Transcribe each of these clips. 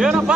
ಏನಪ್ಪ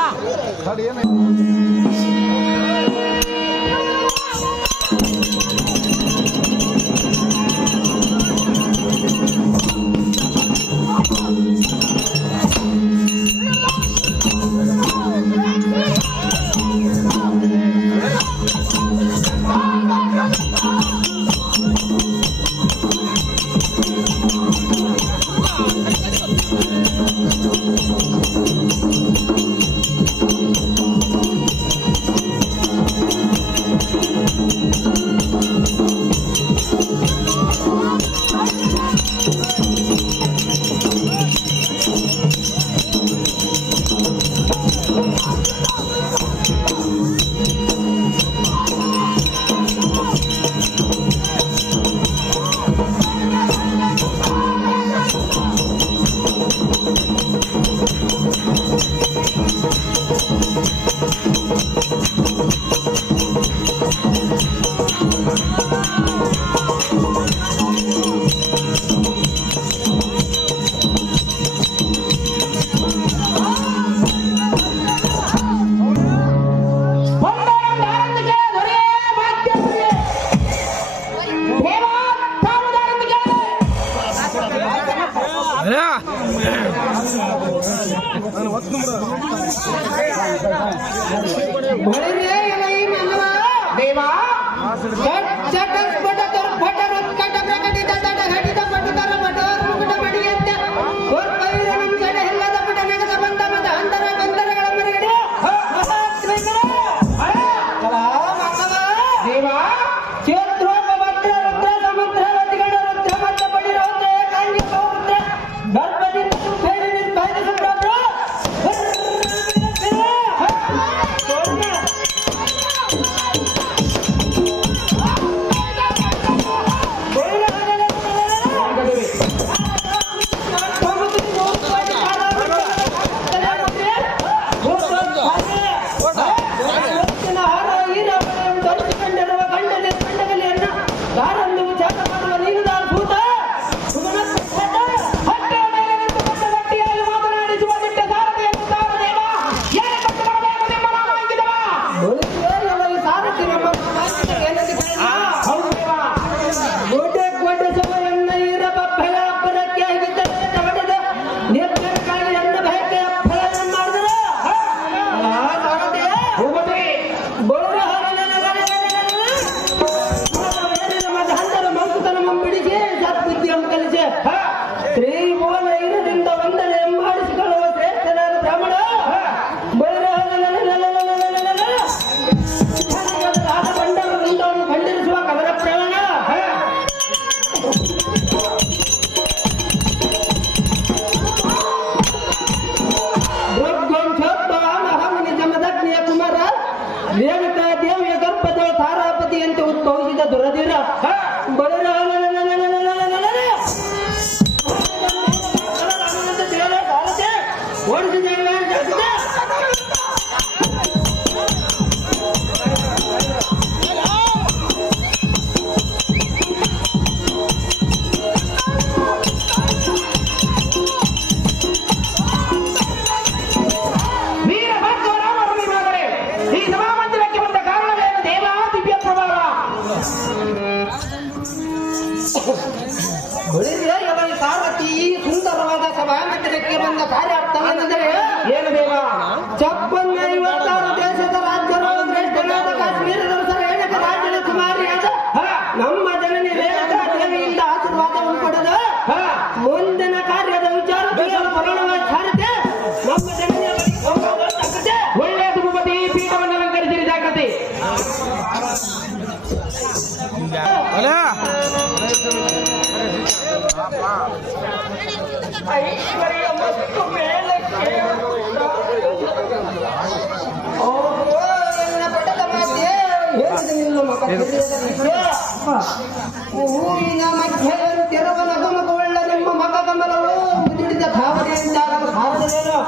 ಊರಿನ ಮಧ್ಯೆರವನ ಗಮಗೊಳ್ಳ ನಿಮ್ಮ ಮಗ ಕಮಲವು ಮುದುಡಿದ ಭಾವನೆಯಿಂದಾಗದ ಭಾರತವೇನು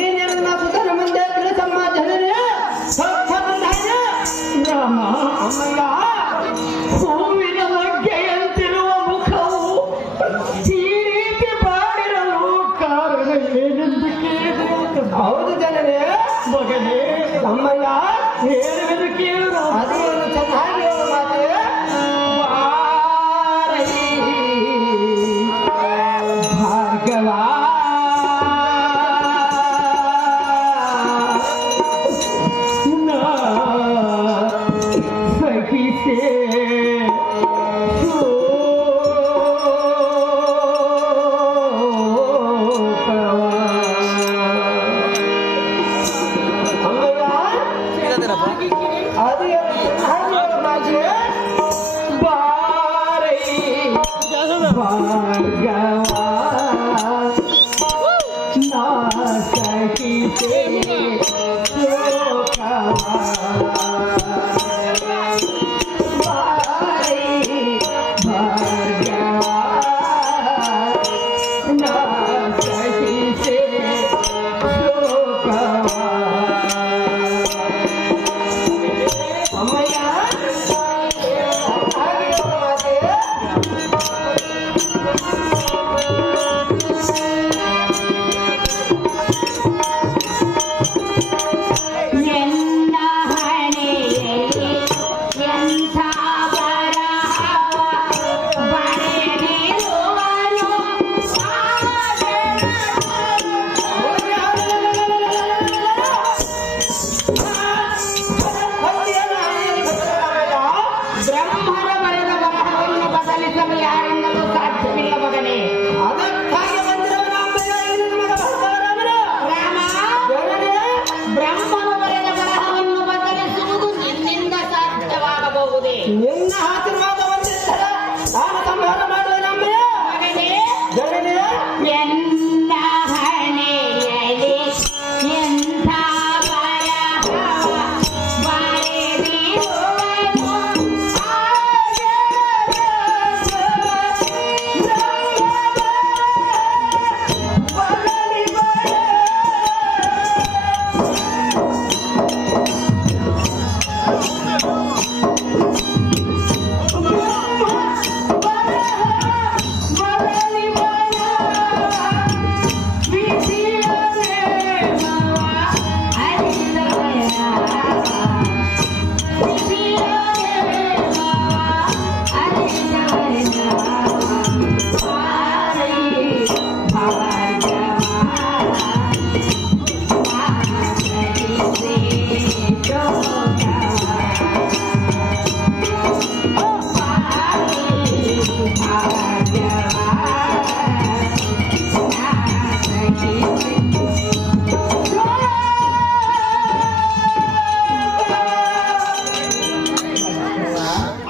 ಏನೆಲ್ಲ ಸುಧನ ಮುಂದೆ ತಿಳಿಸಮ್ಮ ಜನರೇ ಸೌಖ್ಯ ಬಂದಾಯ ರಾಮ ಅಮ್ಮಯ್ಯ ಹೇಳುವುದು ಕೇಳು ಅದೇನು ಚೆನ್ನಾಗಿ ಹೇಳು ಮಾತೆ. ಭಾರ್ಗವ ಸಖಿಸೇ ನಿನ್ನ ಆಶೀರ್ವಾದ ಹೊಂದಿದ್ದರೆ ನಾನು ಸಂಹಾರ ಮಾಡುವೆ ನಮ್ಮಯ್ಯ. ಜನನೇ ಎನ್ನ ಹಣೆಯಲ್ಲಿ ಎಂಥ ಬರಹ ಬರೆದಿರುವನು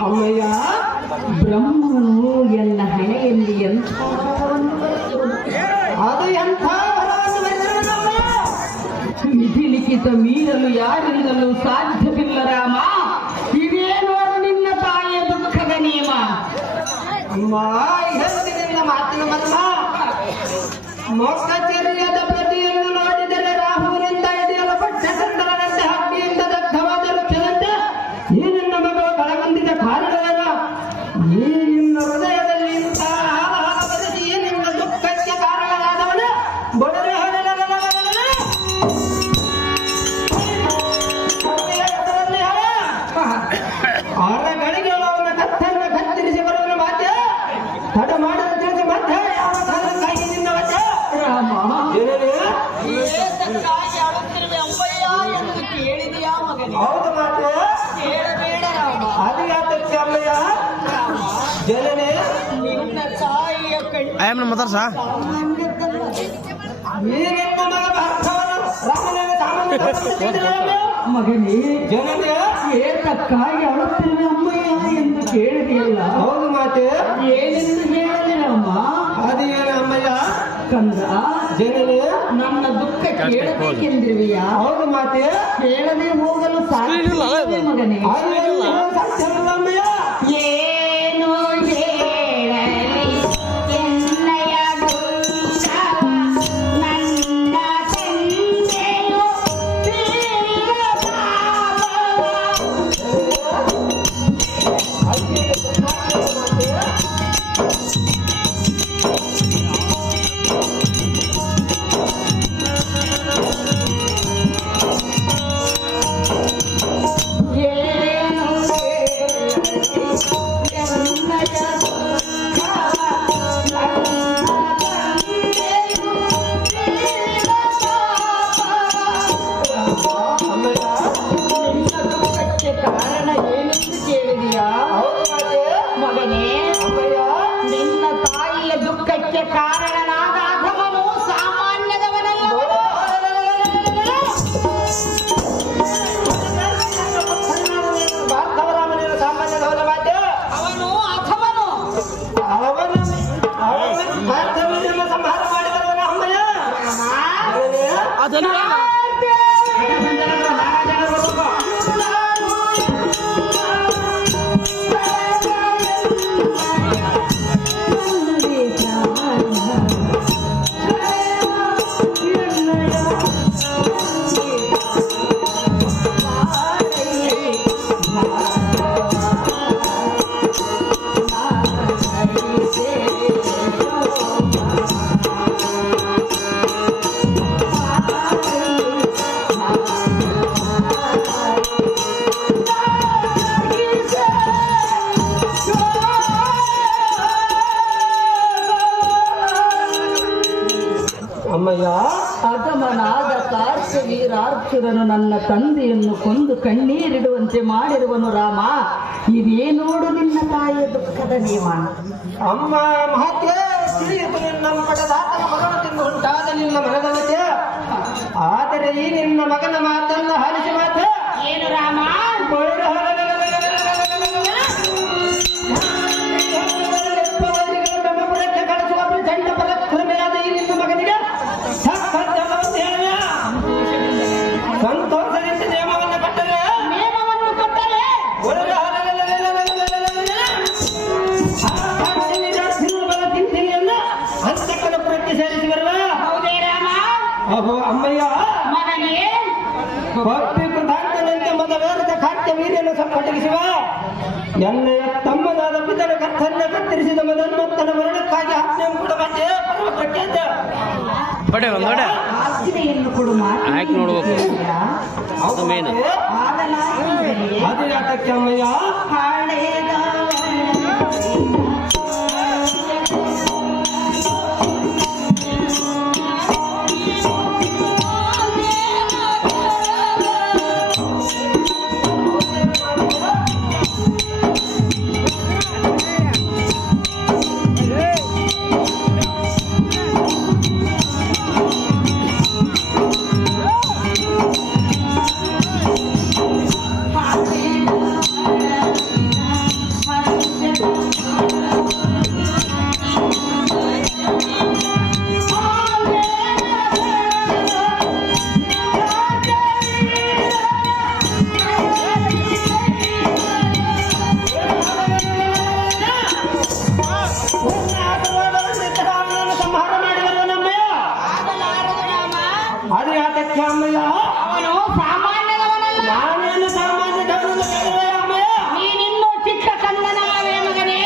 ಅಮ್ಮಯ್ಯ. ಬ್ರಹ್ಮನು ಎನ್ನ ಹಣೆಯಲ್ಲಿ ಎಂಥ ಅದು ಎಂಥ ವರವನ್ನು ಬರೆದಿರುವೆ ನಮ್ಮಯ್ಯ. ವಿಧಿ ಲಿಖಿತ ಮೀರಲು ಯಾರಿಂದಲೂ ಸಾಧ್ಯವಿಲ್ಲ ರಾಮ. ಇದೇ ನೋಡು ನಿನ್ನ ತಾಯಿಯ ದುಃಖದ ನಿಯಮ. ಅಮ್ಮ ಹೇಳುವುದರಿಂದ ಮಾತಿನ ಮರ್ಮ. ಮೊಕ್ಕಚರ್ಯದ ಪ್ರತಿಯನ್ನು ನೋಡಿದರೆ ರಾಹುವಿನಿಂದ ಹಿಡಿಯಲು ಪಟ್ಟಸಂತರನಂತೆ ಹಕ್ಕಿಯಿಂದ ದಗ್ಧವಾದ ವೃಕ್ಷದಂತೆ ಈ ನಿನ್ನ ಮಗಳು ಕಳಗಂದಿದ ಕಾರಣವೇನ? ಈ ನಿನ್ನ ಹೃದಯದಲ್ಲಿ ಇಂತಹ ಹಾಲಹಾಲ ಬರೆಸಿ ಈ ನಿನ್ನ ದುಃಖಕ್ಕೆ ಕಾರಣನಾದವನ ಬಡರೆ ಆರಗಳಿಗೆ ಅವನ ಕತ್ತನ್ನು ಕತ್ತರಿಸಿ ಬರುವನ ಮಾತೆ ತಡ ಮಾಡಲು ತಿಳಿಸಿ ಮತ್ತೆ ಯಾವ ಕಾರಣಕ್ಕಾಗಿ ನಿನ್ನ ವಚ ರಾಮ ಏತಕ್ಕಾಗಿ ಅಳುತ್ತಿರುವೆ ಅಂಬಯ್ಯ ಎಂದು ಕೇಳಿದೆಯಾ ಮಗನೇ? ಹೌದು ಮಾತೆ. ಕೇಳಬೇಡ ರಾಮ. ಅದು ಯಾತಕ್ಕೆ ಅಮ್ಮಯ್ಯ? ಜನನೇ ನಿನ್ನ ತಾಯಿಯ ಕಣ್ಣು I am the mother, sir. ಸಾಮಾನ್ಯಕ್ಕಲ್ಲ. ಈ ನಿನ್ನ ಮಗ ಭಾರ್ಗವನ ರಾಮನನ್ನು ಸಾಮಾನ್ಯ ಕರ್ಕೊಂಡು ಮಗನೇ, ಜನನೇ ಏತಕ್ಕಾಗಿ ಅಳುತ್ತಿರುವೆ ಅಮ್ಮಯ್ಯ ಎಂದು ಕೇಳಿದೆಯಲ್ಲ. ಹೌದು ಮಾತೆ. ಏನೆಂದು ಹೇಳಲಿ ರಾಮ? ಅದು ಏನು ಅಮ್ಮಯ್ಯ? ಕಂದ, ಜನನೇ ನನ್ನ ದುಃಖ ಕೇಳಬೇಕೆಂದಿರುವೆಯಾ? ಹೌದು ಮಾತೆ. ಕೇಳದೆ ಹೋಗಲು ಸಾಧ್ಯವೇ ಮಗನೇ? ಅದು ಏನು ಸಾಧ್ಯವಿಲ್ಲ ಅಮ್ಮಯ್ಯ. ಏನು ಹೇಳಲಿ ಎನ್ನಯ ದುಃಖವ ನನ್ನ ತಂದೆಯು ಬೀರಿದ ಪಾಪವ. ವೀರಾರ್ಜುನನು ನನ್ನ ತಂದೆಯನ್ನು ಕೊಂದು ಕಣ್ಣೀರಿಡುವಂತೆ ಮಾಡಿರುವನು ರಾಮ. ಇದೇ ನೋಡು ನಿನ್ನ ತಾಯಿಯ ದುಃಖದ ನಿಯಮ. ಅಮ್ಮ ಮಹತ್ಯ ತಿಳಿಯಿತು ನಿನ್ನ ಪಡೆದಾತನ ಮಗನು ತಿಂದು ಉಂಟಾದ ನಿನ್ನ ಮನದಲ್ಲಿದೆ. ಆದರೆ ಈ ನಿನ್ನ ಮಗನ ಮಾತನ್ನ ಹಾಲಿಸಿ ಮಾತ ಏನು ರಾಮ? ಬ್ರಹ್ಮಪುರಕ್ಕೆ ಕಳಿಸುವ ಪ್ರಚಂಡ ಪರಾಕ್ರಮಿಯಾದ ಈ ನಿನ್ನ ಮಗನಿಗೆ ಸಂತೋಷದಿಂದ ನಿಯಮವನ್ನು ಕೊಟ್ಟರೆ ಅಂತಃಕರಪುರಕ್ಕೆ ಸೇರಿಸಿ ಬರುವ ಅಹೋ ಅಮ್ಮಯ್ಯ ಭಕ್ತಿಕೃತಾಂತನಂತೆ ಮದವೇರದ ಕಾರ್ಯ ವೀರ್ಯನ ಸಂಪಟಗಿಸುವ ಎನ್ನೆಯ ತಮ್ಮನಾದ ಪಿತನ ಕರ್ತನ್ನ ಕತ್ತರಿಸಿದ ಮದನ್ಮತ್ತನ ವರ್ಣಕ್ಕಾಗಿ ಆಜ್ಞೆ ಕೊಡಬಂದೆ ಪರಮ ಪ್ರಖ್ಯಾತ ಆಜ್ಞೆಯನ್ನು ಕೊಡು ಆಯ್ಕೆ ನೋಡ್ಬೇಕು. ಹೌದು ಮೇನು ಅದು ಯಾತಕ್ಕೆ ಅಮ್ಮಯ್ಯ? ಅದು ಯಾತಕ್ಕೆ ಅಮ್ಮಯ್ಯ? ಅವನು ಸಾಮಾನ್ಯದವನಲ್ಲ. ನಾನೇನು ಸಾಮಾನ್ಯ ಅಮ್ಮಯ್ಯ? ನೀನಿನ್ನೂ ಚಿಕ್ಕ ಕಂದನವೇ ಮಗನೇ.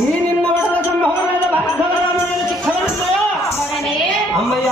ಈ ನಿನ್ನ ಒಡಲ ಸಂಭವನದ ಭಾಗವರಾಮನ ಚಿಕ್ಕವನಮ್ಮಯ್ಯ. ಮಗನೇ ಅಮ್ಮಯ್ಯ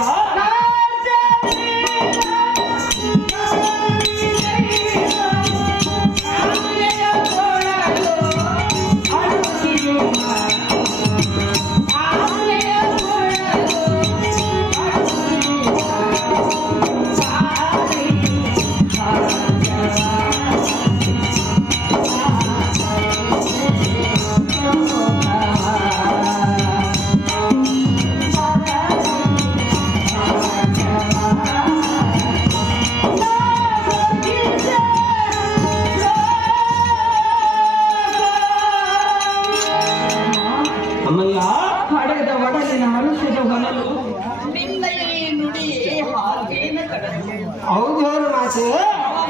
ಅಮ್ಮಯ್ಯ ಹಡೆದ ಒಡಲಿನ ಮನುಷ್ಯದ ಹೊನಲು ನಿನ್ನ ಈ ನುಡಿ ಹಾಗೇನ ಕಡಲೆ ಹೌದೇನು ಮಾತೆ?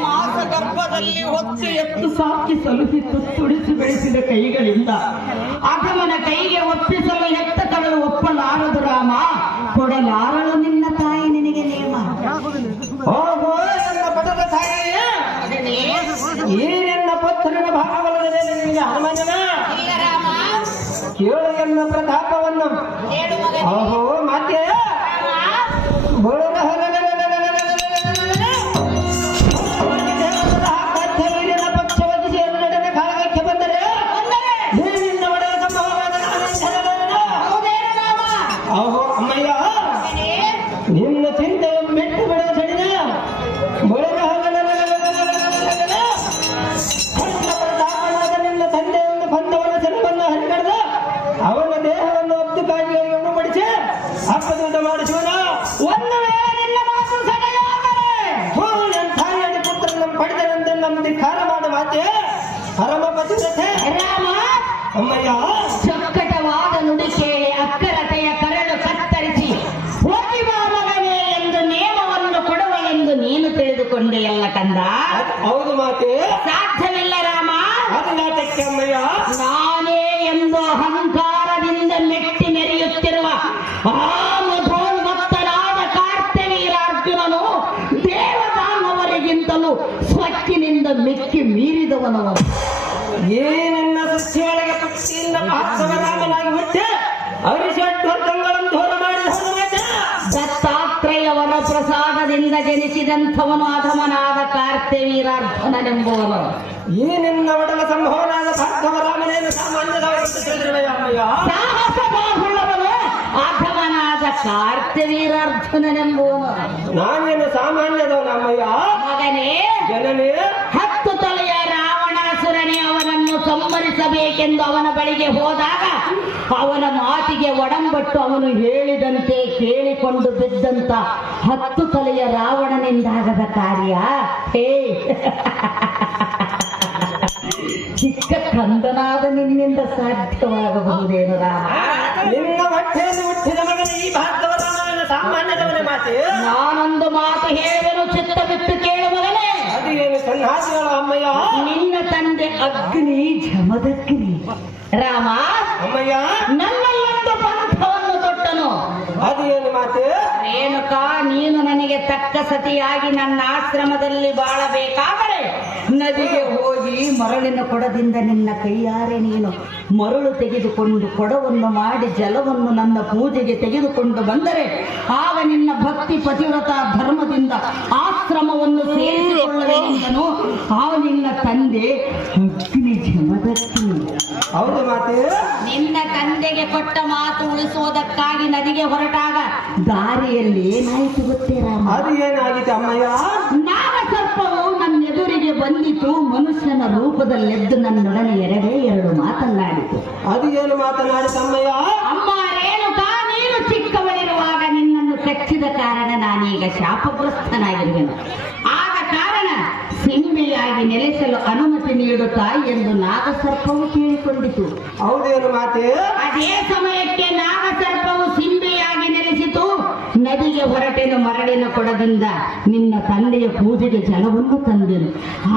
ಮಾಸ ಗರ್ಭದಲ್ಲಿ ಹೊತ್ತು ಎತ್ತು ಸಾಕಿ ಸಲುಹಿ ತುಡಿಸಿ ಬೆಳೆಸಿದ ಕೈಗಳಿಂದ ಅಧಮನ ಕೈಗೆ ಒಪ್ಪಿಸಲು ಹೆತ್ತ ಕರಳು ಒಪ್ಪಲಾರದು ರಾಮ. ಕೊಡಲಾರಳು ನಿನ್ನ ತಾಯಿ ನಿನಗೆ ನೇಮ. ಓಹೋ ನನ್ನ ಪಟದ ತಾಯಿಯೇ, ಈ ನಿನ್ನ ಪುತ್ರನ ಭಾಗವಲ್ಲದೆ ನಿನಗೆ ಅನುಮಾನನ? ಇಲ್ಲ ರಾಮ, ಕೇಳು ಎನ್ನ ಪ್ರತಾಪವನ್ನು. ಹೇಳು ಮಗನೇ. ಓಹೋ ಮಾತೆ ಪಕ್ಷವಾಗಿ ಎರಡನೇ ಕಾಲಕ್ಕೆ ಬಂದರೆ ನಿನ್ನ ಒಡೆಯ ಸಂಭವವಾದ ಹೌದೇನು ರಾಮ? ಓಹೋ ಅಮ್ಮಯ್ಯ ಮಗನೇ, ನಿನ್ನ ಚಿಂತೆ ಮೆಟ್ಟು ಬಿಡುವ ಸಡಿದ ನಿನ್ನ ತಂದೆಯನ್ನು ಬಂದವನ ಸೆಲವನ್ನು ಹರಿಕಡ್ದ ಅವನ ದೇಹವನ್ನು ಒತ್ತು ಕಾಯಿಯನ್ನು ಉಣುಪಡಿಸಿ ಅಪ್ಪದೂತ ಮಾಡಿಸುವನ. ಒಂದು ವೇಳೆ ನಿನ್ನ ಮಾತು ಸಡೆಯಾದರೆ ನನ್ನ ತಾಯಿಯ ಪುತ್ರನ ಪಡೆದರಂತೆ ನಮ್ಮ ಧಿಕ್ಕಾರ ಮಾಡ ಮಾತೆ ಪರಮ ಪತಿವ್ರತೆ ರಾಮ ಅಮ್ಮಯ್ಯ ಚೊಕ್ಕಟವಾದ ನುಡಿ ಕೇಳಿ ಅಕ್ಕರತೆಯ ಕರಳು ಕತ್ತರಿಸಿ ಹೋಗಿ ಬಾ ಮಗನೇ ಎಂದು ನೇಮವನ್ನು ಕೊಡುವಳೆಂದು ನೀನು ತಿಳಿದುಕೊಂಡೆಯಲ್ಲ ಕಂದ. ಹೌದು ಮಾತೆ, ಸಾಧ್ಯವಿಲ್ಲ ರಾಮ. ಅದು ಯಾತಕ್ಕೆ ಅಮ್ಮಯ್ಯ? ನಾನೇ ಎಂದು ಅಹಂಕಾರದಿಂದ ಮೆಟ್ಟಿ ಮೆರೆಯುತ್ತಿರುವ ಆ ಮಧೋನ್ಮತ್ತನಾದ ಕಾರ್ತವೀರಾರ್ಜುನನು ದೇವದಾನವರಿಗಿಂತಲೂ ಸ್ವಚ್ಛಿನಿಂದ ಮೆಕ್ಕಿ ಮೀರಿದವನವನು. ಈ ನಿನ್ನ ಸೃಷ್ಟಿಯೊಳಗೆ ಪಕ್ಷಿಯಿಂದ ಭಾಗವರಾಮನಾಗಿ ಹುಟ್ಟಿ ಅರಿಷಡ್ವರ್ಗಗಳನ್ನು ದೂರ ಮಾಡಿದ ದತ್ತಾತ್ರೇಯವನ ಪ್ರಸಾದದಿಂದ ಜನಿಸಿದಂಥವನು ಅಧಮನಾದ ಕಾರ್ತವೀರಾರ್ಜುನನೆಂಬುವನು. ಈ ನಿನ್ನ ಒಡಲ ಸಂಭವನಾದ ಭಾಗವರಾಮನೇನು ಸಾಮಾನ್ಯದವರೆಂದು ತಿಳಿದಿರುವೆಯ ಅಮ್ಮಯ್ಯ? ಸಾಹಸ ಬಾಹುಳ್ಳವನು ಅಧಮನಾದ ಆತ ಕಾರ್ತ್ಯವೀರ ಅರ್ಜುನನೆಂಬುವನು. ನಾನೇನು ಸಾಮಾನ್ಯದವನ ಅಮ್ಮಯ್ಯ. ಮಗನೇ, ಜನನೇ 10 ತಲೆಯ ರಾವಣಾಸುರನೇ ಅವನನ್ನು ಸಂಹರಿಸಬೇಕೆಂದು ಅವನ ಬಳಿಗೆ ಹೋದಾಗ ಅವನ ಮಾತಿಗೆ ಒಡಂಬಟ್ಟು ಅವನು ಹೇಳಿದಂತೆ ಕೇಳಿಕೊಂಡು ಬಿದ್ದಂತ 10 ತಲೆಯ ರಾವಣನಿಂದಾಗದ ಕಾರ್ಯ ಹೇ ಚಿಕ್ಕ ಕಂದನಾದ ನಿನ್ನಿಂದ ಸಾಧ್ಯವಾಗಬಹುದೇನು ರಾಮ? ನಿನ್ನ ಹೊಟ್ಟೆಯಲ್ಲಿ ಹುಟ್ಟಿದ ಮಗನ ಈ ಭಾಗದವರ ಸಾಮಾನ್ಯದವನೇ ಮಾತೆ. ನಾನೊಂದು ಮಾತು ಹೇಳುವೆನು, ಚಿತ್ತ ಬಿಟ್ಟು ಕೇಳು ಮಗನೇ. ಅದು ಏನು ಸನ್ನಾಸಿಗಳ ಅಮ್ಮಯ್ಯ? ನಿನ್ನ ತಂದೆ ಅಗ್ನಿ ಜಮದಗ್ನಿ ರಾಮ ಅಮ್ಮಯ್ಯ. ನನ್ನಲ್ಲೊಂದು ಪಂಥವನ್ನು ತೊಟ್ಟನು. ಅದು ಏನು ಮಾತೆ? ರೇಣುಕಾ, ನೀನು ನನಗೆ ತಕ್ಕ ಸತಿಯಾಗಿ ನನ್ನ ಆಶ್ರಮದಲ್ಲಿ ಬಾಳಬೇಕಾದರೆ ನದಿಗೆ ಹೋಗಿ ಮರಳಿನ ಕೊಡದಿಂದ ನಿನ್ನ ಕೈಯಾರೆ ನೀನು ಮರಳು ತೆಗೆದುಕೊಂಡು ಕೊಡವನ್ನು ಮಾಡಿ ಜಲವನ್ನು ನನ್ನ ಪೂಜೆಗೆ ತೆಗೆದುಕೊಂಡು ಬಂದರೆ ಆಗ ನಿನ್ನ ಭಕ್ತಿ ಪತಿವ್ರತ ಧರ್ಮದಿಂದ ಆಶ್ರಮವನ್ನು ಸೇರಿಸಿಕೊಳ್ಳುವೆನೆಂದನು ಆ ನಿನ್ನ ತಂದೆ ಅಗ್ನಿ ಜಮದಗ್ನಿ. ಹೌದು ಮಾತೆ. ನಿನ್ನ ತಂದೆಗೆ ಕೊಟ್ಟ ಮಾತು ಉಳಿಸುವುದಕ್ಕಾಗಿ ನದಿಗೆ ಹೊರಟಾಗ ದಾರಿಯಲ್ಲಿ ಏನಾಯಿತು ಗೊತ್ತೇ ರಾಮ? ಅದು ಏನಾಗಿದೆ ಅಮ್ಮಯ್ಯ? ನಾಗಸರ್ಪವು ನನ್ನ ಎದುರಿಗೆ ಬಂದಿತು, ಮನುಷ್ಯನ ರೂಪದಲ್ಲೆದ್ದು ನನ್ನೊಡನೆ 2 ಮಾತನಾಡಿತು. ಅದು ಏನು ಮಾತನಾಡಿದ ಅಮ್ಮಯ್ಯ? ಅಮ್ಮ ರೇಣುಕಾ, ನೀನು ಚಿಕ್ಕವಳಿರುವಾಗ ನಿನ್ನನ್ನು ಕಚ್ಚಿದ ಕಾರಣ ನಾನೀಗ ಶಾಪಗ್ರಸ್ತನಾಗಿರುವೆನು. ಆದ ಕಾರಣ ಸಿಂಬೆಯಾಗಿ ನೆಲೆಸಲು ಅನುಮತಿ ನೀಡುತ್ತಾ ಎಂದು ನಾಗಸರ್ಪವು ಕೇಳಿಕೊಂಡಿತು. ಹೌದೇನು ಮಾತೆ? ಅದೇ ಸಮಯಕ್ಕೆ ನಾಗಸರ್ಪವು ಸಿಂಬೆಯಾಗಿ ನೆಲೆಸಿತು. ನದಿಗೆ ಹೊರಟೆನು ಮರಳಿನ ಕೊಡದಿಂದ ನಿನ್ನ ತಂದೆಯ ಪೂಜೆಗೆ ಜಲವನ್ನು ತಂದೆನು.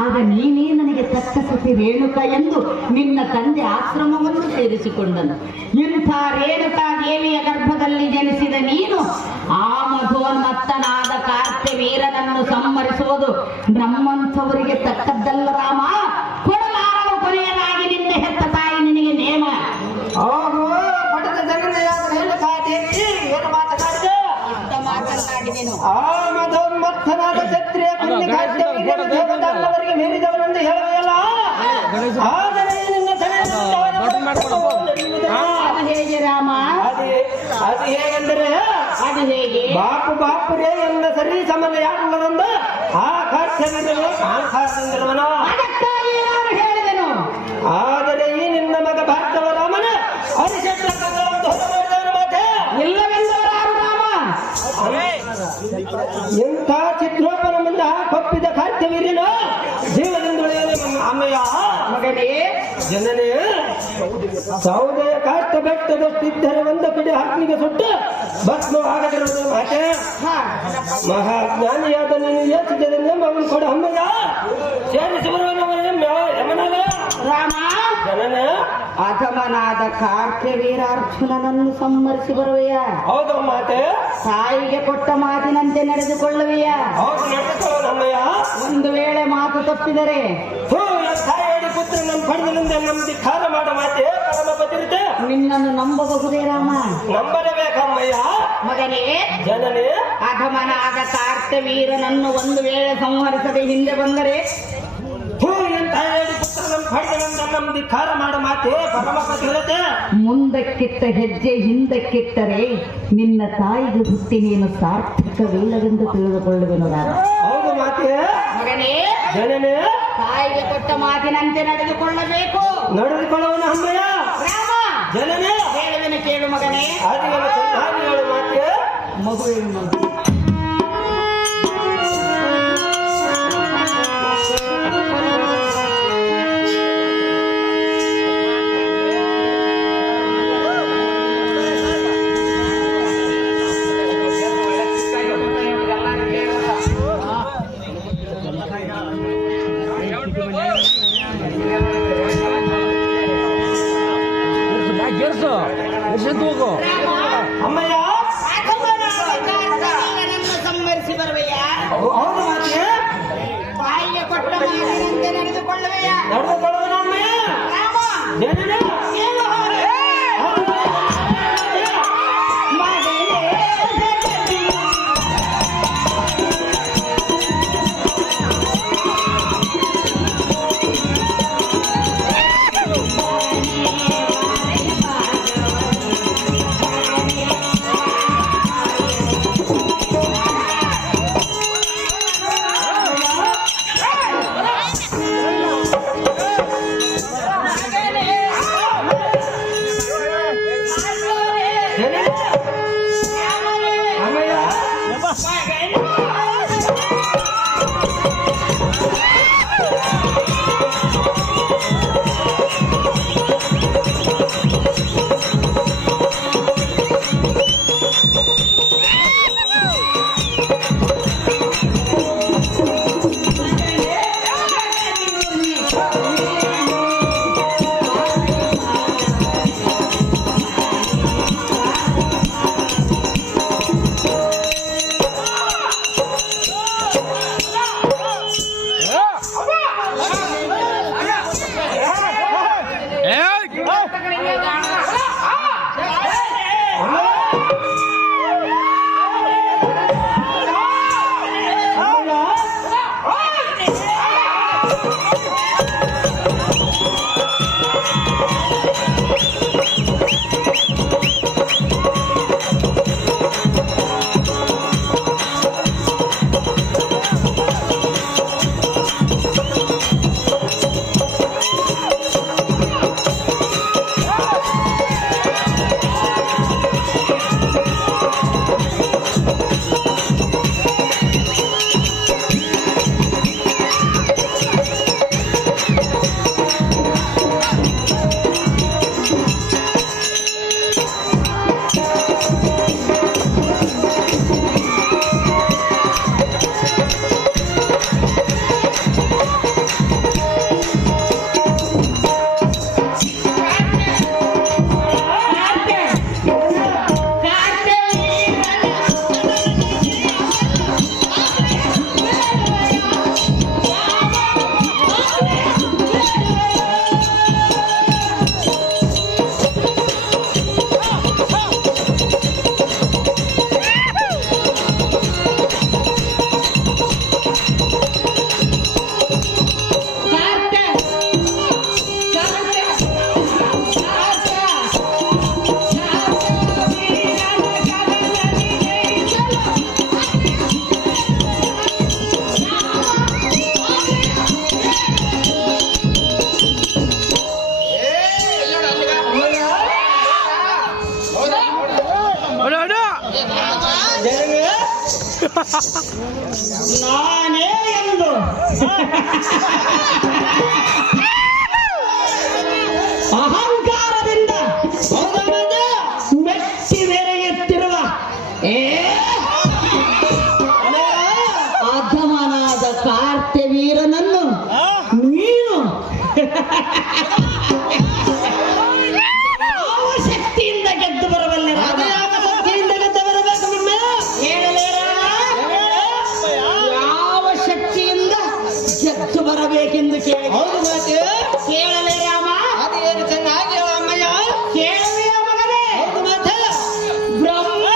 ಆಗ ನೀನೇ ನನಗೆ ತಕ್ಕ ಸತಿ ರೇಣುಕ ಎಂದು ನಿನ್ನ ತಂದೆ ಆಶ್ರಮವನ್ನು ಸೇರಿಸಿಕೊಂಡನು. ಇಂಥ ರೇಣುಕಾ ದೇವಿಯ ಗರ್ಭದಲ್ಲಿ ಜನಿಸಿದ ನೀನು ಆ ಮಧೋನ್ಮತ್ತನಾದ ಕಾರ್ತ್ಯವೀರನನ್ನು ಸಂಹರಿಸುವುದು ನಮ್ಮಂಥವರಿಗೆ ತಕ್ಕದ್ದಲ್ಲ ರಾಮ. ಕೊಡಲಾರಲು ಕೊನೆಯದಾಗಿ ನಿನ್ನ ಹೆತ್ತ ತಾಯಿ ನಿನಗೆ ನೇಮ. ಪಟ್ಟದ ಜನನೆಯಾದ ರೇಣುಕಾ ದೇವಿ ಏನು ಮಾತನಾಡಿದೆ? ಮಾತನಾಡಿದೆನು. ಆ ಮಧೋನ್ಮತ್ತನಾದ ಕ್ಷತ್ರಿಯ ದೇವದಲ್ಲವರಿಗೆ ಮೀರಿದವನೆಂದು ಹೇಳುವೆಯಲ್ಲ. ಆದರೆ ನಿನ್ನ ಅದು ಹೇಗೆ ರಾಮ? ಅದು ಹೇಗೆಂದರೆ ಅದು ಹೇಗೆ? ಬಾಪುರೇ ಎನ್ನ ಸರಿ ಸಮನ ಯಾಕಂದು ಆ ಕಾರ್ತ್ಯವೀರನು ಕಾಂಸಾರದಿಂದಿರುವನ. ಅದಕ್ಕಾಗಿ ನಾನು ಹೇಳಿದೆನು. ಆದರೆ ಈ ನಿನ್ನ ಮಗ ಭಾರ್ಗವ ರಾಮನ ಹರಿಶೇಷ ಮಾತೆ ಇಲ್ಲವೆಂದವರಾರು ರಾಮ? ಎಂಥ ಚಿತ್ರೋಪನ ಮುಂದೆ ಕೊಪ್ಪಿದ ಕಾರ್ತ್ಯವೀರ್ಯನ ಜೀವದಿಂದ ಅಮ್ಮಯ್ಯ. ಮಗನೇ, ಜನನೇ ಸೌದೆಯ ಕಾಷ್ಟ ಬೆಟ್ಟದಷ್ಟಿದ್ದರೆ ಒಂದು ಕಡೆ ಅಗ್ನಿಗೆ ಸುಟ್ಟು ಭಸ್ಮ ಆಗದಿರುವುದು ಮಾತೆ. ಮಹಾಜ್ಞಾನಿಯಾದ ನೀನು ಯೋಚಿಸಿದ ಅವನು ಕೊಡ ಅಮ್ಮಯ್ಯ ಸೇರಿಸಿ ಬರುವನವನ ರಾಮ, ಜನನೇ ಅಧಮನಾದ ಕಾರ್ತ್ಯವೀರ ಅರ್ಜುನನನ್ನು ಸಂಹರಿಸಿ ಬರುವೆಯ? ಹೌದು ಮಾತೆ. ತಾಯಿಗೆ ಕೊಟ್ಟ ಮಾತಿನಂತೆ ನಡೆದುಕೊಳ್ಳುವೆಯ? ಹೌದು ನಡೆದುಕೊಳ್ಳೋಣಮ್ಮಯ್ಯ. ಒಂದು ವೇಳೆ ಮಾತು ತಪ್ಪಿದರೆ ತಾಯಿಯಡಿ ಪುತ್ರ ನಮ್ಮ ಪಡೆದಲಿಂದ ನಮ್ದು ಖಾರ ಮಾಡ ಮಾತೆ ಪರಮ ಬದಿರುತ್ತೆ. ನಿನ್ನನ್ನು ನಂಬಬಹುದೇ ರಾಮ? ನಂಬಲೇಬೇಕಮ್ಮಯ್ಯ. ಮಗನೇ, ಜನನೇ ಅಧಮನಾದ ಕಾರ್ತ್ಯವೀರನನ್ನು ಒಂದು ವೇಳೆ ಸಂಹರಿಸದೆ ಹಿಂದೆ ಬಂದರೆ ತಾಯಿಯಡಿ ಪುತ್ರ ನಮ್ಮ ಪಡೆದಲಿಂದ ನಮ್ದು ಖಾರ ಮಾಡ ಮಾತೆ ಪರಮ ಬದಿರುತ್ತೆ. ಮುಂದಕ್ಕಿಟ್ಟ ಹೆಜ್ಜೆ ಹಿಂದಕ್ಕಿಟ್ಟರೆ ನಿನ್ನ ತಾಯಿಗೆ ಹುಟ್ಟಿ ನೀನು ಸಾರ್ಥಕವಿಲ್ಲವೆಂದು ತಿಳಿದುಕೊಳ್ಳುವೆನು ರಾಮ. ಹೌದು ಮಾತೆ. ಮಗನೇ, ಜನನೇ ತಾಯಿಗೆ ಕೊಟ್ಟ ಮಾತಿನಂತೆ ನಡೆದುಕೊಳ್ಳಬೇಕು. ನಡೆದುಕೊಳ್ಳೋಣ ಅಮ್ಮಯ್ಯ. ರಾಮ, ಜನನೇ ಹೇಳುವೆನು ಕೇಳು ಮಗನೇ. ಆದಿಗಳ ಸಂಧಾನಿಗಳು ಮಾತೆ ಮಗುವಿನ ಅಮ್ಮಯ್ಯ. ಸಂಹರಿಸಿ ಬರುವೆಯಾ? ಹೌದು ಮಾತೆ. ತಾಯಿಗೆ ಕೊಟ್ಟ ಮಾತಿನಂತೆ ನಡೆದುಕೊಳ್ಳುವೆಯಾ? ನಡೆದುಕೊಳ್ಳೋಣ ಅಮ್ಮಯ್ಯ. ರಾಮ, ಜನನೇ ಕೇಳು ಹೋರೆ. ನಾನೇ ಎಂದು ಅಹಂಕಾರದಿಂದ ಮೆಚ್ಚಿ ಮೆರೆಯುತ್ತಿರುವ ಅಧಮನಾದ ಕಾರ್ತ್ಯವೀರನನ್ನು ನೀನು ಯಾವ ಶಕ್ತಿಯಿಂದ ಗೆದ್ದು ಬರಬಲ್ಲೆ ಶಕ್ತಿಯಿಂದ ಗೆದ್ದು ಬರಬೇಕು ನಿಮ್ಮ ಯಾವ ಶಕ್ತಿಯಿಂದ ಗೆದ್ದು ಬರಬೇಕೆಂದು ಕೇಳಿ ಹೌದು ಮಾತೆ ಕೇಳಲೇ ರಾಮ ಅದೇನು ಚೆನ್ನಾಗಿ ಹೇಳು ಅಮ್ಮಯ್ಯ ಕೇಳುವೆಯ ಮಗನೇ ಹೌದು ಮಾತೆ ಬ್ರಹ್ಮ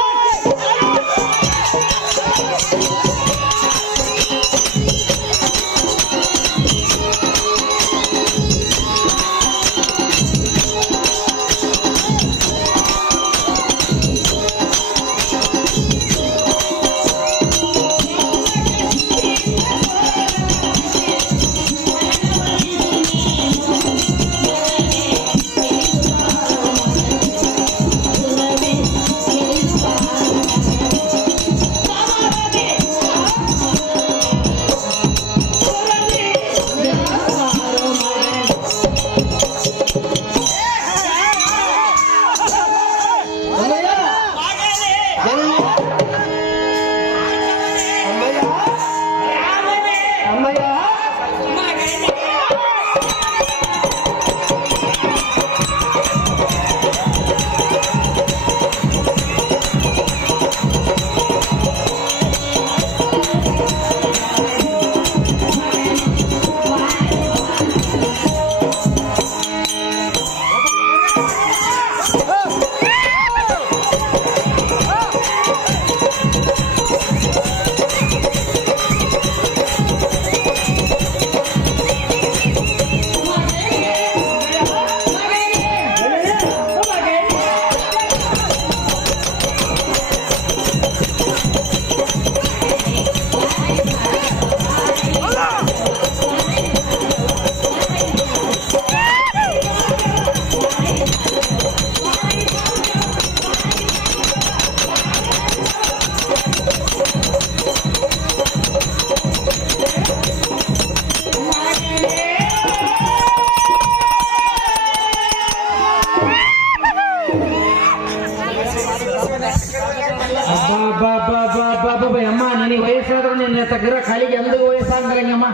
ಅಮ್ಮ ನಿನಗೆ ವಯಸ್ಸಾದ್ರೂ ನಿನ್ನ ತಗ್ರ ಕಾಲಿಗೆ ಎಂದ ವಯಸ್ಸಾಗಂಗಿಲ್ಲಮ್ಮ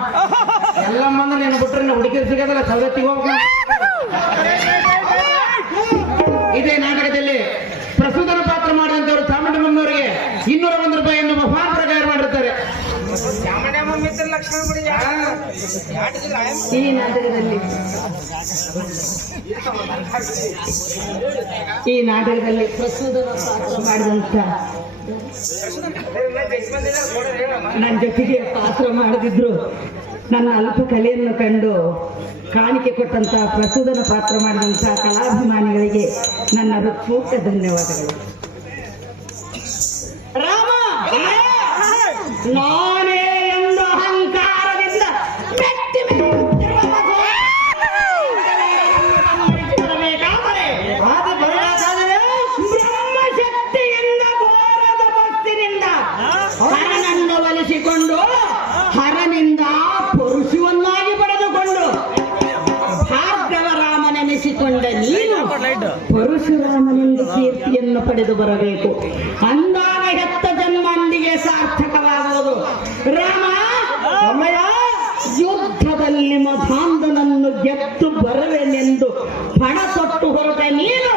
ಎಲ್ಲಮ್ಮ ಅಂದ್ರೆ ನೀನು ಬಿಟ್ರೆ ಹುಡುಗಿರು ಸಿಗೋದಲ್ಲ ಸವಲತ್ತಿಗೆ ಹೋಗ್ಬೇಕು. ಇದೇ ನಾಟಕದಲ್ಲಿ ಪ್ರಸ್ತುತನ ಪಾತ್ರ ಮಾಡಿದಂತವರು ಚಾಮುಂಡಮ್ಮನವರಿಗೆ 201 ರೂಪಾಯಿಯನ್ನು ಬಹುಮಾನ ಪ್ರಕಾರ ಮಾಡಿರ್ತಾರೆ. ಈ ನಾಟಕದಲ್ಲಿ ಪ್ರಸ್ತುತ ಪಾತ್ರ ಮಾಡಿದಂತ ನನ್ನ ಜೊತೆಗೆ ಪಾತ್ರ ಮಾಡದಿದ್ರು ನನ್ನ ಅಲ್ಪ ಕಲೆಯನ್ನು ಕಂಡು ಕಾಣಿಕೆ ಕೊಟ್ಟಂತ ಪ್ರಸ್ತುತನ ಪಾತ್ರ ಮಾಡಿದಂತ ಕಲಾಭಿಮಾನಿಗಳಿಗೆ ನನ್ನ ಹೃತ್ಪೂರ್ವಕ ಧನ್ಯವಾದಗಳು. ರಾಮ ನಾನೇ ಎಂದು ಅಹಂಕಾರದಿಂದ ಮೆಟ್ಟಿ ಮೆರೆಯುತ್ತಿರುವ ಬರಬೇಕಾದರೆ ಬ್ರಹ್ಮಶಕ್ತಿಯಿಂದ ಘೋರ ತಪಸ್ಸಿನಿಂದ ಹರನನ್ನು ಒಲಿಸಿಕೊಂಡು ಹರನಿಂದ ಪುರುಷವನ್ನಾಗಿ ಪಡೆದುಕೊಂಡು ಭಾರ್ಗವರಾಮನೆನಿಸಿಕೊಂಡ ನೀನು ಪರಶುರಾಮನಿಂದ ಕೀರ್ತಿಯನ್ನು ಪಡೆದು ಬರಬೇಕು. ಅಂದಾಗ ಹೆತ್ತ ಜನ್ಮಂದಿಗೆ ಸಾರ್ಥಕವಾಗುವುದು. ರಾಮ ಯುದ್ಧದಲ್ಲಿ ಮಧಾಂಧನನ್ನು ಗೆದ್ದು ಬರುವೆನೆಂದು ಪಣ ತೊಟ್ಟು ಹೊರಟ ನೀನು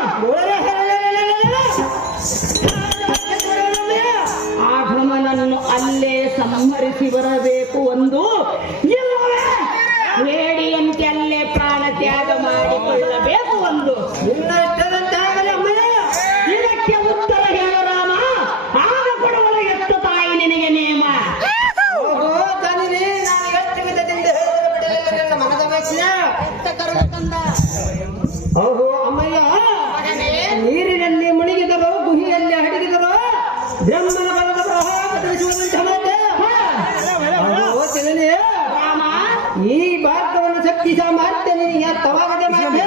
ಆಗಮನನ್ನು ಅಲ್ಲೇ ಸಂಹರಿಸಿ ಬರಬೇಕು. ಒಂದು ಇಲ್ಲವೇ ವೇಡಿಯಂತೆ ಅಲ್ಲೇ ಪ್ರಾಣ ತ್ಯಾಗ ಮಾಡಿಕೊಳ್ಳಬೇಕು. ಒಂದು ಇದಕ್ಕೆ ಉತ್ತರ ಹೇಳು ರಾಮ. ಆಗ ಕೊಡುವ ಎತ್ತು ತಾಯಿ ನಿನಗೆ ನೇಮ. ಓಹೋ ಅಮ್ಮಯ್ಯ, ನೀರಿನಲ್ಲಿ ಮುಳುಗಿದರೋ ಗುಹಿಯಲ್ಲಿ ಅಡಗಿದರೋ ಬ್ರಹ್ಮನ ಬಲದ ಪ್ರಭಾವ ತಿಳಿಸುವಂತ ರಾಮ ಈ ಭಾರತವನ್ನು ಶಕ್ತಿ ಸಾಮರ್ಥ್ಯ ನಿನಗೆ ಅರ್ಥವಾಗದೆ ಮಾತ್ರ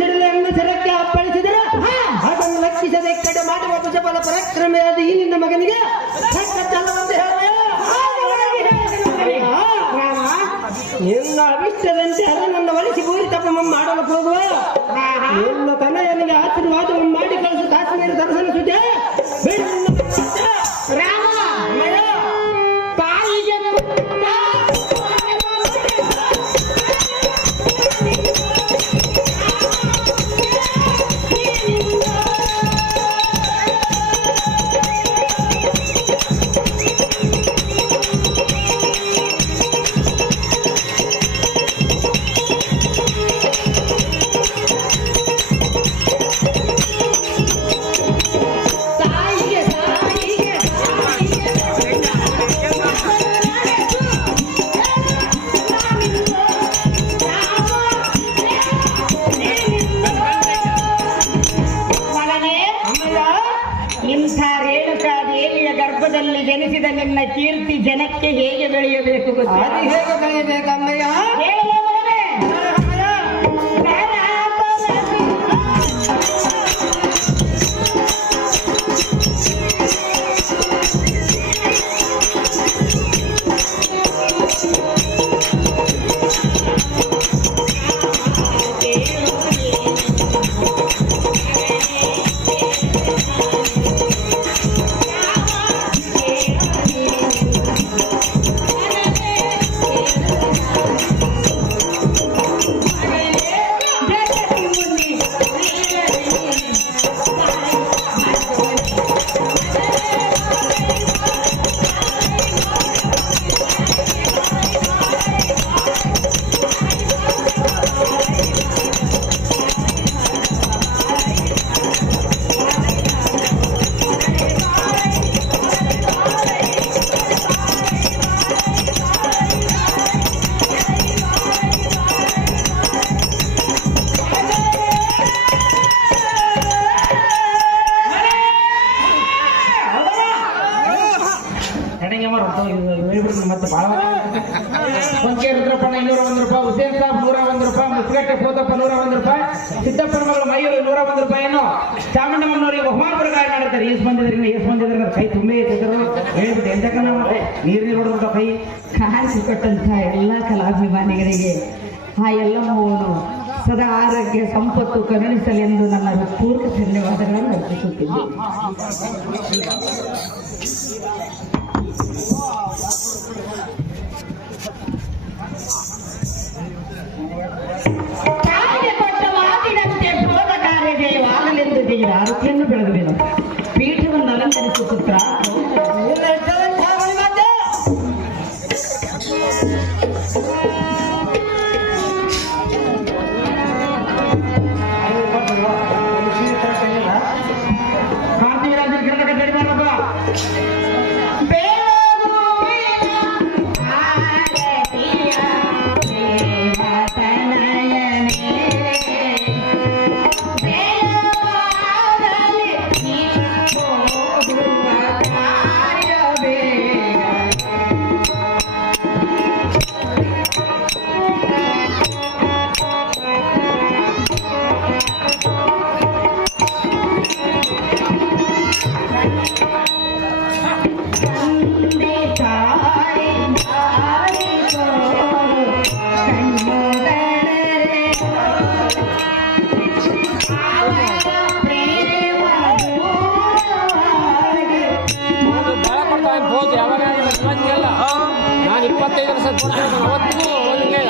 ಸಿಡಲೆಂದು ಸರಕ್ಕೆ ಅಪ್ಪಳಿಸಿ ಮಗನಿಗೆ ಸಕ್ಕತ್ತಲ್ಲವಂತೆ ಹೇಳಯ್ಯ. ನಿನ್ನ ಅಭಿಷ್ಟದಂತೆ ಅದು ನನ್ನ ಒಲಿಸಿ ಗೋರಿ ತಪ್ಪ ಮಾಡಲು ಹೋಗುವ ನಿನ್ನ ತನಯನಿಗೆ ಆಶೀರ್ವಾದವನ್ನು ಮಾಡಿ ಕಳಿಸು ಕಾಶ್ಮೀರ ದರ್ಶನ ಸುದ್ದಿ ರಾಮ ತಾಯಿಗೆ ಇಂಥ ರೇಣುಕಾ ದೇವಿಯ ಗರ್ಭದಲ್ಲಿ ಜನಿಸಿದ ನಿನ್ನ ಕೀರ್ತಿ ಜನಕ್ಕೆ ಹೇಗೆ ಬೆಳೆಯಬೇಕು ಗೊತ್ತಾ? ಅದು ಹೇಗೆ ಬೆಳೆಯಬೇಕಮ್ಮಯ್ಯ? ಹೇಳಲೇ ಮಗನೇ? ಮತ್ತೆ ಬಹಳ ಒಂಕೆ ರುದ್ರಪ್ಪನ 201 ರೂಪಾಯಿ, ಹುಸೇನ್ ಸಾಬ್ 101 ರೂಪಾಯಿ, ಮುಸ್ಗಟ್ಟೆ ಪೋತಪ್ಪ 101 ರೂಪಾಯಿ, ಸಿದ್ದಪ್ಪನ ಮಗಳು ಮಯೂರು 101 ರೂಪಾಯಿಯನ್ನು ಚಾಮುಂಡಮ್ಮನವರಿಗೆ ಬಹುಮಾನ ಪ್ರಕಾರ ಮಾಡ್ತಾರೆ. ಈಸ್ ಬಂದಿದ್ರೆ ಕೈ ತುಂಬೇ ಇಟ್ಟಿದ್ರು ಹೇಳ್ಬಿಟ್ಟು ಎಂತಕ್ಕ ನಾವು ನೀರು ನೋಡುವಂತ ಕೈ ಕಾಣಿಸಿಕೊಟ್ಟಂತ ಎಲ್ಲ ಕಲಾಭಿಮಾನಿಗಳಿಗೆ ಆ ಎಲ್ಲಮ್ಮವನ್ನು ಸದಾ ಆರೋಗ್ಯ ಸಂಪತ್ತು ಕರುಣಿಸಲೆಂದು ನನ್ನ ಪೂರ್ವ ಧನ್ಯವಾದಗಳನ್ನು ಅರ್ಪಿಸುತ್ತಿದ್ದೇನೆ. ತಾಯಿಗೆ ಕೊಟ್ಟ ಮಾತಿನಂತೆ ಭೋಗ ಕಾರ್ಯ ಜಯವಾಗಲೆಂದು ದೇವರ ಆರೋಗ್ಯವನ್ನು ಬೆಳೆದುವೆನು. ಪೀಠವನ್ನು ಅಲಂಕರಿಸುವ ಪುತ್ರ ಕಾಂತಿರಾಜನ ಕರ್ನಾಟಕ ಗಡಿ ಮಾಡಪ್ಪ. ನಾನು 25 ವರ್ಷ ಅವತ್ತಿಗೂ ಒಂದು ಕೇಳ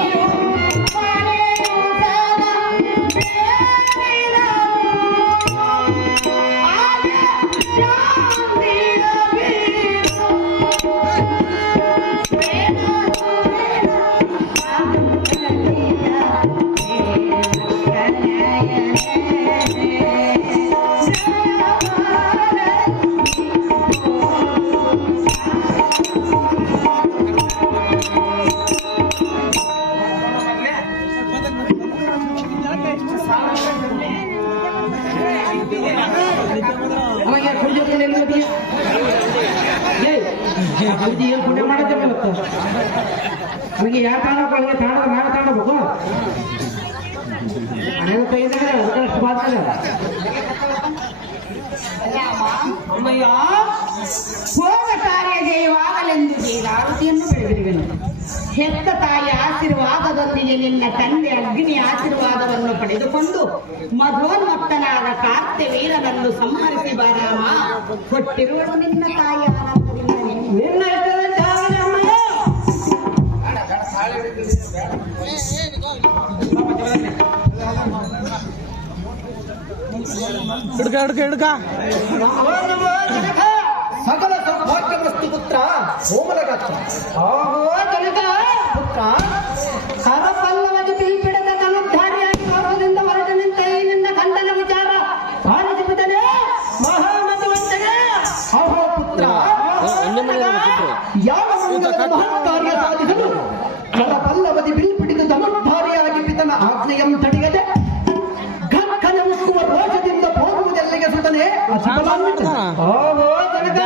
ಏನು ಪುಣ್ಯ ಮಾಡಿದ್ದೆ ನನಗೆ ಯಾರು ತಾಣಕ್ಕೆ ಹಂಗೆ ತಾಣದ ನಾವೇ ತಾಣಬೇಕು ಹಣೆಗೆ ತೆಗೆದಾಗ ಅದಕ್ಕಷ್ಟು ಬಾಧ್ಯ ರಾಮ, ಅಮ್ಮಯ್ಯ ಹೋಗ ಕಾರ್ಯ ಜಯವಾಗಲೆಂದು ಜಯದಾರತಿಯನ್ನು ಬೆಳೆದಿರುವೆನು. ಹೆತ್ತ ತಾಯಿ ಆಶೀರ್ವಾದದೊಂದಿಗೆ ನಿನ್ನ ತಂದೆ ಅಗ್ನಿ ಆಶೀರ್ವಾದವನ್ನು ಪಡೆದುಕೊಂಡು ಮಧೋನ್ಮತ್ತನಾದ ಕಾರ್ತ್ಯವೀರನನ್ನು ಸಂಹರಿಸಿ ಬಾರಾಮ. ಕೊಟ್ಟಿರುವುದು ನಿನ್ನ ತಾಯಿ ಆನಂದದಿಂದ ನಿನ್ನ ಇಷ್ಟದಂತೆ ಆಗಲಿ ಅಮ್ಮಯ್ಯ. ಸಕಲ ಸೌಭಾಗ್ಯ ವಸ್ತು ಪುತ್ರ ಕೋಮಲಗಾತ್ರ. ಓಹೋ ಜನಕ ಪುತ್ರ, ಕರಪಲ್ಲವದಿ ಪಿಲ್ಪಿಡದ ತನುದ್ಧಾರಿಯಾಗಿ ಗೌರವದಿಂದ ಹೊರಟು ನಿಂತ ಈ ನಿನ್ನ ಗಂಡನ ವಿಚಾರ ಪಾಲಿಸಿಬಿಟ್ಟನೆ ಮಹಾಮತಿವಂತನೇ. ಅಹೋ ಪುತ್ರ, ಯಾವ ಮಂಗಲದ ಮಹತ್ ಕಾರ್ಯ ಸಾಧಿಸಲು ಕರಪಲ್ಲವದಿ ಬಿಲ್ಪಿಡಿದು ಧನುರ್ಧಾರಿಯಾಗಿ ಪಿತನ ಆಜ್ಞೆಯಂ ತಡೆಯದೆ ಗಕ್ಕನ ಉಕ್ಕುವ ರೋಷದಿಂದ ಹೋಗುವುದೆಲ್ಲಿಗೆ ಸುತನೆ ಓಹೋ ಜನಕ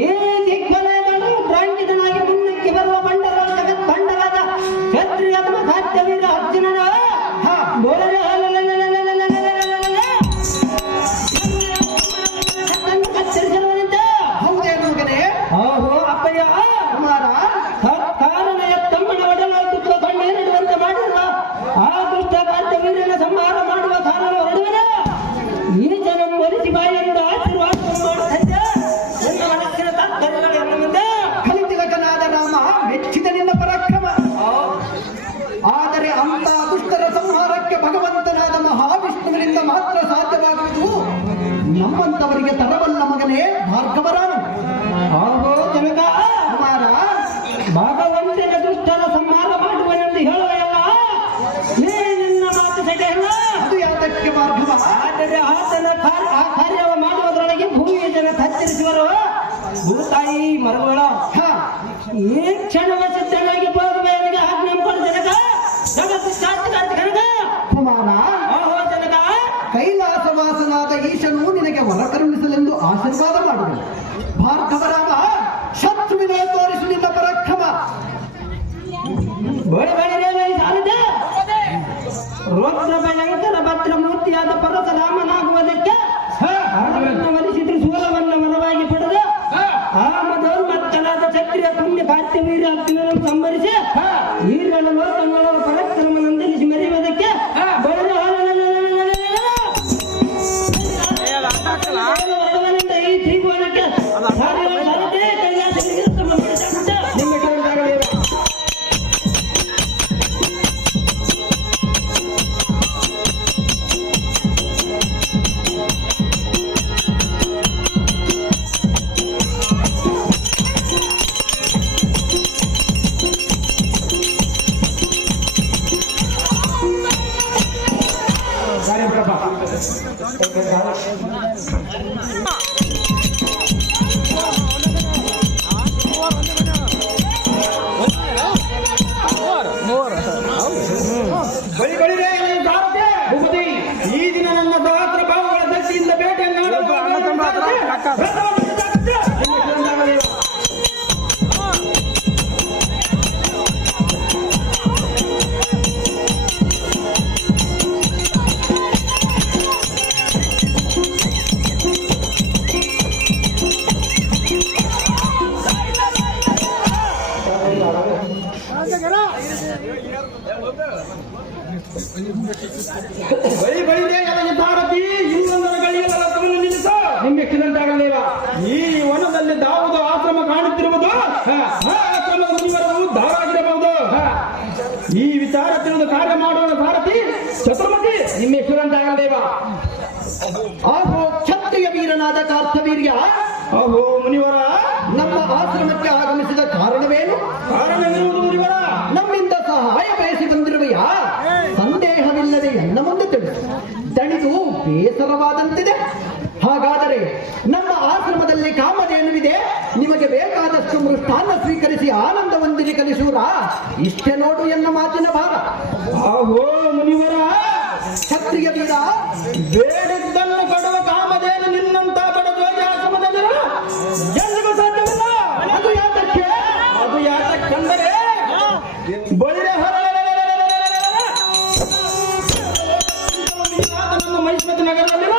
ಈ ದಿಗ್ಬಲಯಗಳು ಪ್ರಾಂಜಿತನಾಗಿ ಮುನ್ನಕ್ಕೆ ಬರುವ ಬಂಡರ ಜಗತ್ ಬಂಡರಾದ ಕ್ಷತ್ರಿಯ ಕಾರ್ಯವೀರ ಅರ್ಜುನನ ಕತ್ತರಿಸಿರುವಂತೆ. ಹೌದೇನು ಮಗನೇ? ಓಹೋ ಅಪ್ಪಯ್ಯ ಕುಮಾರ, ಕಾರಣಯ ತಮ್ಮನ ಒಡಲಾಗುತ್ತಿರುವ ಕಣ್ಣೇರಿಡುವಂತೆ ಮಾಡಿರುವ ಆ ದುಷ್ಟ ಕಾರ್ಯವೀರನ ಸಂಹಾರ ಮಾಡುವ ಕಾರಣ ಹೊರಡುವನ ಈ ಜನ ಒಲಿಸಿ ಬಾಯಿಂದ ಆಶೀರ್ವಾದವನ್ನು ಮಾಡುತ್ತಿದ್ದೆ. ನನ್ನ ಮನಸ್ಸಿನ ತಾತ್ಪರ್ಯಗಳ ಮುಂದೆ ಕಲಿತಿಲಕನಾದ ರಾಮ ಮೆಚ್ಚಿದ ನಿನ್ನ ಪರಾಕ್ರಮ. ಆದರೆ ಅಂತ ದುಷ್ಟರ ಸಂಹಾರಕ್ಕೆ ಭಗವಂತನಾದ ಮಹಾವಿಷ್ಣುವಿನಿಂದ ಮಾತ್ರ ಸಾಧ್ಯವಾಗುವುದು. ನಮ್ಮಂತವರಿಗೆ ತರವಲ್ಲ ಮಗನೇ ಭಾರ್ಗವರಾನು. ಓಹೋ ಜನಕ ಕುಮಾರ, ಭಗವಂತನ ದುಷ್ಟರ ಸಂಹಾರ ಮಾಡುವನೆಂದು ಹೇಳುವೆಯಲ್ಲ, ನೀ ನಿನ್ನ ಮಾತು ಸೆಟೆಯಲ್ಲ. ಅದು ಯಾತಕ್ಕೆ ಭಾರ್ಗವ? ಆದರೆ ಆತನ ಆ ಕಾರ್ಯವ ಮಾಡುವುದರೊಳಗೆ ಭೂಮಿಯ ಜನ ಕತ್ತರಿಸುವರು. ಭೂತಾಯಿ ಮರಗಳ ಹ, ಈ ಕ್ಷಣವ ಸಿದ್ಧನಾಗಿ ಹೋಗುವವನಿಗೆ ಆಜ್ಞೆ ಕೊಡು ಜನಕ. ಜಗತ್ತು ಶಾಸ್ತ್ರಗಾರ್ಥ ಕನಕ. ಕುಮಾರ, ಓಹೋ ಜನಕ, ಕೈಲಾಸವಾಸನಾದ ಈಶನು ನಿನಗೆ ವರ ಕರುಣಿಸಲೆಂದು ಆಶೀರ್ವಾದ ಮಾಡುವನು. ಭಾರ್ಗವರಾಮ, ಶತ್ರುವಿನ ತೋರಿಸು ನಿನ್ನ ಪರಾಕ್ರಮ. ಬಳಿರೇನೇ ಸಾಲದೆ ರುದ್ರ ಭಯಂಕರ ಭದ್ರ ಮೂರ್ತಿಯಾದ ಪರಶುರಾಮನಾಗುವುದಕ್ಕೆ ಹಣವನ್ನು ಒಲಿಸಿದ್ರು ಸೂಲವನ್ನು ವರವಾಗಿ ಪಡೆದು ಆ ಮಧೋನ್ಮತ್ತನಾದ ಕ್ಷತ್ರಿಯ ಪುಣ್ಯ ಕಾರ್ಯವೀರ ಅರ್ಜುನನನ್ನು ಸಂಹರಿಸಿ ಈರಳ ಲೋಕಗಳ ಪರಾಕ್ರಮನಂದಲಿಸಿ ಮೆರೆಯುವುದಕ್ಕೆ ಭಗವಂತ ಈ ತ್ರಿಭುವನಕ್ಕೆ ಸಾರದೆ ಕೈಲಾಸಕ್ಕೆ ತಮ್ಮ ನಿಮ್ಮ ಕೈಲಾಗಲಿವೆ. ಬಳಿ ಬಳಿರೇ ಸಾರಥಿ, ಭೂಪತಿ, ಈ ದಿನ ನನ್ನ ಸಹಸ್ರ ಭಾವಗಳ ಶಕ್ತಿಯಿಂದ ಬೇಟೆಯನ್ನು ಬಳಿ ಬಳಿರೇ ನನಗೆ ಸಾರಥಿ, ಇನ್ನೊಂದರ ಗಳಿಗೆಲ್ಲ ರಥವನ್ನು ನಿಲ್ಲಿಸು. ನಿಮ್ಮೆಕ್ಕಿದಂತಾಗಲೇವ ಈ ವನದಲ್ಲಿ ದಾವುದು ಆಶ್ರಮ ಕಾಣುತ್ತಿರುವುದು ಆ ಆಶ್ರಮದ ಮುನಿವರರು ದಾರಾಗಿರಬಹುದು. ಈ ವಿಚಾರ ತಿಳಿದು ಕಾರ್ಯ ಮಾಡೋಣ ಸಾರಥಿ. ಚತುರ್ಮತಿ, ನಿಮ್ಮೆಕ್ಕಿದಂತಾಗಲೇವ. ಆಹೋ ಕ್ಷತ್ರಿಯ ವೀರನಾದ ಕಾರ್ತವೀರ್ಯ, ಅಹೋ ಮುನಿವರ, ನಮ್ಮ ಆಶ್ರಮಕ್ಕೆ ಆಗಮಿಸಿದ ಕಾರಣವೇನು? ಕಾರಣವಿರುವುದು ಮುನಿವರ. ನಮ್ಮಿಂದ ಸಹಾಯ ಬಯಸಿ ಬಂದಿರುವೆಯಾ? ಸಂದೇಹವಿಲ್ಲದೆ ಎಲ್ಲ ಮುಂದೆ ತಿಳಿಸು. ದಣಿದು ಬೇಸರವಾದಂತಿದೆ. ಹಾಗಾದರೆ ನಮ್ಮ ಆಶ್ರಮದಲ್ಲಿ ಕಾಮಧೇನುವಿದೆ. ನಿಮಗೆ ಬೇಕಾದಷ್ಟು ಮೃಷ್ಟಾನ್ನ ಸ್ವೀಕರಿಸಿ ಆನಂದ ಹೊಂದಿರಿ ಕಲಿಸೂರ. ಇಷ್ಟೇ ನೋಡು ಎನ್ನ ಮಾತಿನ ಭಾರ. ಅಹೋ ಮುನಿವರ, ಕ್ಷತ್ರಿಯ ವೀರ, ಬೇಡಿದ್ದನ್ನು ಕೊಡುವ ಕಾಮಧೇನು ನಿನ್ನಂತ ಬಡಜೋಗಿ ಆಶ್ರಮದಲ್ಲಿರುವ ಎಲ್ಲಿಗೂ ಸಾಧ್ಯವಿಲ್ಲ. ಅದು ಯಾತಕ್ಕೆ? ಅದು ಯಾತಕ್ಕಂದರೆ ಬಳಿರೆ ಮಹಿಷ್ಮತಿ ನಗರದಲ್ಲಿರುವ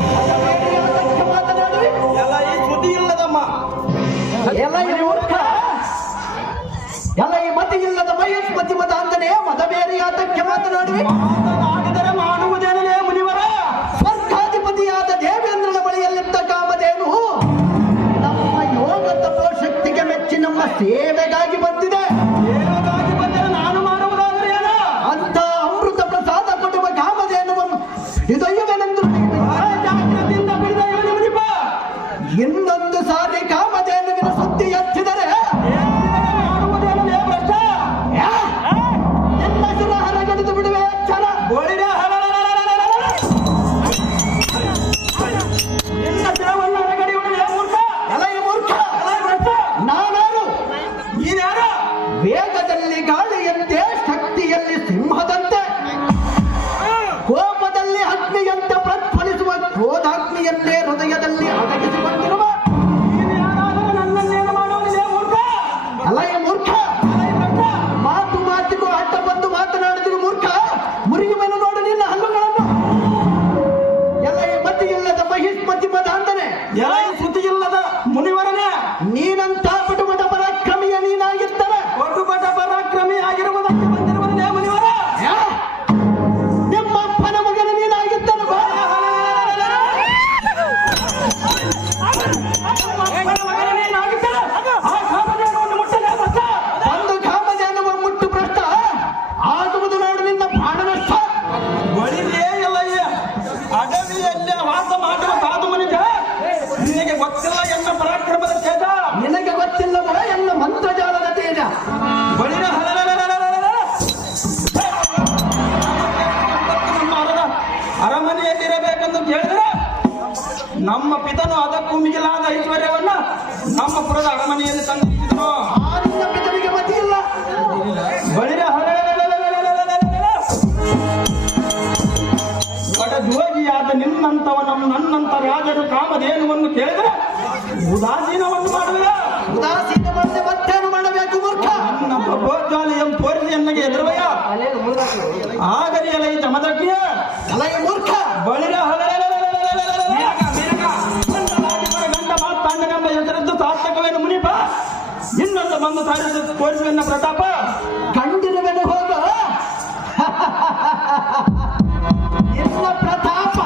ಅದಕ್ಕೆ ಮಾತನಾಡುವೆ. ಎಲ್ಲ ಈ ಸುದ್ದಿ ಇಲ್ಲದಮ್ಮ. ಎಲ್ಲ ಈ ಮೂರ್ಖ, ಎಲ್ಲ ಈ ಮತಿ ಇಲ್ಲದ ಮಹೇಶ್ಮತಿ ಮತ ಅಂತಾನೆ ಮತ ಬೇರೆ ಯಾತಕ್ಕೆ ಮಾತನಾಡುವೆ. ಮಾತನಾಡಿದರೆ ಮಾಡುವುದೇನೇ ಮುನಿವರ. ಸ್ವರ್ಗಾಧಿಪತಿಯಾದ ದೇವೇಂದ್ರನ ಬಳಿಯಲ್ಲಿದ್ದ ಕಾಮಧೇನು ನಮ್ಮ ಯೋಗ ತಪೋಶಕ್ತಿಗೆ ಮೆಚ್ಚಿ ನಮ್ಮ ಸೇವೆಗಾಗಿ ಬಂದಿದೆ. ದೇವಗಾಗಿ ಬಂದರೆ ನಾನು ಮಾಡುವುದಾದರೆ ಏನ? ಅಂತ ಅಮೃತ ಪ್ರಸಾದ ಕೊಡುವ ಕಾಮಧೇನುವನ್ನು ಇದೊಯ್ಯುವೆನೆಂದು ಜಾಗ್ರತೆಯಿಂದ ಬಿಡಿದ ಇವನು ಮುನಿಪ. ಇನ್ನೊಂದು ಸಾರಿ ಕಾಮಧೇನುವಿನ ಸುದ್ದಿ ಎತ್ತಿದರೆ ಮಾಡುವುದೇನೇ ಭ್ರಷ್ಟ. ಎಲ್ಲ ಸುರ ಹರಗಡಿದು ಬಿಡುವೆ. ಛಲ ಗೋಳಿನ ನಿನ್ನ ದೇವನ್ನ ಹೊರಗಡೆ ಹೊಡೆದ ಮೂರ್ಖ. ಎಲ್ಲ ಈ ಮೂರ್ಖ, ಎಲ್ಲ ಭ್ರಷ್ಟ. ನಾನಾರು ನೀನ್ಯಾರು? ವೇಗದಲ್ಲಿ ಗಾಳಿಯಂತೆ, ಶಕ್ತಿಯಲ್ಲಿ ಸಿಂಹದಂತೆ, ಕೋಪದಲ್ಲಿ ಅಗ್ನಿಯಂತೆ ಪ್ರಜ್ವಲಿಸುವ ಕ್ರೋಧಾಗ್ನಿಯಂತೆ ಹೃದಯದಲ್ಲಿ ಅಡಗಿಸಿಕೊಂಡಿರುವ ನೀನು ಯಾರಾದರೂ ನನ್ನನ್ನೇನು ಮಾಡುವುದಿಲ್ಲ ಮೂರ್ಖ. ಅಲ್ಲ ಈ ಮೂರ್ಖ. ಎಲ್ಲ ಈ ಭ್ರಷ್ಟ. ಮಾತು ಮಾತಿಗೂ ಅಡ್ಡ ಬಂದು ಮಾತನಾಡಿದ್ರು ಮೂರ್ಖ. ಮುರಿಯುವೆನು ನೋಡು ನಿನ್ನ ಹಲ್ಲುಗಳನ್ನು. ಎಲ್ಲ ಈ ಮತಿ ಇಲ್ಲದ ಮಹಿಷ್ಮತಿ ಮದ ಅಂತಾನೆ ಎಲ್ಲ ಈ ಸುದ್ದಿ ಇಲ್ಲದ ಮುನಿವರನೇ. ನೀನಂತ ಕುಟುಂಬದ ಪರಾಕ್ರಮಿಯ ನೀನಾಗಿದ್ದರೆ ಒಟ್ಟುಪಟ ಪರಾಕ್ರಮಿ ಆಗಿರುವುದಕ್ಕೆ ಬಂದಿರುವುದೇ ಮುನಿವರ. ಯಾ? ನಿಮ್ಮ ಅಪ್ಪನ ಮಗನ ನೀನಾಗಿದ್ದರೆ ಬಾ. ಆ ಕಾಮಧೇನುವನ್ನು ಮುಟ್ಟಲೇ ಭ್ರಷ್ಟ. ಒಂದು ಕಾಮಧೇನುವ ಮುಟ್ಟು ಭ್ರಷ್ಟ ಆಗುವುದು ನೋಡು ನಿನ್ನ ಪ್ರಾಣ ನಷ್ಟ. ಒಳಿದೇ ಎಲ್ಲ ಈ ಅಡವಿಯಲ್ಲಿ ವಾಸ ಮಾಡುವ ಸಾಧು ಮನುಷ್ಯ. ನಿನಗೆ ಗೊತ್ತಿಲ್ಲ ಎನ್ನ ಪರಾಕ್ರಮದ ತೇಜ. ನಿನಗೆ ಗೊತ್ತಿಲ್ಲವೋ ಎನ್ನ ಮಂತ್ರಜಾಲದ ತೇಜ. ಬಳಿನ ನಮ್ಮ ಅರಮನೆಯಲ್ಲಿರಬೇಕೆಂದು ಕೇಳಿದರೆ ನಮ್ಮ ಪಿತನು ಅದಕ್ಕೂ ಮಿಗಿಲಾದ ಐಶ್ವರ್ಯವನ್ನ ನಮ್ಮ ಪುರದ ಅರಮನೆಯಲ್ಲಿ ತಂದಿದ್ದನು. ಆ ನಿನ್ನ ಪಿತನಿಗೆ ಮತಿ ಇಲ್ಲ. ಬಳಿನ ಬಡ ಜೋಗಿಯಾದ ನಿನ್ನಂತವ ನನ್ನಂತ ರಾಜರು ಕಾಮಧೇನುವನ್ನು ಕೇಳಿದರೆ ಉದಾಸೀನವನ್ನು ಮಾಡುವ. ಉದಾಸೀನ ಮಾಡದೆ ಮತ್ತೇನು ಮಾಡಬೇಕು ಮೂರ್ಖ. ನನ್ನ ಪ್ರಭೋಜ್ವಾಲೆಯನ್ನು ತೋರಿಸಿ ಎನ್ನಗೆ ಎದುರುವಯ್ಯ. ಆಗಲಿಯಲ್ಲ ಈ ಚಮದಗ್ನಿಯ ಅಲ್ಲ ಈ ಮೂರ್ಖ. ಬಳಿರ ಗಂಡ ಮಾತಾಂಡನೆಂಬ ಹೆಸರದ್ದು ಸಾರ್ಥಕವೇನು ಮುನಿಪ. ಇನ್ನೊಂದು ಬಂದು ತೋರಿಸುವೆನ್ನ ಪ್ರತಾಪ. ಕಂಡಿರುವೆನು ಹೋಗು ನಿನ್ನ ಪ್ರತಾಪ.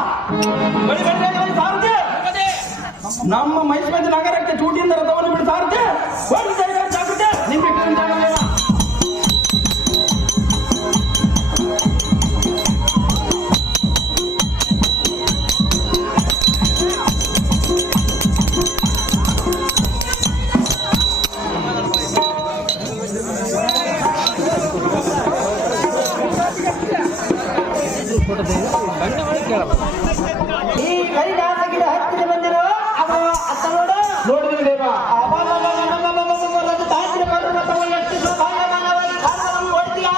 ಬಳಿ ಬಳಿ ಸಾರಥಿ ನಮ್ಮ ಮೈಸೂರು ನಗರಕ್ಕೆ ಚೂಟಿಯಿಂದ ರಥವನ್ನು ಬಿಡು ಸಾರಥಿ. ಜಾಗೃತಿ ನಿಮ್ಮ ಈ ಕೈಲಾಸಗಿಡ ಹತ್ತಿರ ಬಂದಿರೋ ಅವ ಅತ್ತ ನೋಡು. ನೋಡಿದ್ರೆ ದೇವ ತಾಂತ್ರಿಕ ಪರ್ವತವನ್ನು ಎಷ್ಟು ಸೋಭಾಯಮಾನವಾಗಿ ಕಾರಣವನ್ನು ನೋಡ್ತೀಯ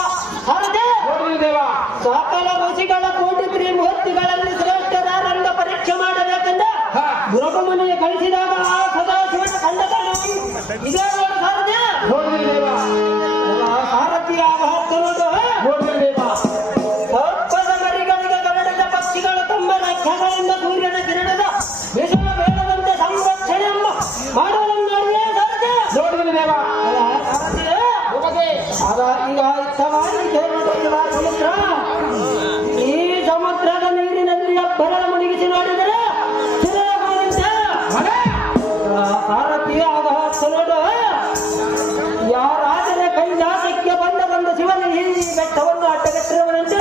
ಸಾರಥಿ. ನೋಡಿದ್ರೆ ದೇವ ಸಕಲ ಋಷಿಗಳ ಕೋಟಿ ತ್ರಿಮೂರ್ತಿಗಳಲ್ಲಿ ಶ್ರೇಷ್ಠರ ರಂಗ ಪರೀಕ್ಷೆ ಮಾಡಬೇಕೆಂದ ಹಾ. ಗುರುಮನಿಗೆ ಕಳಿಸಿದಾಗ ಆ ಸದಾಶಿವನ ಕಂಡದ ಇದೇ ನೋಡು ಸಾರಥಿ. ನೋಡಿದ್ರೆ ದೇವ ಸಾರಥಿಯ ಹತ್ತು ನೋಡು. ನೋಡಿದ್ರೆ ದೇವ ಸರ್ಪದ ಮರಿಗಳಿಗೆ ಗರಡದ ಪಕ್ಷಿಗಳು ತಮ್ಮ ರೆಕ್ಕೆಗಳಿಂದ ಸೂರ್ಯನ ಕಿರಣದ ವಿಷಯ ಬೇಡದಂತೆ ಸಂರಕ್ಷಣೆ ಎಂಬ ಮಾಡುವುದನ್ನು ನೋಡಿದೆ ಸಾರಥಿ. ನೋಡಿದ್ರೆ ದೇವ ಆಗ ಈಗ ಇತ್ತವಾಗಿ ಕೇಳಿಕೊಳ್ಳುವ ಸಮುದ್ರ ಈ ಸಮುದ್ರದ ನೀರಿನಲ್ಲಿ ಅಬ್ಬರ ಮುಳುಗಿಸಿ ನೋಡಿದರೆ ಚಿರಗುವಂತೆ ಸಾರಥಿ ಆಗ ಹತ್ತು ನೋಡು. ಯಾರಾದರೆ ಕೈಲಾಸಕ್ಕೆ ಬಂದ ಶಿವನ ಈ ಬೆಟ್ಟವನ್ನು ಅಡ್ಡಗಟ್ಟಿರುವಂತೆ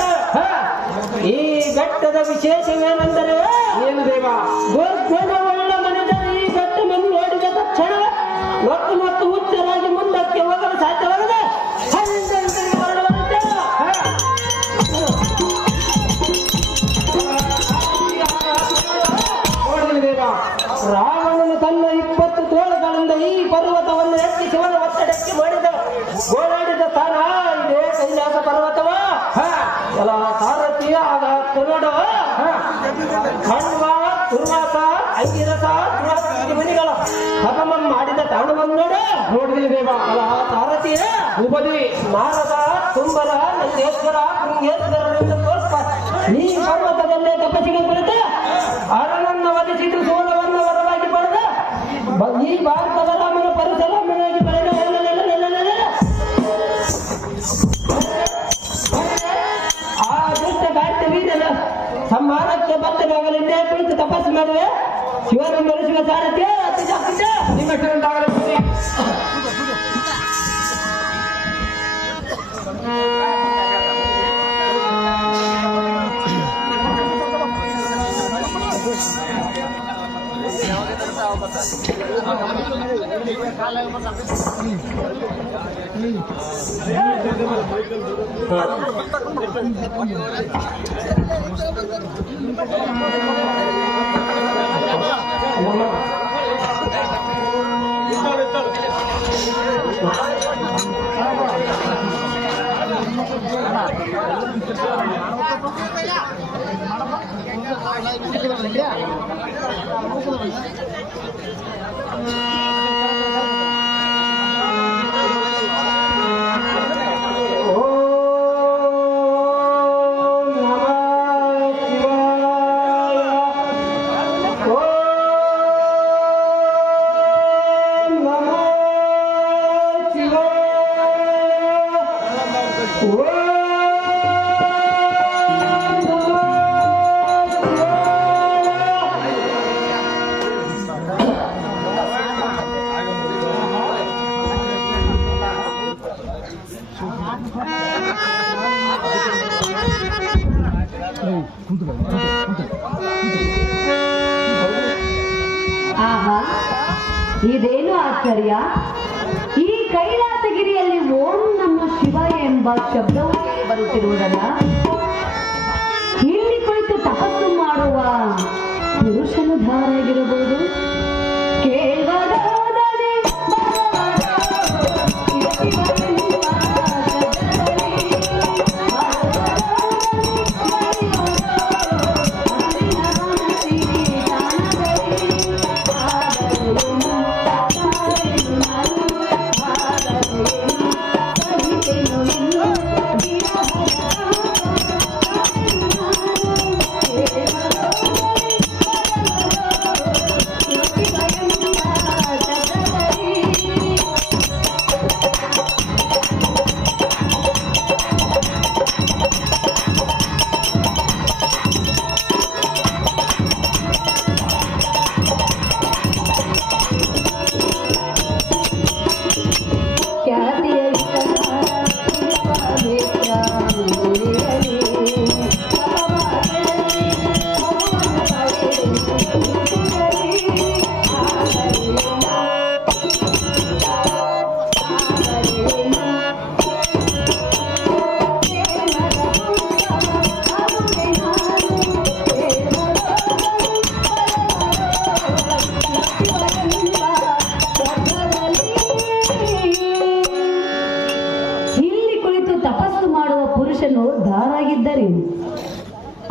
ಈ ಬೆಟ್ಟದ ವಿಶೇಷವೇನೆಂದರೆ ಏನು ದೇವ ದುರ್ಗುಣವುಳ್ಳ ಮನುಷ್ಯರು ಈ ಬೆಟ್ಟವನ್ನು ನೋಡಿದ ತಕ್ಷಣ ಮತ್ತು ಹುಚ್ಚರಾಗಿ ಮುಂದಕ್ಕೆ ಹೋಗಲು ಸಾಧ್ಯವಾಗದೆ ಹೊರಡುವಂತೆ ನೋಡಿದ್ರೆ ದೇವ ರಾವಣನು ತನ್ನ 20 ತೋಳುಗಳಿಂದ ಈ ಪರ್ವತವನ್ನು ಎತ್ತಿ ಶಿವನ ಒತ್ತಡಕ್ಕೆ ಮಾಡಿದ ಗೋಳಾಡಿದ ಸ್ಥಾನ ಇದೇ ಕೈಲಾಸ ಪರ್ವತವ. ಎಲ್ಲ ಸಾರಥಿಯ ಆಗ ನೋಡುವ ಖಂಡ್ವ ದುರ್ವಾಸ ಐಗಿರಸ ಮನಿಗಳ ಹಗಮ ಮಾಡಿದ ತಾಣವನ್ನು ನೋಡು. ನೋಡಿದ್ರೆ ದೇವ ಅಲ್ಲ ಸಾರಥಿಯ ಉಪದಿ ನಾರದ ಕುಂಬರ ನಂದೇಶ್ವರ ಶೃಂಗೇಶ್ವರರಿಂದ ತೋರ್ಪ ಈ ಪರ್ವತದಲ್ಲೇ ತಪಸ್ಸಿಗೆ ಕುಳಿತು ಅರಣ ಈ ಭಾರತದ ರಾಮನ ಪರಶುರಾಮನಾಗಿ ಬೆಳೆದ ಆ ದುಷ್ಟ ಕಾರ್ಯ ವೀರನ ಸಂಹಾರಕ್ಕೆ ಬದ್ಧನಾಗಲಿದ್ದೇ ಕುಳಿತು ತಪಸ್ಸು ಮಾಡುವೆ. ಶಿವನ ಮನಸ್ಸಿನ ಸಾರಥ್ಯ ಅತಿ ಜಾಸ್ತಿ ನಿಮ್ಮಷ್ಟೊಂದಾಗಲಿ ಆಹಾ, ಇದೇನು ಆಶ್ಚರ್ಯ! ಈ ಕೈಲಾಸಗಿರಿಯಲ್ಲಿ ಓಂ ನಮ್ಮ ಶಿವಾಯ ಎಂಬ ಶಬ್ದವು ಕೇಳಿ ಬರುತ್ತಿರುವುದಲ್ಲ. ಇಲ್ಲಿ ಕುಳಿತು ತಪಸ್ಸು ಮಾಡುವ ಪುರುಷನು ಧಾರಾಗಿರಬಹುದು. ಕೇವಲೋದನೆ ಧಾರಾಗಿದ್ದರೇನು?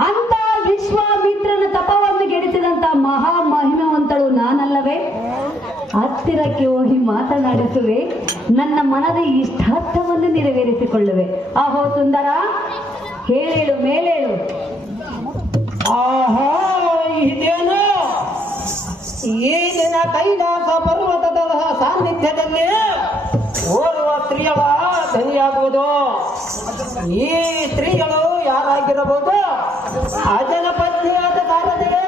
ಅಂತ ವಿಶ್ವಾಮಿತ್ರನ ತಪವನ್ನು ಗೆಡಿಸಿದಂತ ಮಹಾ ಮಹಿಮವಂತಳು ನಾನಲ್ಲವೇ? ಹತ್ತಿರಕ್ಕೆ ಹೋಗಿ ಮಾತನಾಡಿಸುವೆ, ನನ್ನ ಮನದ ಇಷ್ಟಾರ್ಥವನ್ನು ನೆರವೇರಿಸಿಕೊಳ್ಳುವೆ. ಆಹೋ ಸುಂದರ, ಹೇಳೇಳು, ಮೇಲೇಳು. ಆಹಾ, ಇದೇನು ಈ ದಿನ ಕೈಲಾಸ ಪರ್ವತದ ಸಾನ್ನಿಧ್ಯದಲ್ಲಿ ಓರ್ವ ಸ್ತ್ರೀಯಳ ಧನಿಯಾಗುವುದು. ಈ ಸ್ತ್ರೀಗಳು ಯಾರಾಗಿರಬಹುದು? ಅಜನ ಪತ್ನಿಯಾದ ತಾರದೆಯೇ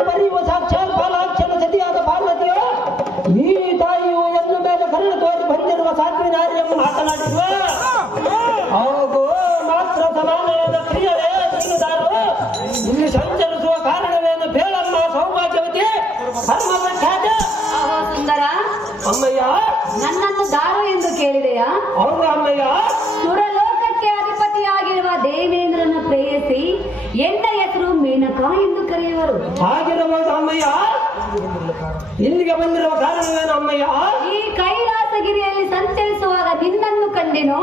ಪಡೆಯುವ ಸಾಕ್ಷಾತ್ ಬಾಲಾಕ್ಷನ ಸತಿಯಾದ ಪಾರ್ವತಿಯು ಈ ತಾಯಿಯು ಎನ್ನು ಮೇಲೆ ಕರ್ಣ ತೋರಿ ಬಂದಿರುವ ಸಾತ್ವಿ ನಾರಿಯನ್ನು ಮಾತನಾಡಿರುವ ಹಾಗೂ ಮಾತ್ರ ಸಮಾನವಾದ ಪ್ರಿಯವೇ ತಿಳಿದಾರು. ಇಲ್ಲಿ ಸಂಚರಿಸುವ ಕಾರಣವೇನು? ಬೇಳಮ್ಮ ಸೌಭಾಗ್ಯವತಿ ಧರ್ಮ ಪ್ರಖ್ಯಾತ. ಸುಂದರ, ಅಮ್ಮಯ್ಯ, ನನ್ನನ್ನು ದಾರು ಎಂದು ಕೇಳಿದೆಯಾ? ಹೌದು ಅಮ್ಮಯ್ಯ. ಸುರಲೋಕಕ್ಕೆ ಅಧಿಪತಿಯಾಗಿರುವ ದೇವೇಂದ್ರನ ಪ್ರೇಯಸಿ, ಎನ್ನ ಹೆಸರು ಮೇನಕಾ ಎಂದು ಕರೆಯುವರು. ಆಗಿರಬಹುದು ಅಮ್ಮಯ್ಯ. ಇಲ್ಲಿಗೆ ಬಂದಿರುವ ಕಾರಣವೇನು ಅಮ್ಮಯ್ಯ? ಈ ಕೈಲಾಸಗಿರಿಯಲ್ಲಿ ಸಂಚರಿಸುವಾಗ ನಿನ್ನನ್ನು ಕಂಡೆನು.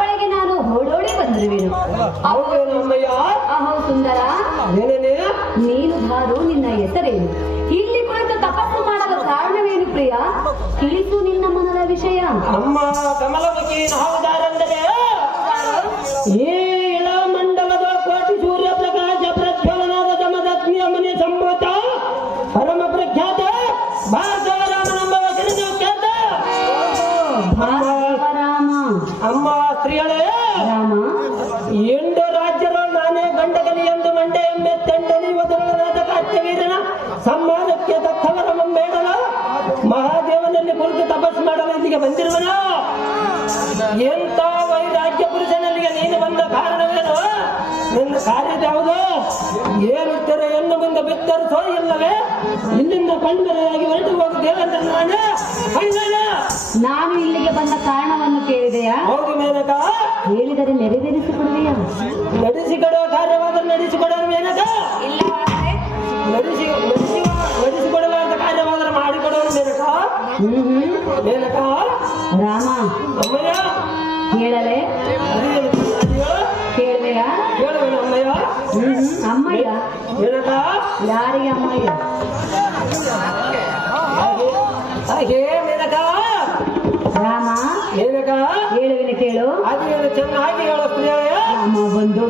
ಬಳಿಗೆ ನಾನು ಓಡೋಡಿ ಬಂದಿರುವೆನು. ಹೌದೇನು ಅಮ್ಮಯ್ಯ? ಅಹೋ ಸುಂದರ, ಏನೇನೆ? ನೀನು ಧಾರು, ನಿನ್ನ ಹೆಸರೇನು? ಇಲ್ಲಿ ಕುಳಿತು ತಪಸ್ಸು ಮಾಡಲು ಕಾರಣವೇನು ಪ್ರಿಯ? ತಿಳಿಸು ನಿನ್ನ ಮನದ ವಿಷಯ. ಅಮ್ಮ ಕಮಲಮುಖಿ ನಾವುದಾರೆಂದರೆ ಈ ಇಳಮಂಡಲದ ಕೋಟಿ ಸೂರ್ಯ ಪ್ರಕಾಶ ಪ್ರಜ್ವಲನಾದ ಜಮದಗ್ನಿಯ ಮನೆ ಸಂಭೂತ ಪರಮ ಪ್ರಖ್ಯಾತ ಇಲ್ಲಿಗೆ ಬಂದಿರುವನು? ಎಂತ ವೈರಾಗ್ಯ ಪುರುಷನಲ್ಲಿಗೆ ನೀನು ಬಂದ ಕಾರಣವೇನು? ನಿನ್ನ ಕಾರ್ಯದ ಯಾವುದು? ಏನುತ್ತಾರೆ ಎನ್ನು ಬಂದ ಬಿತ್ತರಿಸೋ ಇಲ್ಲವೇ ಇಲ್ಲಿಂದ ಕಣ್ಮರೆಯಾಗಿ ಹೊರಟು ಹೋಗುತ್ತೇವೆ ಅಂತ ನಾನು ಇಲ್ಲಿಗೆ ಬಂದ ಕಾರಣವನ್ನು ಕೇಳಿದೆಯಾ? ಹೌದು ಮೇನಕ. ಹೇಳಿದರೆ ನೆರವೇರಿಸಿಕೊಡುವೆಯಾ? ನಡೆಸಿಕೊಡುವ ಕಾರ್ಯವಾದರೆ ನಡೆಸಿಕೊಡುವ ಮೇನಕ. ನಡೆಸಿಕೊಡಲಾದ ಕಾರ್ಯವಾದರೆ ಮಾಡಿಕೊಡುವ ಮೇನಕ. ಮೇನಕ ರಾಮ ಅಮ್ಮಯ್ಯ ಹೇಳಲೆ ಕೇಳಿದೆಯಾ? ಹೇಳುವೇನು ಅಮ್ಮಯ್ಯ? ಅಮ್ಮಯ್ಯ ಮೇನಕ ಯಾರಿಗೆ ಅಮ್ಮಯ್ಯ? ಹಾಗೆ ಮೇನಕ. ರಾಮ ಮೇನಕ ಹೇಳುವಿನ ಕೇಳು. ಅದೇನು ಚೆನ್ನಾಗಿ ಹೇಳೋ ಸ್ತ್ರೀಯ. ರಾಮ ಬಂದು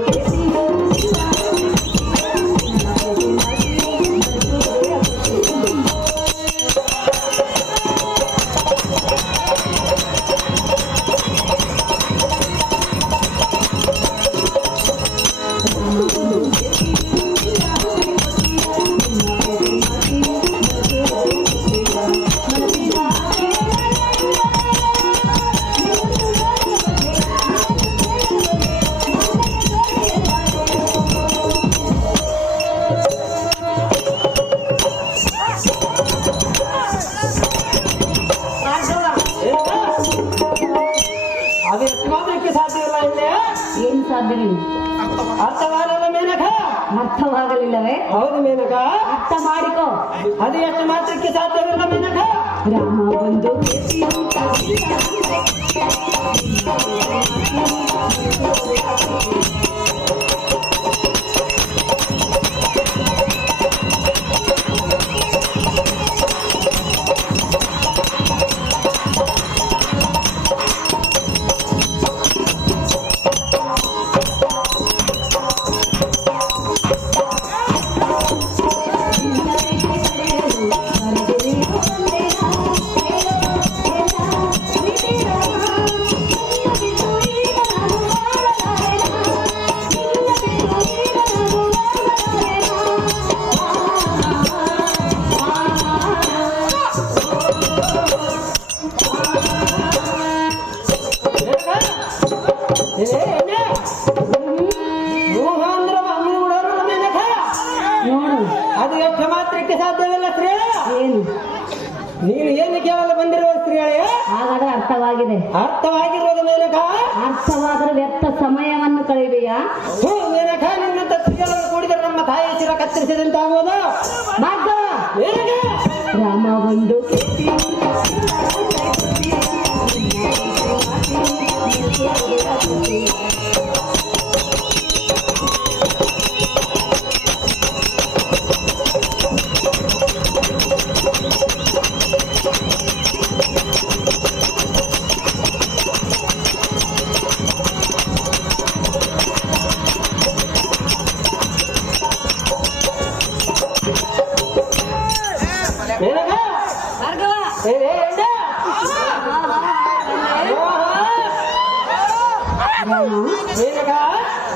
ಅದು ಎಷ್ಟು ಮಾತ್ರಕ್ಕೆ ಸಾಧ್ಯವಿಲ್ಲ ಇಲ್ಲಿ. ಏನು ಸಾಧ್ಯವಿಲ್ಲ? ಅರ್ಥವಾಗಲ್ಲ ಮೇನಕ. ಅರ್ಥವಾಗಲಿಲ್ಲವೇ? ಹೌದು ಮೇನಕ. ಅರ್ಥ ಮಾಡಿಕೋ. ಅದು ಎಷ್ಟು ಮಾತ್ರಕ್ಕೆ ಸಾಧ್ಯವಿಲ್ಲ ಮೇನಕ. ರಾಮ ಬಂದು ಅದು ಎಷ್ಟು ಮಾತ್ರಕ್ಕೆ ಸಾಧ್ಯವಿಲ್ಲ ಸ್ತ್ರೀ. ಏನು? ನೀನು ಏನು ಕೇವಲ ಬಂದಿರುವ ಸ್ತ್ರೀಯೇ? ಹಾಗಾದ್ರೆ ಅರ್ಥವಾಗಿದೆ. ಅರ್ಥವಾಗಿರೋದು ಮೇನಕ. ಅರ್ಥವಾದರೆ ವ್ಯರ್ಥ ಸಮಯವನ್ನು ಕಳೆಯುವೆಯಾ? ಮೇನಕ ನಿನ್ನಂತ ಸ್ತ್ರೀಗಳನ್ನು ಕೂಡಿದರೆ ನಮ್ಮ ತಾಯಿಯ ಶಿರ ಕತ್ತರಿಸಿದಂತಾಗುವುದು. ರಾಮ ಬಂದು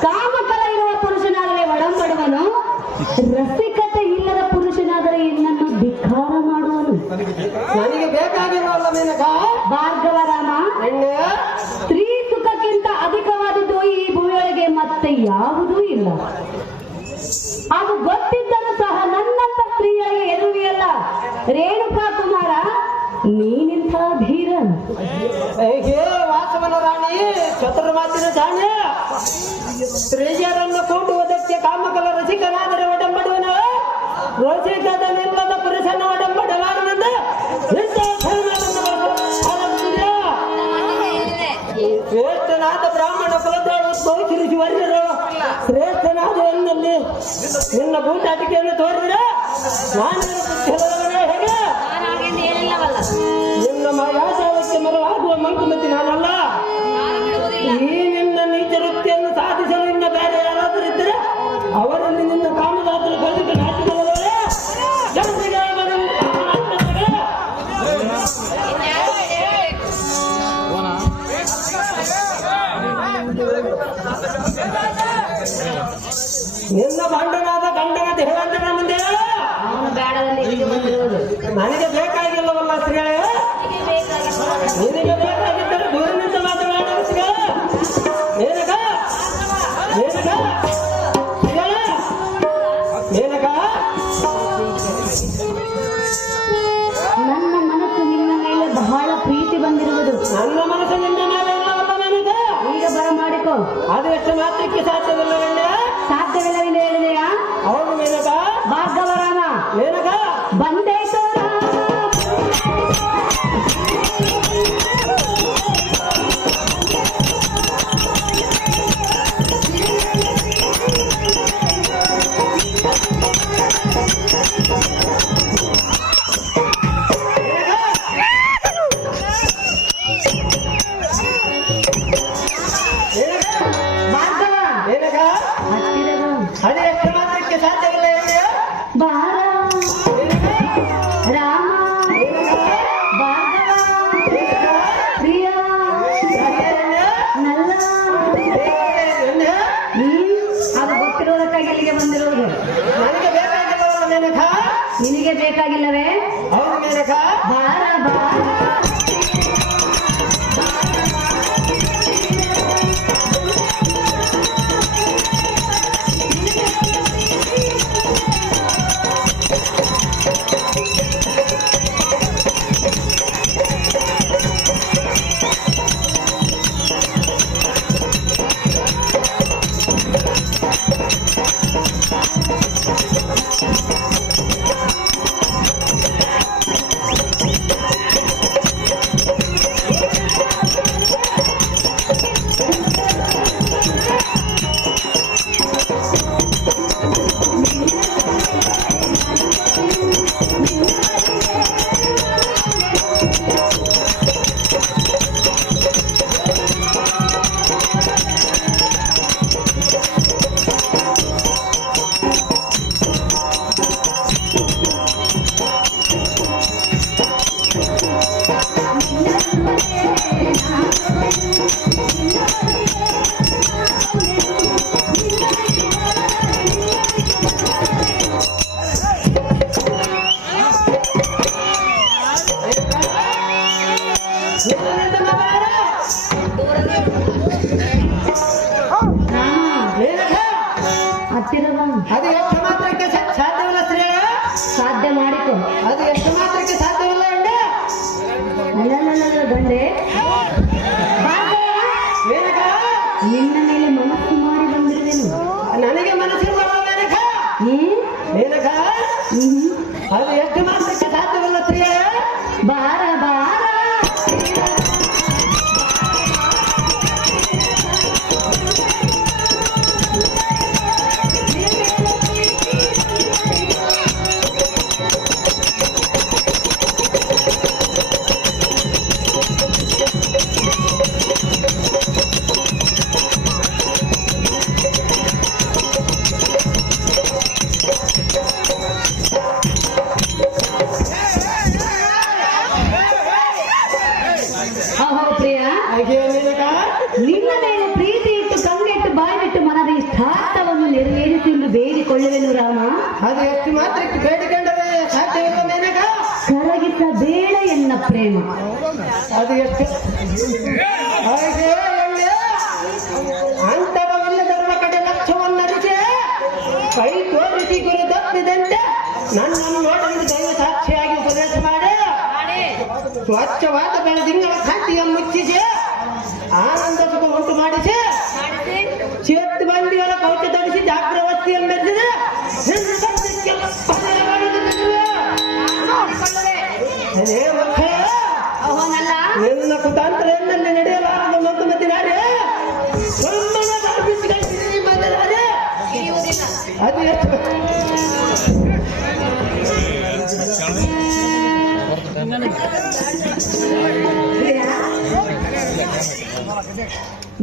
ಕಾಮಕಲ ಇರುವ ಪುರುಷನಾದರೆ ಒಡಂಬಡುವನು, ರಸಿಕತೆ ಇಲ್ಲದ ಪುರುಷನಾದರೆ ಇನ್ನನ್ನು ಧಿಕ್ಕಾರ ಮಾಡುವನು. ನನಗೆ ಬೇಕಾಗಿರೋಲ್ಲ ಮೇನಕ. ಭಾರ್ಗವ ರಾಮ, ಸ್ತ್ರೀ ಸುಖಕ್ಕಿಂತ ಅಧಿಕವಾದದ್ದು ಈ ಭೂಮಿಯೊಳಗೆ ಮತ್ತೆ ಯಾವುದೂ ಇಲ್ಲ. ಅದು ಗೊತ್ತಿದ್ದರೂ ಸಹ ನನ್ನಂತ ಸ್ತ್ರೀಯರಿಗೆ ಎದುರಿಯಲ್ಲ. ರೇಣುಕಾ ಕುಮಾರ, ನೀನಿಂಥ ಧೀರ. ಹೇ ವಾಸವನ ರಾಣಿ, ಚತುರ ಮಾತಿನ ಜಾಣೆ. ಸ್ತ್ರೀಯರನ್ನು ಕೂಡುವುದಕ್ಕೆ ಕಾಮಕಲ ರಸಿಕನಾದರೆ ಒಡಂಬಡುವನು, ರೋಚಿಕದನಿಲ್ಲದ ಪುರುಷನ ಒಡಂಬಡಲಾರನೆಂದು ಶ್ರೇಷ್ಠನಾದ ಬ್ರಾಹ್ಮಣ ಕುಲದವರು ಉದ್ಭವಿಸಿರಿಸಿ ವರ್ಯರು. ಶ್ರೇಷ್ಠನಾದ ಎನ್ನಲ್ಲಿ ನಿನ್ನ ಬೂಟಾಟಿಕೆಯನ್ನು ತೋರಿದ್ರೆ ನಾನೇನು ಹೇಗೆ ನಿನ್ನ ಯಾಜಾಲಕ್ಕೆ ಮರವಾಗುವ ಮಂಕುಮತಿ ನಾನಲ್ಲ. ಈ ನಿನ್ನ ನೀಚ ವೃತ್ತಿಯನ್ನು ಸಾಧಿಸಲು ಇನ್ನ ಬೇರೆ ಯಾರಾದರೂ ಇದ್ದರೆ ಅವರಲ್ಲಿ ನಿನ್ನ ಕಾಮದಾತರು ಬದುಕು ನಾಚಿಕೊಳ್ಳುವವರೇ. ನಿನ್ನ ಬಂಡನಾದ ಗಂಡನ ದೇವಂತನ ಮುಂದೆ ಅವನು ಬೇಡ ಬಂದೇಶೋ ಭಾರ್ಗವ ಏನಕ್ಕ ಹತ್ತಿರ ಬಾ. ಅದೇ ಎಷ್ಟು ಮಾತ್ರಕ್ಕೆ ಸಾಧ್ಯವಿಲ್ಲ ಹೇಳಿ ಬಾರ ರಾಮ ಭಾರ್ಗವ ಪ್ರಿಯ ನಲ್ಲ ಅದು ಗೊತ್ತಿರೋದಕ್ಕಾಗಿ ಇಲ್ಲಿಗೆ ಬಂದಿರೋದು. ನನಗೆ ಬೇಕಾಗಿಲ್ಲವಲ್ಲ ಮೇನಕ ನಿನಗೆ ಬೇಕಾಗಿಲ್ಲವೇ? ಹೌದು ಮೇನಕ ಬಾರ ಬಾರ ಹತ್ತಿರ ಬಾ. ಅದು ಎಷ್ಟು ಮಾತ್ರಕ್ಕೆ ಸಾಧ್ಯವಿಲ್ಲ ಸ್ತ್ರೀ ಸಾಧ್ಯ ಮಾಡಿಕೊ. ಅದು ಎಷ್ಟು ಮಾತ್ರಕ್ಕೆ ಸಾಧ್ಯವಿಲ್ಲ ಎಂದೆ ಅಲ್ಲಲ್ಲ ಗಂಡೆ ಮೇನಕ ನಿನ್ನ ಮೇಲೆ ಮನಸ್ಸು ಮಾಡಿ ಬಂದಿರುವೆನು. ನನಗೆ ಮನಸ್ಸಿಲ್ಲ ಮೇನಕ ಮೇನಕ ಅದು ಎಷ್ಟು ಮಾತ್ರಕ್ಕೆ ಸಾಧ್ಯವಿಲ್ಲ ಸ್ತ್ರೀ ಬಾರ ಬಾರ ಅಹೋ ಪ್ರಿಯ, ಹಾಗೆ ಮೇನಕ ನಿನ್ನ ಮೇಲೆ ಪ್ರೀತಿ ಇಟ್ಟು ಕಣ್ಣಿಟ್ಟು ಬಾಯಿಬಿಟ್ಟು ಮನದ ಇಷ್ಟಾರ್ಥವನ್ನು ನೆರವೇರಿಸಿ ಬೇಡಿಕೊಳ್ಳುವೆನು ರಾಮ. ಅದು ಎಷ್ಟು ಮಾತ್ರಕ್ಕೆ ಬೇಡಿಕೊಂಡರೆ ಸಾಧ್ಯವಿಲ್ಲ ಮೇನಕ ಕರಗಿಸ ಬೇಡ ಎನ್ನ ಪ್ರೇಮ. ಅದು ಎಷ್ಟು ಹಾಗೆ ಅಂತರವಿಲ್ಲದವರ ಕಡೆ ಲಕ್ಷ್ಯವನ್ನರಿಸಿ ಕೈ ತೋರಿಸಿ ಗುರು ತಪ್ಪಿದಂತೆ ನನ್ನನ್ನು ನೋಡಲು ದೈವ ಸಾಕ್ಷಿಯಾಗಿ ಉಪದೇಶ ಮಾಡಿ ಸ್ವಚ್ಛವಾದ ಬೆಳದಿಂಗಳ ಕಾಂತಿಯ ಮುಚ್ಚಿಸಿ ಆನಂದ ಸುಖ ಉಂಟು ಮಾಡಿಸಿ ಚೇತ್ ಬಂದಿಗಳ ಕೌಚ ತಡಿಸಿ ಜಾಗ್ರವಸ್ತಿಯನ್ನು ಮೆರೆಸಿದೆ ನಿನ್ನ ಕುತಾಂತರದಲ್ಲಿ ನಡೆಯಲಾರದ ಮಂಕುಮತಿ ನಾರೇ ಅದು ಎಷ್ಟು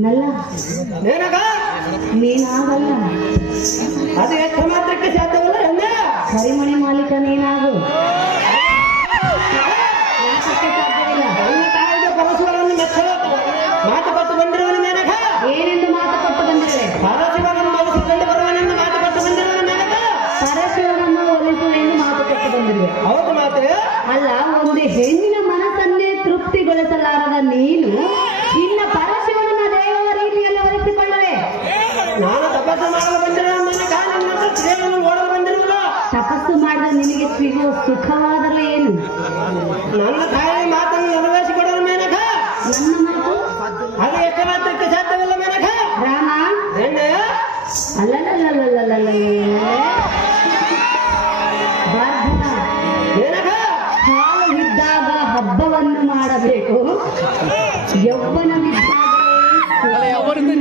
ನಲ್ಲ ಮೇನಕ ನೀನಾಗಲ್ಲ, ಅದು ಎಷ್ಟು ಮಾತ್ರಕ್ಕೆ ಸಾಧ್ಯವಲ್ಲ ಎಂದ ಕರಿಮಣಿ ಮಾಲೀಕ ನೀನಾಗು. ಯಾಕೆ ಸಾಧ್ಯವಿಲ್ಲ? ನನ್ನ ತಾಯಿಗೆ ಪರಶುವರನ್ನು ಮೆಚ್ಚಲು ಮಾತುಕಟ್ಟು ಬಂದಿರುವನು ಮೇನಕ ಏನೆಂದು ಮಾತು ಕೊಟ್ಟು ಬಂದಿರುವೆ? ಪರಶುವರನ್ನು ಒಲಿಸಿಕೊಂಡು ಬರುವನೆಂದು ಮಾತುಕಟ್ಟು ಬಂದಿರುವನು ಮೇನಕ ಪರಶುವನ್ನು ಒಲಿಸುವೆಂದು ಮಾತು ಕೊಟ್ಟು ಬಂದಿರುವೆ. ಹೌದು ಮಾತು ಅಲ್ಲ, ಒಂದು ಹೆಣ್ಣಿನ ಮನಸ್ಸನ್ನೇ ತೃಪ್ತಿಗೊಳಿಸಲಾರದ ನೀನು ಇನ್ನ ಪರಶಿವನನ್ನ ದೈವ ರೀತಿಯಲ್ಲಿ ಒಲಿಸಿಕೊಳ್ಳುವೆ. ನಾನು ತಪಸ್ಸು ಮಾಡಲು ಬಂದಿರುವ ಮೇನಕ ನನ್ನ ಸ್ತ್ರೀಯನ್ನು ಓಡಲು ಬಂದಿರುವುದು ತಪಸ್ಸು ಮಾಡಿದ ನಿನಗೆ ಸಿಗುವ ಸುಖವಾದರೂ ಏನು? ನನ್ನ ತಾಯಿ ಮಾತನ್ನು ನೆರವೇರಿಸಿಕೊಡಲು ಮೇನಕ ನನ್ನ ಮಾತು ಅದು ಎಷ್ಟು ಮಾತ್ರಕ್ಕೆ ಸಾಧ್ಯವಿಲ್ಲ ಮೇನಕ ರಾಮ. ಹೆಣ್ಣೆ ಅಲ್ಲಲ್ಲ ಭಾರ್ಗವ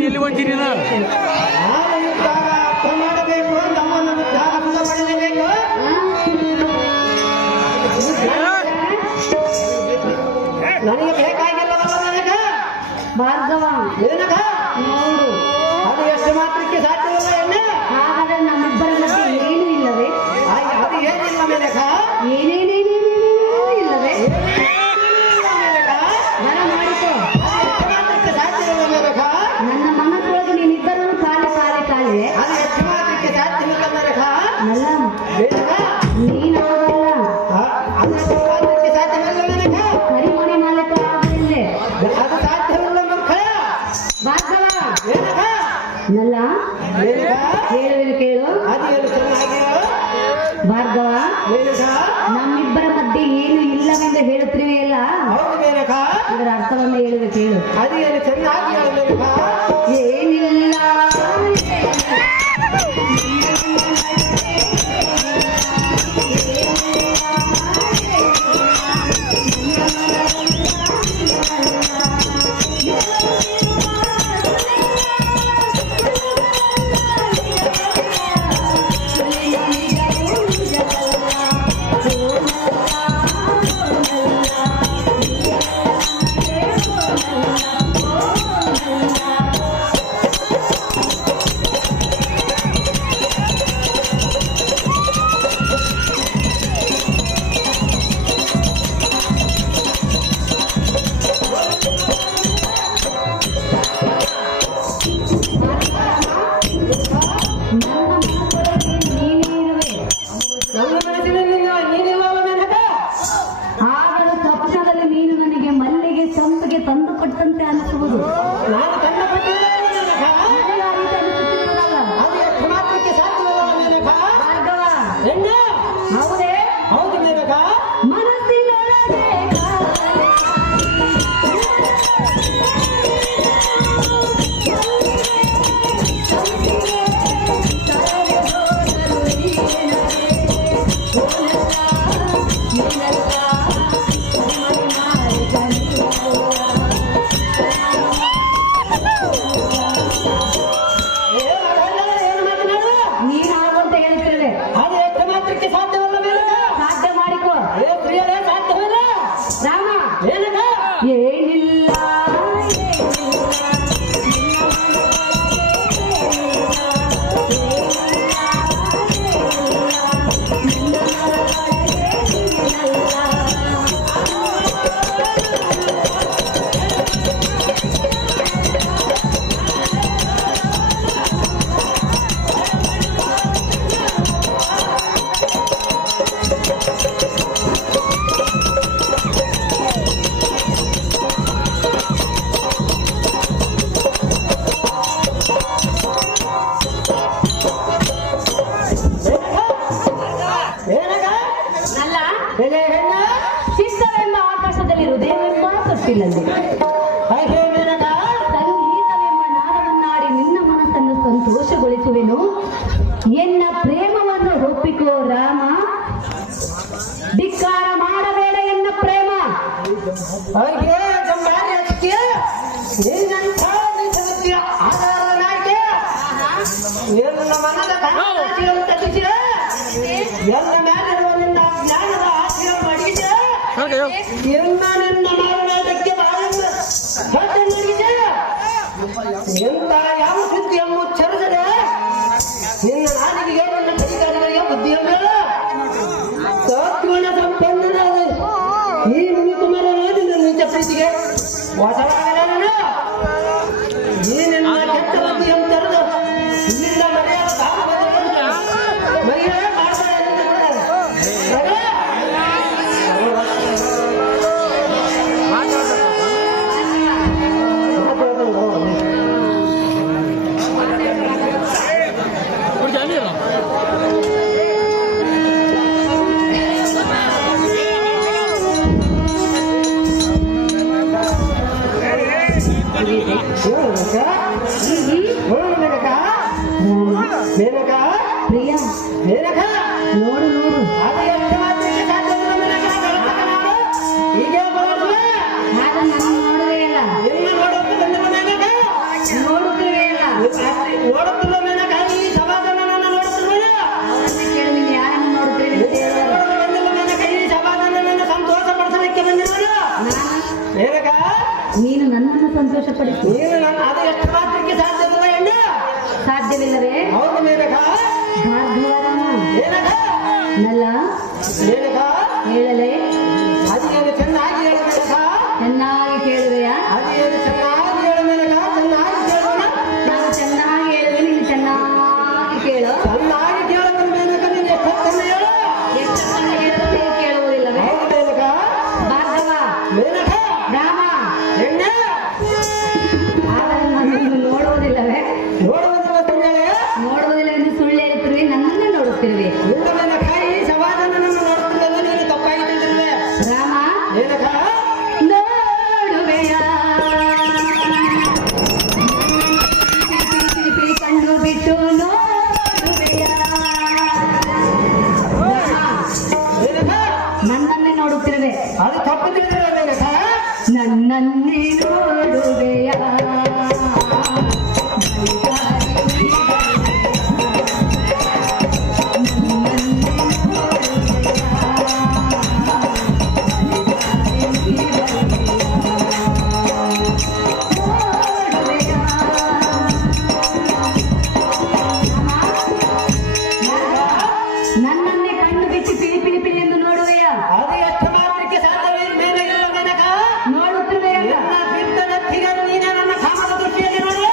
ಎಲ್ಲಿ ಹೊಂಟಿರಿ ನಾನು ಇದ್ದಾಗ ಅರ್ಥ ಮಾಡಬೇಕು, ತಮ್ಮನ್ನು ಉದ್ಧಾರ ಪಡೆಯಬೇಕು. ನನಗೆ ಬೇಕಾಗಿಲ್ಲವಲ್ಲ ನನಗ ಭಾರ್ಗವ ಏನಗ ನೋಡು, ಅದು ಎಷ್ಟು ಮಾತ್ರಕ್ಕೆ ಸಾಧ್ಯವಿಲ್ಲ ಎಣ್ಣೆ. ಹಾಗಾದ್ರೆ ನಮ್ಮಿಬ್ಬರ ಮಧ್ಯೆ ಏನೂ ಇಲ್ಲವೇ? ಅದು ಏನಿಲ್ಲ ಮೇನಕ, ಏನೇನೇನೇನೇನೇನೂ ಇಲ್ಲವೇ? ಮೇನಕ ಮನ ಮಾಡಿಕೋ. ಅದು ಎಷ್ಟು ಮಾತ್ರಕ್ಕೆ ಸಾಧ್ಯವಿಲ್ಲ ಮೇನಕ. ನನ್ನ ಮನಸ್ಸೊಳಗೆ ನೀನಿಬ್ಬರೂ ಕಾಲೆ ಕಾಲೆ ಕಾಲೆ ಅದು ಎಷ್ಟು ಮಾತ್ರಕ್ಕೆ ಸಾಧ್ಯವಿಲ್ಲ ಮೇನಕ. ಅಲ್ಲ, ಮೇನಕ ನೀನಾಗಲ್ಲ, ಅದು ಎಷ್ಟು ಮಾತ್ರಕ್ಕೆ ಸಾಧ್ಯವಿಲ್ಲ ಮೇನಕ. ಹರಿಮಣಿ ಮಾಲಕ ಆಗಲಿಲ್ಲೇ. ಅದು ಸಾಧ್ಯವಿಲ್ಲ ಮಕ್ಕಳ. ಭಾರ್ಗವ ಮೇನಕ ನಲ್ಲ ಮೇನಕ ಹೇಳುವುದು ಕೇಳು. ಅದು ಏನು ಚೆನ್ನಾಗಿರೋ ಭಾರ್ಗವ, ಮೇನಕ. ನಮ್ಮಿಬ್ಬರ ಮಧ್ಯೆ ಏನು ಇಲ್ಲವೆಂದು ಹೇಳುತ್ತಿರುವೆಯಲ್ಲ, ಹೌದು ಮೇನಕ. ಇದರ ಅರ್ಥವನ್ನು ಹೇಳುವುದು ಕೇಳು. ಅದು ಏನು ಚೆನ್ನಾಗಿ ಹೇಳು ಮೇನಕ. ಏನಿಲ್ಲ ನಮ್ಮ ಮನಸ್ಸಿನಲ್ಲಿ ನೀನಿಲ್ಲವಲ್ಲ ಮೇನಕ. ಆಗಲೂ ಸ್ವಪ್ನದಲ್ಲಿ ನೀನು ನನಗೆ ಮಲ್ಲಿಗೆ ಸಂಪಿಗೆ ತಂದು ಕೊಟ್ಟಂತೆ ಅನಿಸುವುದು. ನಾನು ಕಣ್ಣ ಪಟ್ಟಿಲ್ಲ ಮೇನಕ. ಅದೇ ಆ ರೀತಿ ಅನಿಸುತ್ತಿರುವುದಲ್ಲ. ಅದು ಎಷ್ಟು ಮಾತ್ರಕ್ಕೆ ಸಾಧ್ಯವಿಲ್ಲ ಮೇನಕ. ಭಾರ್ಗವ ಎಣ್ಣೆ ಹೌದೇ? ಹೌದು ಮೇನಕ. ಮನಸ್ಸಿನೊಳಗೆ ಏನು ಮಾತನಾಡು. ನೀನಾಗು ಅಂತ ಹೇಳ್ತಿರುವೆ. ಅದು ಎಷ್ಟು ಮಾತ್ರಕ್ಕೆ ಸಾಧ್ಯವಿಲ್ಲ ಮೇನಕ. ಸಾಧ್ಯ ಮಾಡಿಕೋ ಪ್ರಿಯರೇ ಸಾಧ್ಯವಿಲ್ಲ ರಾಮ. ಮೇನಕ. ಏನಿಲ್ಲ ಮೇನಕ ಅಲ್ಲ, ಎಲೆ ಹೆಣ್ಣ ಚಿತ್ತವೆಂಬ ಆಕಾಶದಲ್ಲಿ ಹೃದಯವೆಂಬ ತೊಟ್ಟಿಲಲ್ಲಿ ಹಾಗೆ ಮೇನಕ. ಸಂಗೀತವೆಂಬ ನಾದವನ್ನಾಡಿ ನಿನ್ನ ಮನಸ್ಸನ್ನು ಸಂತೋಷಗೊಳಿಸುವೆನು. ಎನ್ನ ಪ್ರೇಮವನ್ನು ಒಪ್ಪಿಕೋ ರಾಮ, ಧಿಕ್ಕಾರ ಮಾಡಬೇಡ ಎನ್ನ ಪ್ರೇಮ. ಹಾಗೆ ಜಂಬಾರಿ ಹಚ್ಚಿ ನೀನಂಥ ನಿಜವತ್ಯ ಆಧಾರ ನಾಯ್ಕೆ ನಿನ್ನ ಮನದ ಕಾಂತಿಯನ್ನು ತಪ್ಪಿಸಿದ ಎಲ್ಲ ಮೇಲಿರುವ ನಿನ್ನ ಜ್ಞಾನದ ಆಶಯ ಮಡಿಗೆ ಎಲ್ಲ ನಿನ್ನ ಮಾರುವೇದಕ್ಕೆ ಬಾಳನ್ನು ಹೊತ್ತು ನೀಡಿದೆ. ಎಂತ ಯಾವ ಸುದ್ದಿಯನ್ನು ಚರಿಸದೆ ನಿನ್ನ ನಾಲಿಗೆಗೆ ನಿನ್ನ ಕೈಗಾರಿಕೆಯ ಬುದ್ಧಿಯನ್ನು ಸತ್ಗುಣ ಸಂಪನ್ನನಾದ ಈ ಮುನಿಕುಮಾರನ ನಿನ್ನ ನಿಜ ಪ್ರೀತಿಗೆ ವಶವಾಗಲ್ಲ ನಾನು. ಈ ನಿನ್ನ ಕೆಟ್ಟ ಬುದ್ಧಿಯನ್ನು ತೆರೆದು ಇಲ್ಲಿಂದ ಮರೆಯಲು ಮರೆಯೇ ಮಾಡ್ತಾರೆ ತಿಳಿಯಪಡಿಸಿ. ನೀನು ನನ್ನ ಅದು ಎಷ್ಟು ಮಾತ್ರಕ್ಕೆ ಸಾಧ್ಯವಿಲ್ಲ ಹೆಣ್ಣು. ಸಾಧ್ಯವಿಲ್ಲವೇ? ಹೌದು ಮೇನಕ. ಭಾರ್ಗವರಮ್ಮ ಏನಕ ನಲ್ಲ ಏನಕ ಹೇಳಲೇ? ಅದೇನು ಚೆನ್ನಾಗಿ ಹೇಳ ಮೇನಕ. ಚೆನ್ನಾಗಿ ಕೇಳುವೆಯಾ? ಅದೇನು ಚೆನ್ನಾಗಿ ಹೇಳ ಮೇನಕ. ಚೆನ್ನಾಗಿ ಕೇಳೋಣ. ನಾನು ಚೆನ್ನಾಗಿ ಹೇಳುವೆ, ನೀನು ಚೆನ್ನಾಗಿ ಕೇಳು. ಚೆನ್ನಾಗಿ ಕೇಳೋಣ ಮೇನಕ. ನೀನು ಎಷ್ಟೊತ್ತನ್ನು ಹೇಳು. ಎಷ್ಟು ಸಲ ಹೇಳಿದರೂ ನೀವು ಕೇಳುವುದಿಲ್ಲವೇ? ಹೌದು ಮೇನಕ. ಭಾರ್ಗವ ಮೇನಕ ರಾಮ ಹೆಣ್ಣೆ ಆದರೆ ನನ್ನನ್ನು ನೋಡುವುದಿಲ್ಲವೇ? ನೋಡುವುದಿಲ್ಲ ಸುಳ್ಳೇ. ನೋಡುವುದಿಲ್ಲವೆಂದು ಸುಳ್ಳು ಹೇಳುತ್ತಿರುವೆ, ನನ್ನನ್ನೇ ನೋಡುತ್ತಿರುವೆ. ಇಲ್ಲ ಮೇನಕ. ಈ ಸಮಾಧಾನವನ್ನು ನೋಡುತ್ತಿರುವುದು ನೀನು ತಪ್ಪಾಗಿ ತಿಳಿದಿರುವೆ. ರಾಮ ಮೇನಕ ನೋಡುವೆಯಾ? ತಿರುಪಿ ಕಣ್ಣು ಬಿಟ್ಟು ನೋಡುವೆಯಾ? ರಾಮ, ಮೇನಕ ನನ್ನನ್ನೇ ನೋಡುತ್ತಿರುವೆ, ಅದು ತಪ್ಪು ತಿಳಿದಿರುವೆ ಮೇನಕ. ನನ್ನನ್ನೇ ನೋಡುವೆಯಾ? ನನ್ನನ್ನೇ ಕಣ್ಣು ಬಿಟ್ಟು ಪಿಳಿ ಪಿಳಿ ಪಿಳಿ ಎಂದು ನೋಡುವೆಯಾ? ಅದು ಎಷ್ಟು ಮಾತ್ರಕ್ಕೆ ಸಾಧ್ಯವೇ ಮೇನಗಿಲ್ಲ ಮೇನಕ. ನೋಡುತ್ತಿರುವೆಯಲ್ಲ? ನನ್ನ ಬಿಟ್ಟನ ತಿಗರು ನೀನೇ ನನ್ನ ಕಾಮದ ದೃಷ್ಟಿಯಲ್ಲಿ ನೋಡಿ.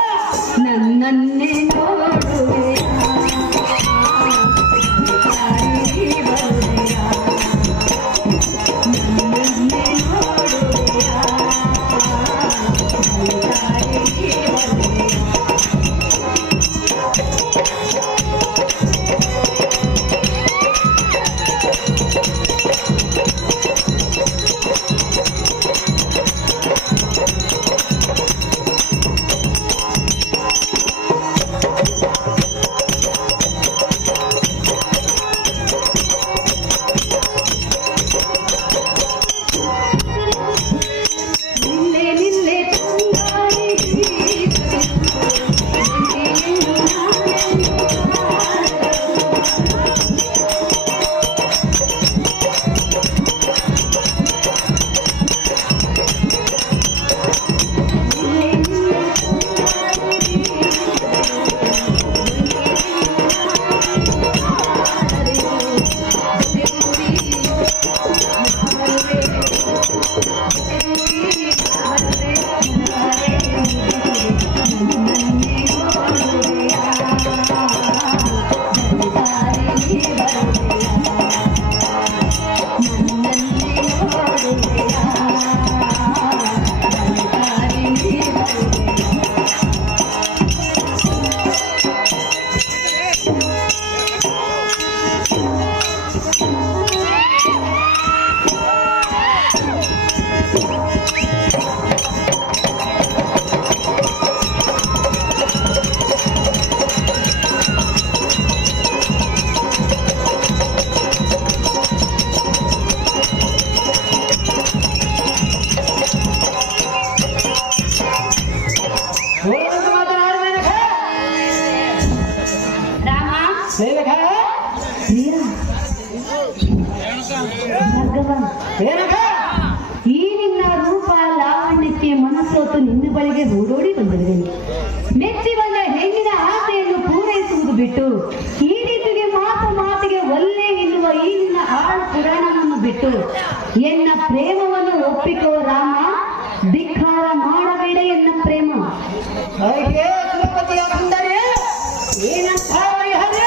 ನನ್ನನ್ನೇ ನೋಡುವೆಯಾ? ನನ್ನನ್ನೇ ನೋಡುವೆಯಾ? ನಿಲ್ಲೆ ನಿಲ್ಲೆ ತಂಗಾಳಿ ಹೋಲಿಸಿ ಮಾತನಾಡು ಮೇನಕ. ರಾಮ ಮೇನಕ ಪ್ರಿಯ ಭಾರ್ಗವ, ಮೇನಕ ಈ ನಿನ್ನ ರೂಪ ಲಾವಣ್ಯಕ್ಕೆ ಮನಸ್ಸೋತು ನಿನ್ನ ಬಳಿಗೆ ಓಡೋಡಿ ಬಂದಿರುವೆನು. ಮೆಚ್ಚಿ ಬಂದ ಹೆಣ್ಣಿನ ಆಸೆಯನ್ನು ಪೂರೈಸುವುದು ಬಿಟ್ಟು ಈ ರೀತಿಗೆ ಮಾತಿಗೆ ಒಲ್ಲೆ ಎನ್ನುವ ಈ ನಿನ್ನ ಆಳು ಪುರಾಣವನ್ನು ಬಿಟ್ಟು ಎನ್ನ ಪ್ರೇಮವನ್ನು ಒಪ್ಪಿಕೋ ರಾಮ. ಧಿಕ್ಕಾರ ಮಾಡಬೇಡ ಎನ್ನ ಪ್ರೇಮ. ಹಾಗೆ ದ್ರೌಪದಿಯ ಸುಂದರಿ ನೀನಂಥ ವೈಹರಿ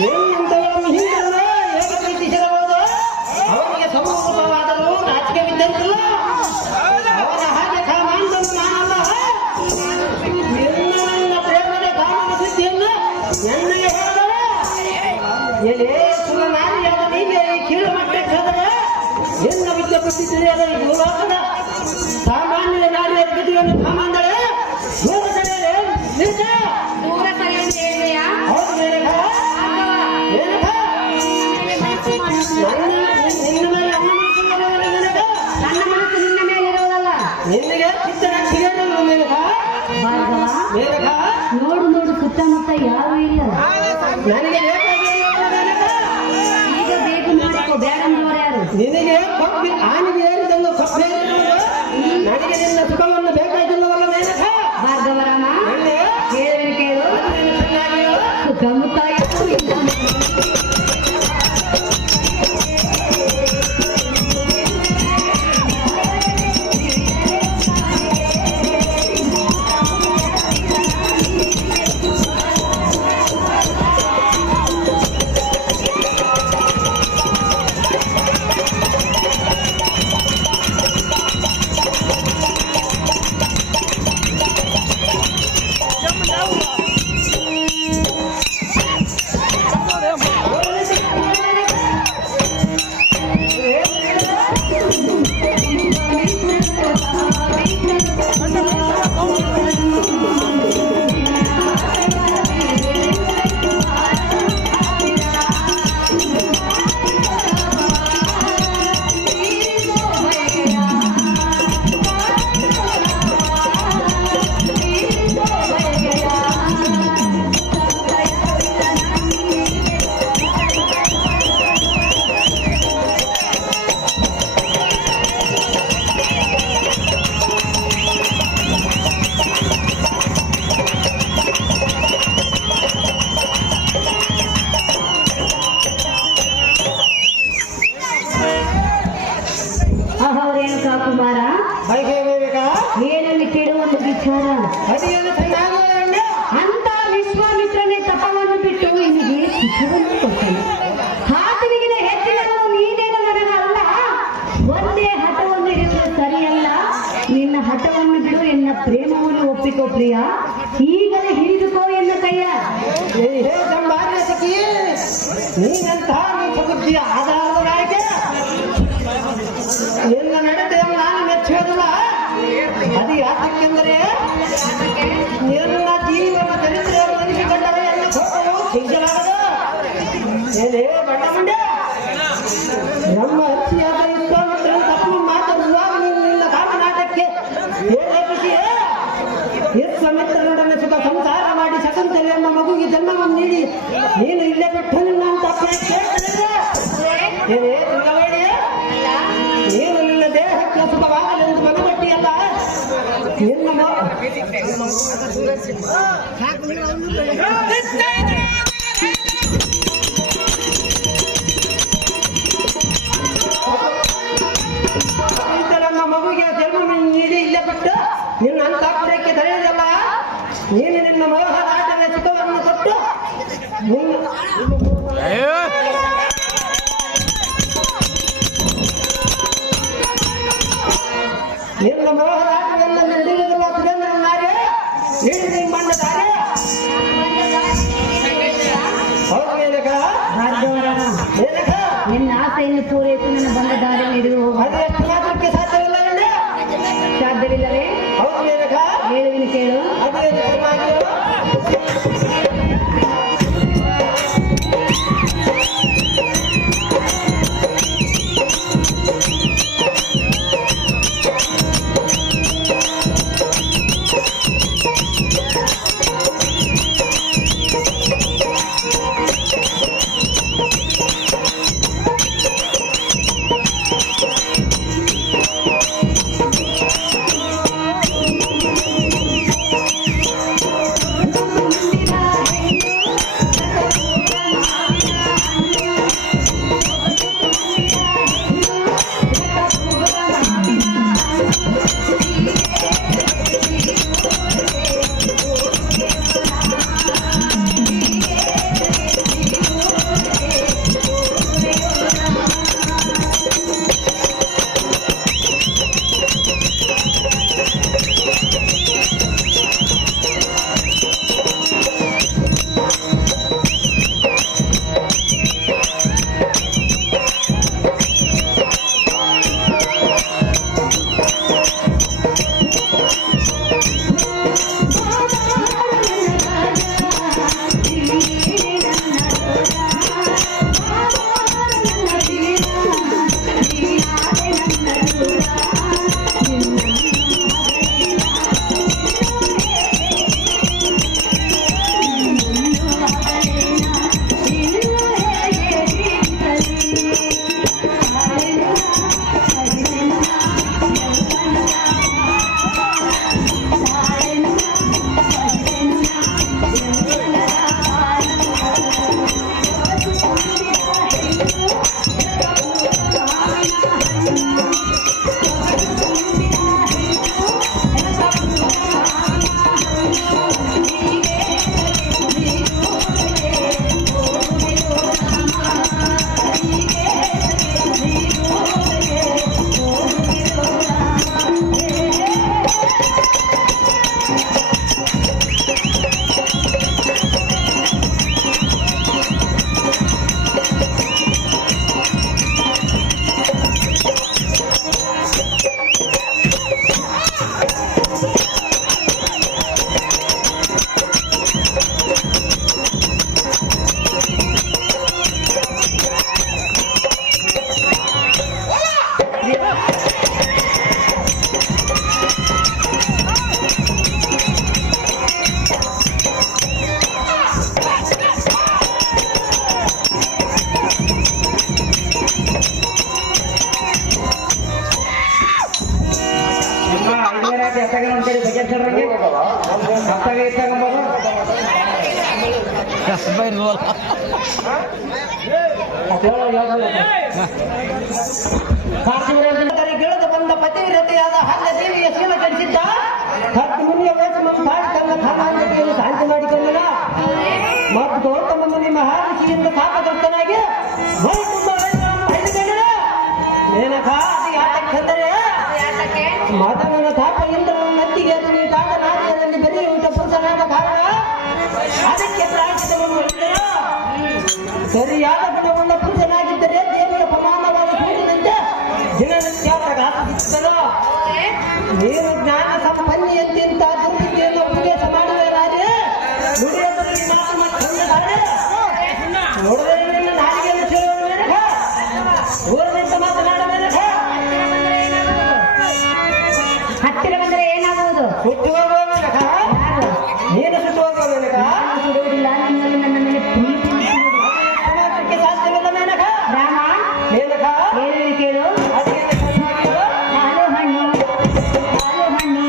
ನಿನ್ನಂಥವರನ್ನು ಹಿಂದಿರಲು ಹೇಗೆ ಪ್ರೀತಿಸಿರಬಹುದು. ಅವನಿಗೆ ಸಮೂಹವಾದರೂ ನಾಚಿಕೆ ಬಿದ್ದಂತಿಲ್ಲ. ಅವನ ಹಾಗೆ ಕಾಮಾಂಧನು ನಾನಲ್ಲ. ನಿನ್ನ ಪ್ರೇಮದ ಕಾಮನ ಸುದ್ದಿಯನ್ನು ಎಣ್ಣೆಗೆ ಹೇಳಿದರೆ ಎಲೆ ಸುರನಾರಿಯಾದ ನೀಗೆ ಈ ಕೀಳು ಮಟ್ಟಕ್ಕೆ ಹೋದರೆ ಎನ್ನ ವಿದ್ಯೆ ಬುದ್ಧಿ ತಿಳಿಯದ ಈ ಭೂಲೋಕದ ಸಾಮಾನ್ಯ ನಾರಿಯ ಬುದ್ಧಿಯನ್ನು ಕಾಮಾಂಧಳೆ ದೂರ ಸರಿಯಲೇ ನಿಜ. ದೂರ ಸರಿಯನ್ನು ಹೇಳುವೆಯಾ? ಹೌದು ಮೇನಕ. ಮೇನಕ ನಿನ್ನ ಮೇಲೆ ನನ್ನ ಮನಸ್ಸು ನಿನ್ನ ಮೇಲಿರುವುದಲ್ಲ ನಿನಗೆ ಚಿತ್ತನ ಸಿಗಲ್ಲ ಮೇನಕ. ಭಾರ್ಗವ. ಮೇನಕ ನೋಡು ನೋಡು ಸುತ್ತಮುತ್ತ ಯಾರೂ ಇಲ್ಲ. ನನಗೆ ಬೇಕಾಗಿರುವ ಮೇನಕ. ಈಗ ಬೇಕು ಮಾಡಿಕೋ, ಬೇಡಂದವರು ಯಾರು? ನಿನಗೆ ಕೊಪ್ಪಿ ಆನೆಗೆ ಏರಿದನ್ನು ಕೊಪ್ಪೆ ನನಗೆ ನಿನ್ನ ಸುಖವನ್ನು ಬೇಕಾಗಿಲ್ಲ ಹಾಗೆ ಬೇಕಾ ಏನಲ್ಲಿ ಕೇಳುವಂತ ವಿಚಾರ ಅದೇನು ಚೆನ್ನಾಗಿ ಅಂತ ವಿಶ್ವಾಮಿತ್ರನೇ ತಪವನ್ನು ಬಿಟ್ಟು ನಿನಗೆ ಶಿಖರವನ್ನು ಕೊಟ್ಟನು. ಆತನಿಗಿನ ಹೆಚ್ಚಿನವನು ನೀನೇನು ನನಗಲ್ಲ. ಒಂದೇ ಹಠವನ್ನು ಹಿಡಿಯುವುದು ಸರಿಯಲ್ಲ. ನಿನ್ನ ಹಠವನ್ನು ಬಿಡು, ಎನ್ನ ಪ್ರೇಮವನ್ನು ಒಪ್ಪಿಕೋ ಪ್ರಿಯ. ಈಗಲೇ ಹಿಡಿದುಕೋ ಎನ್ನ ಕೈಯ. ನೀನಂತಹ ಬುದ್ಧಿಯ ಆಧಾರದ ನಾಯಕ ಎಲ್ಲ ನಡತೆಯನ್ನು ನಾನು ಮೆಚ್ಚುವುದಿಲ್ಲ. ಅದು ಯಾಕೆಂದರೆ ಎಲ್ಲ ಜೀವನ ಚರಿತ್ರೆಯನ್ನು ನೆನೆಸಿಕೊಂಡರೆ ಎಲ್ಲ ಕೋಪವು ಸಿಗಲಾರದು. ಏನೇ ಬಣ್ಣ ಮುಂಡೆ ನಮ್ಮ ಹಚ್ಚಿಯಾದ ವಿಶ್ವಾಮಿತ್ರ ತಪ್ಪು ಮಾತಾಡುವಾಗ ನೀನು ನಿನ್ನ ಕಾಮನಾಟಕ್ಕೆ ವಿಶ್ವಾಮಿತ್ರನೊಡನೆ ಸುಖ ಸಂಸಾರ ಮಾಡಿ ಶಕುಂತಲೆ ಎಂಬ ಮಗುವಿಗೆ ಜನ್ಮವನ್ನು ನೀಡಿ ನೀನು ಇಲ್ಲೇ ಬಿಟ್ಟು ನಿನ್ನ ಅಂತ ಏನೇ ತಿಂಗಳೇಡಿ ನೀನು ನಿನ್ನ ದೇಹಕ್ಕೆ ಸುಖವಾಗಲೆಂದು ಮನಗಟ್ಟಿಯಲ್ಲ. ನಿನ್ನ ನಮ್ಮ ಮಗುವಿಗೆ ಜನ್ಮ ನೀಡಿ ಇಲ್ಲೇ ಬಿಟ್ಟು ನಿನ್ನ ಅಂತಾಪುರಕ್ಕೆ ತಡೆಯದಲ್ಲ. ನೀನು ನಿನ್ನ ಮೋಹದಾಟದ ಸುಖವನ್ನು ಕೊಟ್ಟು ನಿನ್ನ ಮೋಹದಾಟವನ್ನು ನಿಲ್ಲಿರುವ ಸುರೇಂದ್ರನಾರೆ ನೀಡಿ ಮಾಡಿದ್ದಾರೆ. ಹೌದು ಮೇನಕ ಮೇನಕ ನಿನ್ನ ಆಸೆಯನ್ನು ಪೂರೈಸಿ ನನ್ನ ಬಂದ ದಾರಿ ಹಿಡಿದು ಅದು ಎಷ್ಟು ಮಾತ್ರಕ್ಕೆ ಸಾಧ್ಯವಿಲ್ಲ ಸಾಧ್ಯವಿಲ್ಲವೇ? ಹೌದು ಮೇನಕ ಹೇಳುವಿನ ಕೇಳು. ಅದೇನು ಚೆನ್ನಾಗಿ ಗೆಳೆದು ಬಂದ ಪತಿ ಪತಿವ್ರತೆಯಾದ ಹಲ್ಲ ದೇವಿಯ ಶೀಲ ಕಳಿಸಿದ್ದ ಹತ್ತು ಮುನಿಯ ವೇಷ ತಾಯಿ ತನ್ನ ಧರ್ಮಾಂಗತೆಯನ್ನು ಶಾಂತಿ ಮಾಡಿಕೊಂಡನ ಮತ್ತು ಗೌತಮ ಮುನಿ ಮಹಾಋಷಿಯಿಂದ ತಾಪಗ್ರಸ್ತನಾಗಿ ಮೈ ತುಂಬ ಪಡೆದುಕೊಂಡನ. ಮೇನಕ ಅದು ಯಾತಕ್ಕೆಂದರೆ ಮದನನ ತಾಪ ಇಂದ್ರನ ನತ್ತಿಗೆ ನೀ ತಾತ ನಾಟ್ಯದಲ್ಲಿ ಬೆರೆಯುವಂತ ಪುರುಷನಾದ ಕಾರಣ ಅದಕ್ಕೆ ಪ್ರಾಯಶ್ಚಿತ್ತವನ್ನು ಮಾಡಿದರ. ಸರಿಯಾದ ಗುಣವುಳ್ಳ ಪುರುಷನಾಗಿದ್ದರೆ ದೇವಿಯ ಪ್ರಮಾಣವಾದ ಸೂರ್ಯನಂತೆ ದಿನನಿತ್ಯ ಪ್ರಕಾಶಿಸುತ್ತದೋ. ನೀನು ಜ್ಞಾನ ಸಂಪನ್ನಿಯಂತಿಂತ ದುರ್ಬುದ್ಧಿಯನ್ನು ಉಪದೇಶ ಮಾಡುವ ರಾಜೇ ನುಡಿಯದಲ್ಲಿ ಮಾತು ಮತ್ತೊಂದಾರೆ ನೋಡಿದರೆ ನಿನ್ನ ನಾಲಿಗೆಯನ್ನು ಸೇರುವ ಮೇನಕ ಊರನಿಂದ ಮಾತನಾಡ ಮೇನಕ ಹತ್ತಿರ ಬಂದರೆ ಏನಾಗುವುದು? ಸುಟ್ಟು ಹೋಗುವ ಮೇನಕ ನೀನು ಸುಟ್ಟು ಹೋಗುವ ಮೇನಕ ಸುಡುವುದಿಲ್ಲ. ನಿನ್ನಲ್ಲಿ ನನ್ನ ಮೇಲೆ ಪ್ರೀತಿ ಸಮಾಜಕ್ಕೆ ಸಾಧ್ಯವಿಲ್ಲ ಮೇನಕ ರಾಮ ಮೇನಕ ಏನು ಕೇಳು. ಅಡಿಗೆಗೆ ಸರಿಯಾಗಿರೋ ಹಾಲು ಹಣ್ಣು ಹಾಲು ಹಣ್ಣು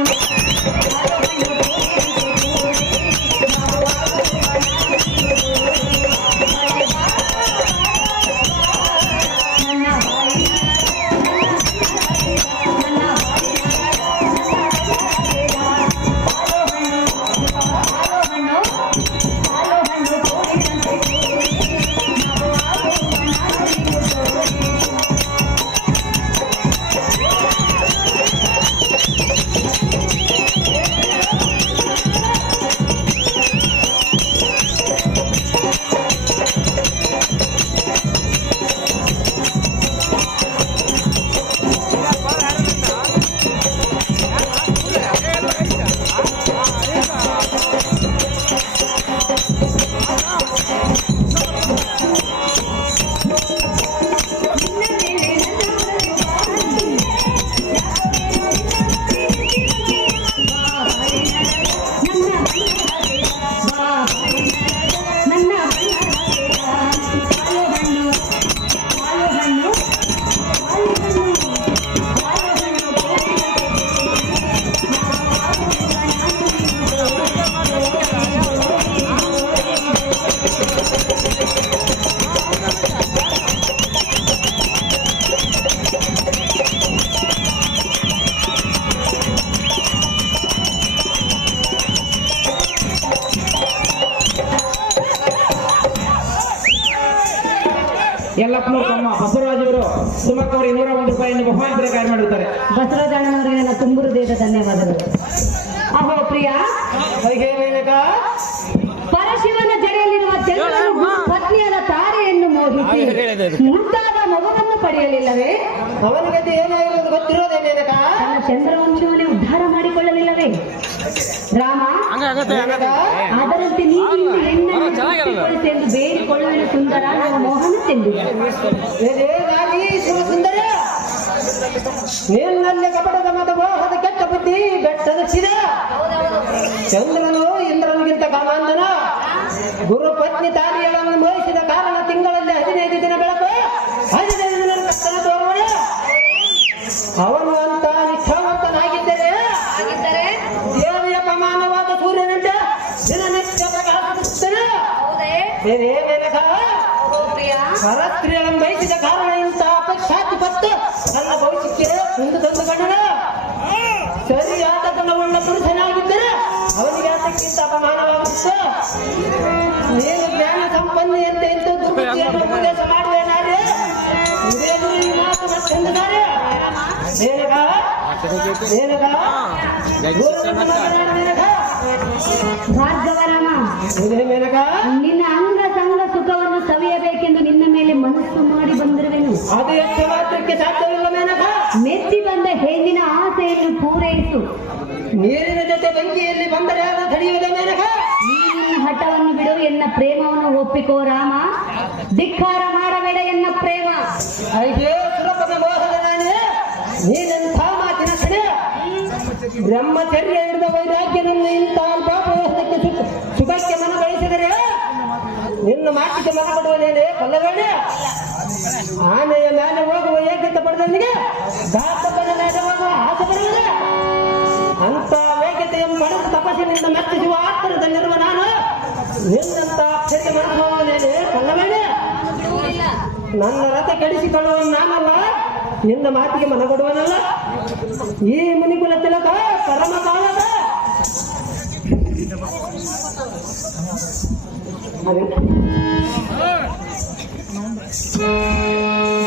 ಯಲ್ಲಪ್ಪನವರು ತಮ್ಮ ಬಸವರಾಜವರು ಸುಮಕ್ಕ ಅವರಿಗೆ 101 ರೂಪಾಯಿಯನ್ನು ಬಹುಮಾನ ಪ್ರಕಾರ ಮಾಡಿರ್ತಾರೆ. ಬಸವರಾಜಣ್ಣನವರಿಗೆ ನನ್ನ ತುಂಬು ಹೃದಯದ ಧನ್ಯವಾದಗಳು. ಅಹೋ ಪ್ರಿಯ, ಹೇಗೆ ಮೇನಕ ಪರಶಿವನ ಜಡೆಯಲ್ಲಿರುವ ಚಂದ್ರನು ಪತ್ನಿಯಾದ ತಾರೆಯನ್ನು ಮೋಹಿಸಿ ಮುದ್ದಾದ ಮಗುವನ್ನು ಪಡೆಯಲಿಲ್ಲವೇ? ಅವನಿಗೆ ಅದು ಏನಾಗಿರೋದು ಗೊತ್ತಿರೋದೇ ಮೇನಕ ತನ್ನ ಚಂದ್ರವಂಶವನ್ನೇ ಉದ್ಧಾರ ಮಾಡಿಕೊಳ್ಳಲಿಲ್ಲವೇ? ರಾಮ, ಅದರಂತೆ ನೀನು ಇಂದು ಹೆಣ್ಣನ್ನು ತೃಪ್ತಿಗೊಳಿಸಿ ಎಂದು ಬೇಡಿಕೊಳ್ಳುವ ಸುಂದರ ನಾವು ಮೋಹನ ಚೆಂದು ಸುಂದರ ನಿನ್ನಲ್ಲಿ ಕಪಟದ ಮತ ಮೋಹದ ಕೆಟ್ಟ ಬುದ್ಧಿ ಬೆಟ್ಟದ ಸಿದ ಚಂದ್ರನು ಇಂದ್ರನಿಗಿಂತ ಕಾಮಾಂಧನ ಗುರು ಪತ್ನಿ ತಾರಿಯಳನ್ನು ಮೋಹಿಸಿದ ಕಾರಣ ತಿಂಗಳಲ್ಲಿ 15 ದಿನ ಬೆಳಕು 15 ದಿನ ಕತ್ತಲ ತೋರುವನೆ. ಅವನು ಅಂತ ನಿಷ್ಠಾವಂತನಾಗಿದ್ದರೆ ದೇವಿಯ ಪ್ರಮಾಣವಾದ ಸೂರ್ಯನಂತೆ ದಿನನಿತ್ಯ ಪ್ರಕಾಶಿಸುತ್ತಾನೆ. ಪರಸ್ತ್ರೀಯಳನ್ನು ಬಯಸಿದ ಕಾರಣ ಇಂಥ ಅಪಖ್ಯಾತಿ ಪತ್ತು ನನ್ನ ಭವಿಷ್ಯಕ್ಕೆ ಮುಂದೆ ತಂದುಕೊಂಡನ. ಸರಿಯಾದ ಗುಣವುಳ್ಳ ಪುರುಷನಾಗಿದ್ದರೆ ಅವನಿಗೆ ಅದಕ್ಕಿಂತ ಅಪಮಾನವಾಗುತ್ತ. ನೀನು ಜ್ಞಾನ ಸಂಪನ್ನಿಯಂತೆ ಇಂಥ ದುರ್ಬುದ್ಧಿಯನ್ನು ಉಪದೇಶ ಮಾಡುವೆ ನಾರೇ ಇದೇನು ಈ ಮಾತು ಮತ್ತೆಂದರೆ ಮೇನಕ ಮೇನಕ ದೂರದಿಂದ ಮಾತನಾಡು ಮೇನಕ. ಭಾರ್ಗವರಾಮ, ಇದೇ ಮೇನಕ ನಿನ್ನ ಅಂಗ ಸಂಗ ಸುಖವನ್ನು ಸವಿಯಬೇಕೆಂದು ನಿನ್ನ ಮೇಲೆ ಮನಸ್ಸು ಮಾಡಿ ಬಂದಿರುವೆನು. ಅದು ಎಷ್ಟು ಮಾತ್ರಕ್ಕೆ ಸಾಧ್ಯವಿಲ್ಲ ಮೇನಕ. ಮೆಚ್ಚಿ ಬಂದ ಹೆಣ್ಣಿನ ಆಸೆಯನ್ನು ಪೂರೈಸು. ನೀರಿನ ಜೊತೆ ಬೆಂಕಿಯಲ್ಲಿ ಬಂದರೆ ಅದು ತಡೆಯುವುದೇ ಮೇನಕ. ನಿನ್ನ ಹಠವನ್ನು ಬಿಡು, ಎನ್ನ ಪ್ರೇಮವನ್ನು ಒಪ್ಪಿಕೋ ರಾಮ. ಧಿಕ್ಕಾರ ಮಾಡಬೇಡ ಎನ್ನ ಪ್ರೇಮ. ಅಯ್ಯೋ ಸುಲಭದ ಮೋಹದ ನಾನೇ ನೀನಂಥ ಮಾತಿನ ಕಡೆ ಬ್ರಹ್ಮಚರ್ಯ ಹಿಡಿದ ವೈರಾಗ್ಯನನ್ನು ಇಂಥ ಪಾಪಕ್ಕೆ ಸುಖಕ್ಕೆ ಮನ ಬಯಸಿದರೆ ನಿನ್ನ ಮಾತಿಗೆ ಮನ ಕೊಡುವನೇನೆ ಕೊಲ್ಲಬೇಡ. ಆನೆಯ ಮೇಲೆ ಹೋಗುವ ಏಕತೆ ಪಡೆದವನಿಗೆ ಘಾತಕನ ಮೇಲೆ ಹೋಗುವ ಆಸೆ ಬರುವುದೇ. ಅಂತ ವೇಗತೆಯ ಮನಸ್ಸು ತಪಸ್ಸಿನಿಂದ ಮೆಚ್ಚಿಸುವ ಆತ್ತರದಲ್ಲಿರುವ ನಾನು ನಿನ್ನಂತ ಅಕ್ಷರಿಗೆ ಮನಸ್ಸು ಹೋಗುವನೇನೆ ಕೊಲ್ಲಬೇಡ. ನನ್ನ ರಥ ಕೆಡಿಸಿಕೊಳ್ಳುವ ನಾನಲ್ಲ, ನಿನ್ನ ಮಾತಿಗೆ ಮನಗೊಡುವನಲ್ಲ. ಈ ಮುನಿಕುಲ ತಿಲಕ ಪರಮ ಕಾಲದ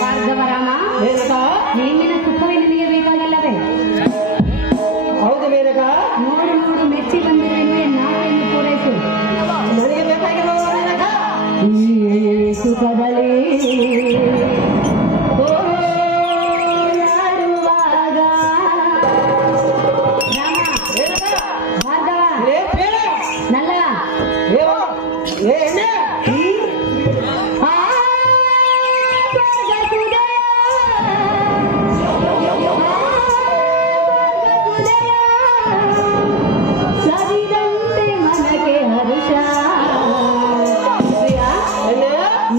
ಭಾರ್ಗವರಾಮ, ಮೇನಕ, ಹೆಣ್ಣಿನ ಸುಖವೇ ನಿನಗೆ ಬೇಕಾಗಿಲ್ಲವೇ? ಹೌದು ಮೇನಕ, ನೋಡು ನೋಡು ಮೆಚ್ಚಿ ಬಂದಿರುವೆ ನಾವೇನು ಪೂರೈಸು. ನನಗೆ ಬೇಕಾಗಿರುವ ಮೇನಕ ಈ ಸುಖದಲ್ಲಿ ಓಡಾಡುವಾಗ ರಾಮ, ಭಾರ್ಗವ, ನಲ್ಲ ಸರಿದಂತೆ ಮನಗೆ ಹರುಷ.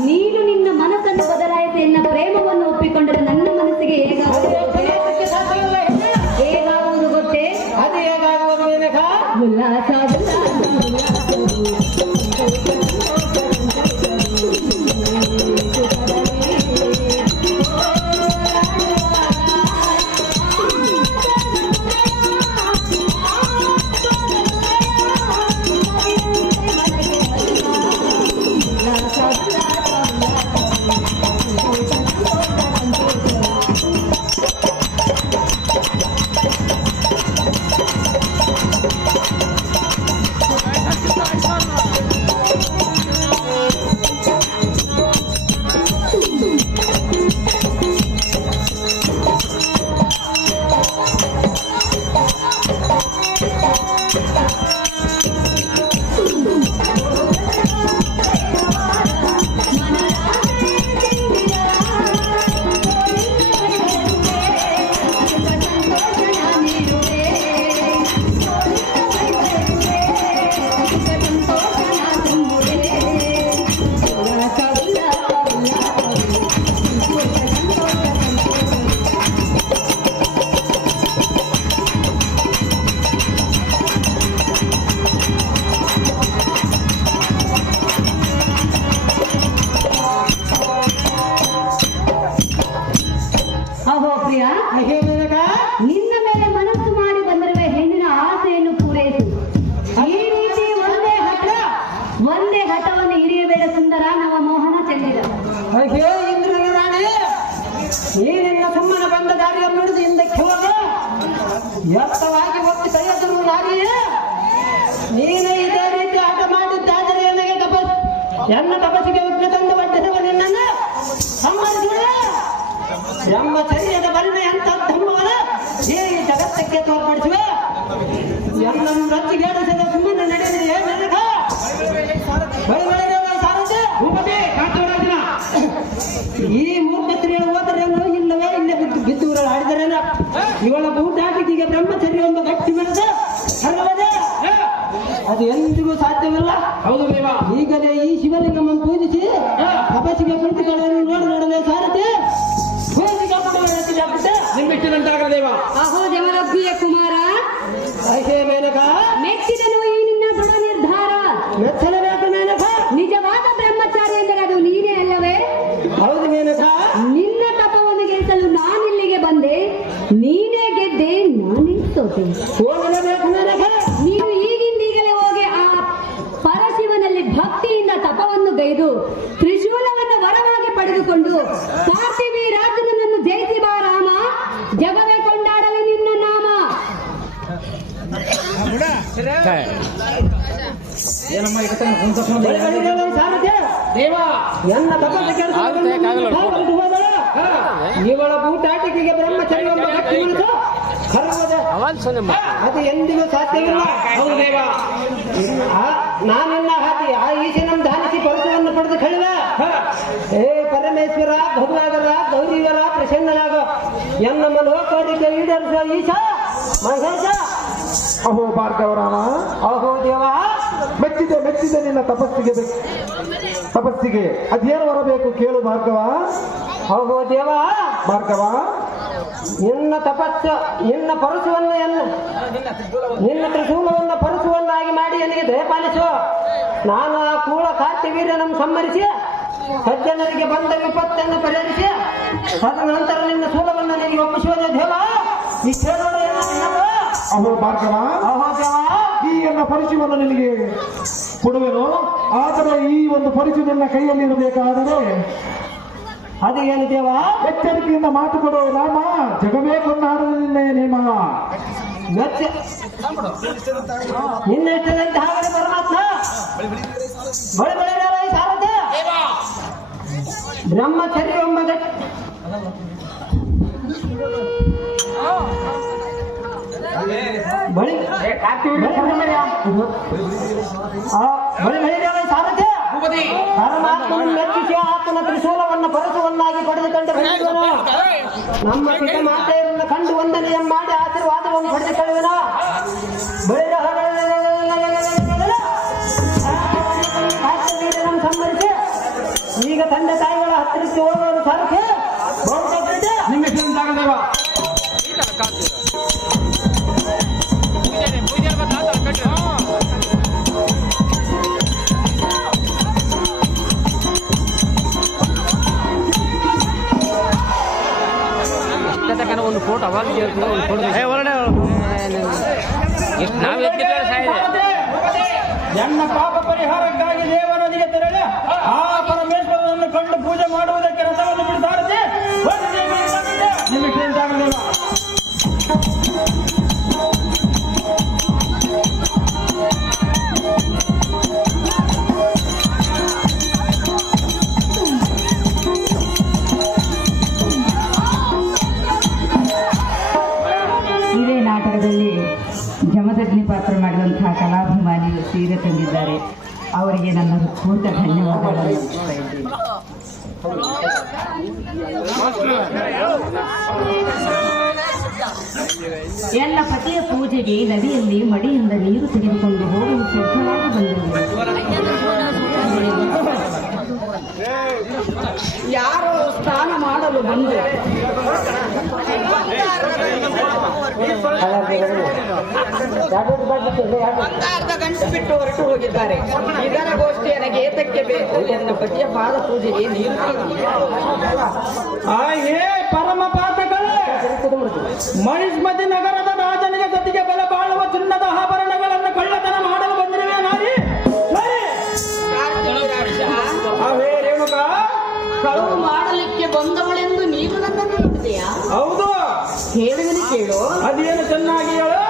ನೀನು ನಿನ್ನ ಮನಸ್ಸನ್ನು ಬದಲಾಯಿಸಿ ಎನ್ನ ಪ್ರೇಮವನ್ನು ಒಪ್ಪಿಕೊಂಡರೆ ನನ್ನ ಮನಸ್ಸಿಗೆ ಹೇಗಾಗುವುದು ಗೊತ್ತೇ? ಅದು ಹೇಗಾಗುವುದು ಮೇನಕ? ಉಲ್ಲಾಸ ಅಹೋ ಪ್ರಿಯ, ನಿನ್ನ ಮೇಲೆ ಮನಸ್ಸು ಮಾಡಿ ಬಂದಿರುವ ಹೆಣ್ಣಿನ ಆಸೆಯನ್ನು ಪೂರೈಸು. ಈ ರೀತಿ ಒಂದೇ ಹಠವನ್ನು ಹಿಡಿಯಬೇಡ ಸುಂದರ ನವ ಮೋಹನ ಚಂದಿರ. ಅಯ್ಯೋ ಇಂದ್ರನ ರಾಣಿ, ನೀನಿನ್ನ ಸುಮ್ಮನೆ ಬಂದ ದಾರಿಯನ್ನು ಹಿಡಿದು ಹಿಂದಕ್ಕೆ ಹೋಗ. ಎತ್ತವಾಗಿ ಒತ್ತಿ ಕೈಯದ್ರು ನಾರಿಯೇ, ನೀನೇ ಇದೇ ರೀತಿ ಆಟ ಮಾಡಿದ್ದಾದರೆ ನನಗೆ ಎನ್ನ ತಪಸ್ಸಿಗೆ ಉಗ್ರ ತಂದು ಬಡ್ಡಿಸುವ ನಿನ್ನನ್ನು ಸಂಬಂಧಿಸಿದ ಎಂಬ ಶರೀರದ ಬಲ್ಲೆ ಅಂತ ಧರ್ಮವನ ಈ ಜಗತ್ತಕ್ಕೆ ತೋರ್ಪಡಿಸುವ. ಎಲ್ಲನ್ನು ರಚ್ಚಿಗೇಡಿಸಿದ ಸುಮ್ಮನೆ ನಡೆದಿದೆ ನನಗ ಸಾರಥಿ ಈ ಮೂರ್ಖ ಸ್ತ್ರೀಗಳು ಹೋದರೇನು ಇಲ್ಲವೇ ಇಲ್ಲೇ ಬಿದ್ದು ಆಡಿದರೇನ? ಇವಳ ಬೂಟಾಟಿಕೆಗೆ ಬ್ರಹ್ಮಚರ್ಯ ಎಂಬ ಗಟ್ಟಿ ಬೆಳೆದ ಸರ್ವದೇ ಅದು ಎಂದಿಗೂ ಸಾಧ್ಯವಿಲ್ಲ. ಹೌದು ದೇವ. ಈಗಲೇ ಈ ಶಿವಲಿಂಗವನ್ನು ಪೂಜಿಸಿ ತಪಸ್ಸಿಗೆ ಕುಳಿತುಕೊಳ್ಳಲು ನೋಡಲೇ ಸಾರಥಿ ನಿಮ್ಮಿಷ್ಟದಂತಾಗಲ್ಲ ದೇವ. ಅಹೋ ಜಮರಬ್ಬಿಯ ಕುಮಾರ, ಮೇನಕ, ಮೆಚ್ಚಿದನು ಈ ನಿನ್ನ ದೃಢ ನಿರ್ಧಾರ. ಮೆಚ್ಚಲೇಬೇಕು ಮೇನಕ. ನಿಜವಾದ ಬ್ರಹ್ಮಚಾರಿ ಎಂದರೆ ಅದು ನೀನೇ ಅಲ್ಲವೇ? ಹೌದು ಮೇನಕ. ನಿನ್ನ ತಪವನ್ನು ಗೆಲ್ಲಿಸಲು ನಾನಿಲ್ಲಿಗೆ ಬಂದೆ, ನೀನೇ ಗೆದ್ದೆ, ನಾನೇ ಸೋತೆ. ಹೋಗಲೇಬೇಕು ಮೇನಕ. ನೀನು ಈಗಿಂದೀಗಲೇ ಹೋಗಿ ಆ ಪರಶಿವನಲ್ಲಿ ಭಕ್ತಿಯಿಂದ ತಪವನ್ನು ಗೈದು ತ್ರಿಶೂಲವನ್ನು ವರವಾಗಿ ಪಡೆದುಕೊಂಡು ಪಾರ್ಥಿವಿ ರಾಜನನ್ನು ಜಯಿಸಿ ಬಾ ರಾಮ. ಜಗವೇ ಕೊಂಡಾಡಲಿ ನಿನ್ನ ನಾಮ. ಏನಮ್ಮ ಈಗ ತಾನೇ ಕುಂತ್ಕೊಂಡು ಸಾರಥಿ ದೇವ. ನನ್ನ ತಪಸ್ಸು ಕೆಲಸ ಇವಳ ಬೂಟಾಟಿಕೆಗೆ ಬ್ರಹ್ಮಚರ್ಯ ಎಂಬ ಗಟ್ಟಿ ಮನಸ್ಸು ಖರ್ವದ ಅದು ಎಂದಿಗೂ ಸಾಧ್ಯವಿಲ್ಲ. ಹೌದು ದೇವ. ನಾನೆನ್ನ ಹಾಕಿ ಆ ಈಶನಂ ಧಾನಿಸಿ ಪರಶುವನ್ನು ಪಡೆದು ಕಳಿವ. ಏ ಪರಮೇಶ್ವರ, ಭಗವಾದರ, ಗೌರೀವರ ಪ್ರಸನ್ನನಾಗ ಎನ್ನ ಮನೋಕೋರಿಕೆ ಈಡೇರಿಸುವ ಈಶ ಮಹೇಶ. ಅಹೋ ಭಾರ್ಗವರಾಮ, ಅಹೋ ದೇವ, ಮೆಚ್ಚಿದೆ ನಿನ್ನ ತಪಸ್ಸಿಗೆ ಅದೇನು ಬರಬೇಕು ಕೇಳು ಭಾರ್ಗವ. ಅಹೋ ದೇವ, ಭಾರ್ಗವ, ನಿನ್ನ ತಪಸ್ಸು ನಿನ್ನ ಪರಶುವನ್ನು ನಿನ್ನ ತ್ರಿಶೂಲವನ್ನು ಪರಶುವನ್ನಾಗಿ ಮಾಡಿ ನನಗೆ ದಯಪಾಲಿಸು. ನಾನು ಆ ಕೂಳ ಕಾರ್ತಿವೀರ್ಯನನ್ನು ಸಂಹರಿಸಿ ಸಜ್ಜನರಿಗೆ ಬಂದ ವಿಪತ್ತನ್ನು ಪರಿಹರಿಸಿ ತದನಂತರ ನಿನ್ನ ಸೂಲವನ್ನು ನಿನಗೆ ಒಪ್ಪಿಸುವುದೇ ದೇವ. ಇಷ್ಟೇ ನೋಡು ಅಹೋ ಭಾರ್ಗವ, ಅಹೋ ದೇವ. ಈ ಎಲ್ಲ ಪರಿಚಯವನ್ನು ನಿನಗೆ ಕೊಡುವೆನು. ಆದರೆ ಈ ಒಂದು ಪರಿಚಯ ನಿನ್ನ ಕೈಯಲ್ಲಿರಬೇಕಾದರೆ ಅದು ಏನು ದೇವ? ಎಚ್ಚರಿಕೆಯಿಂದ ಮಾತು ಕೊಡು ರಾಮ. ಜಗವೇ ಕೊಂಡಾಡಲು ನಿನ್ನೆ ನೇಮ. ನಿನ್ನ ಇಷ್ಟದಂತೆ ಹಾಗಲೇ ಪರಮಾತ್ಮ ಬಳಿ ಬಳಿ ಸಾರಥಿ ಬ್ರಹ್ಮಚರ್ಯ ಎಂಬ ಬಳಿ ಸಾರಥಿ ಪರಮಾತ್ಮನ ಮೆಚ್ಚಿಸಿ ಆತನ ತ್ರಿಶೂಲವನ್ನು ಪರಶುವನ್ನಾಗಿ ಪಡೆದುಕೊಂಡು ಬಂದಿರುವನು. ನಮ್ಮ ಪಿತ ಮಾತೆಯರನ್ನು ಕಂಡು ವಂದನೆಯ ಮಾಡಿ ಆಶೀರ್ವಾದವನ್ನು ಪಡೆದುಕೊಳ್ಳುವನ. ಸಂಬರಿಸಿ ಈಗ ತಂದೆ ತಾಯಿಗಳ ಹತ್ತಿರಕ್ಕೆ ಹೋಗುವ ಸಾರಥಿ ಒಂದು ಫೋಟೋ ಅವಾಗ ಎಷ್ಟು ನಾವು ನನ್ನ ಪಾಪ ಪರಿಹಾರಕ್ಕಾಗಿ ದೇವನದಿಗೆ ತೆರಳಿ ಆ ಪರಮೇಶ್ವರನನ್ನು ಕಂಡು ಪೂಜೆ ಮಾಡುವುದಕ್ಕೆ ರಥವನ್ನು ಬಿಡ್ತಾರದೆ. ನಿಮಗೆ ತಿಳಿದಾಗಲಿಲ್ಲ. ಇದೇ ನಾಟಕದಲ್ಲಿ ಜಮದಗ್ನಿ ಪಾತ್ರ ಮಾಡಿದಂತಹ ಕಲಾಭಿಮಾನಿಗಳು ಸೀರೆ ತಂದಿದ್ದಾರೆ. ಅವರಿಗೆ ನನ್ನ ಹೃತ್ಪೂರ್ವಕ ಧನ್ಯವಾದಗಳನ್ನು ಅರ್ಪಿಸ್ತಾ ಇದ್ದೇನೆ. ಎಲ್ಲ ಪತಿಯ ಪೂಜೆಗೆ ನದಿಯಲ್ಲಿ ಮಡಿಯಿಂದ ನೀರು ತೆಗೆದುಕೊಂಡು ಹೋಗಲು ಸಿದ್ಧವಾಗಿ ಬಂದರು. ಯಾರೋ ಸ್ನಾನ ಮಾಡಲು ಬಂದರು. ಅರ್ಧ ಗಂಟೆ ಬಿಟ್ಟು ಹೊರಟು ಹೋಗಿದ್ದಾರೆ. ಇದರ ಗೋಷ್ಠಿ ನನಗೆ ಏತಕ್ಕೆ ಬೇಕು? ನನ್ನ ಪತಿಯ ಪಾದ ಪೂಜೆಗೆ ನೀರು ಪರಮ ಪಾತಗಳೇ, ಮಹಿಷ್ಮತಿ ನಗರದ ರಾಜನಿಗೆ ಗತಿಗೆ ಬೆಲೆ ಬಾಳುವ ಚಿನ್ನದ ಆಭರಣಗಳನ್ನು ಕಳ್ಳತನ ಮಾಡಲು ಬಂದಿರುವೆ ನಾರಿ. ಅವೇ ರೇಣುಕ, ಕಳುವು ಮಾಡಲಿಕ್ಕೆ ಬಂದವಳೆಂದು ನೀನು ನನ್ನನ್ನು ನೋಡಿದೆಯಾ? ಹೌದು, ಹೇಳುವನು ಕೇಳು. ಅದೇನು ಚೆನ್ನಾಗಿ ಹೇಳು.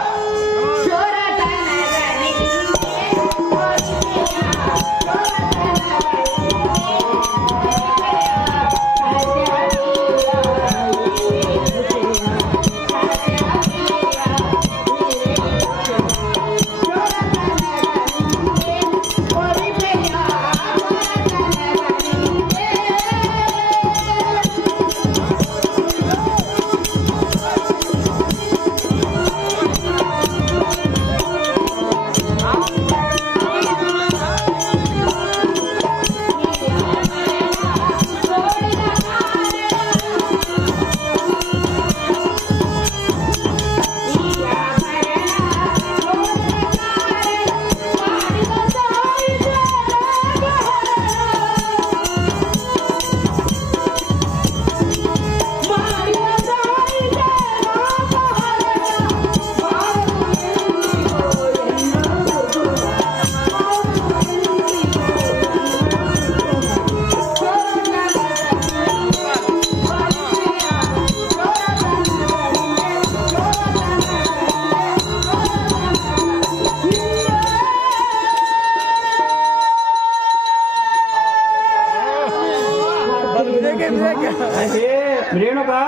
ರೇಣುಕಾ,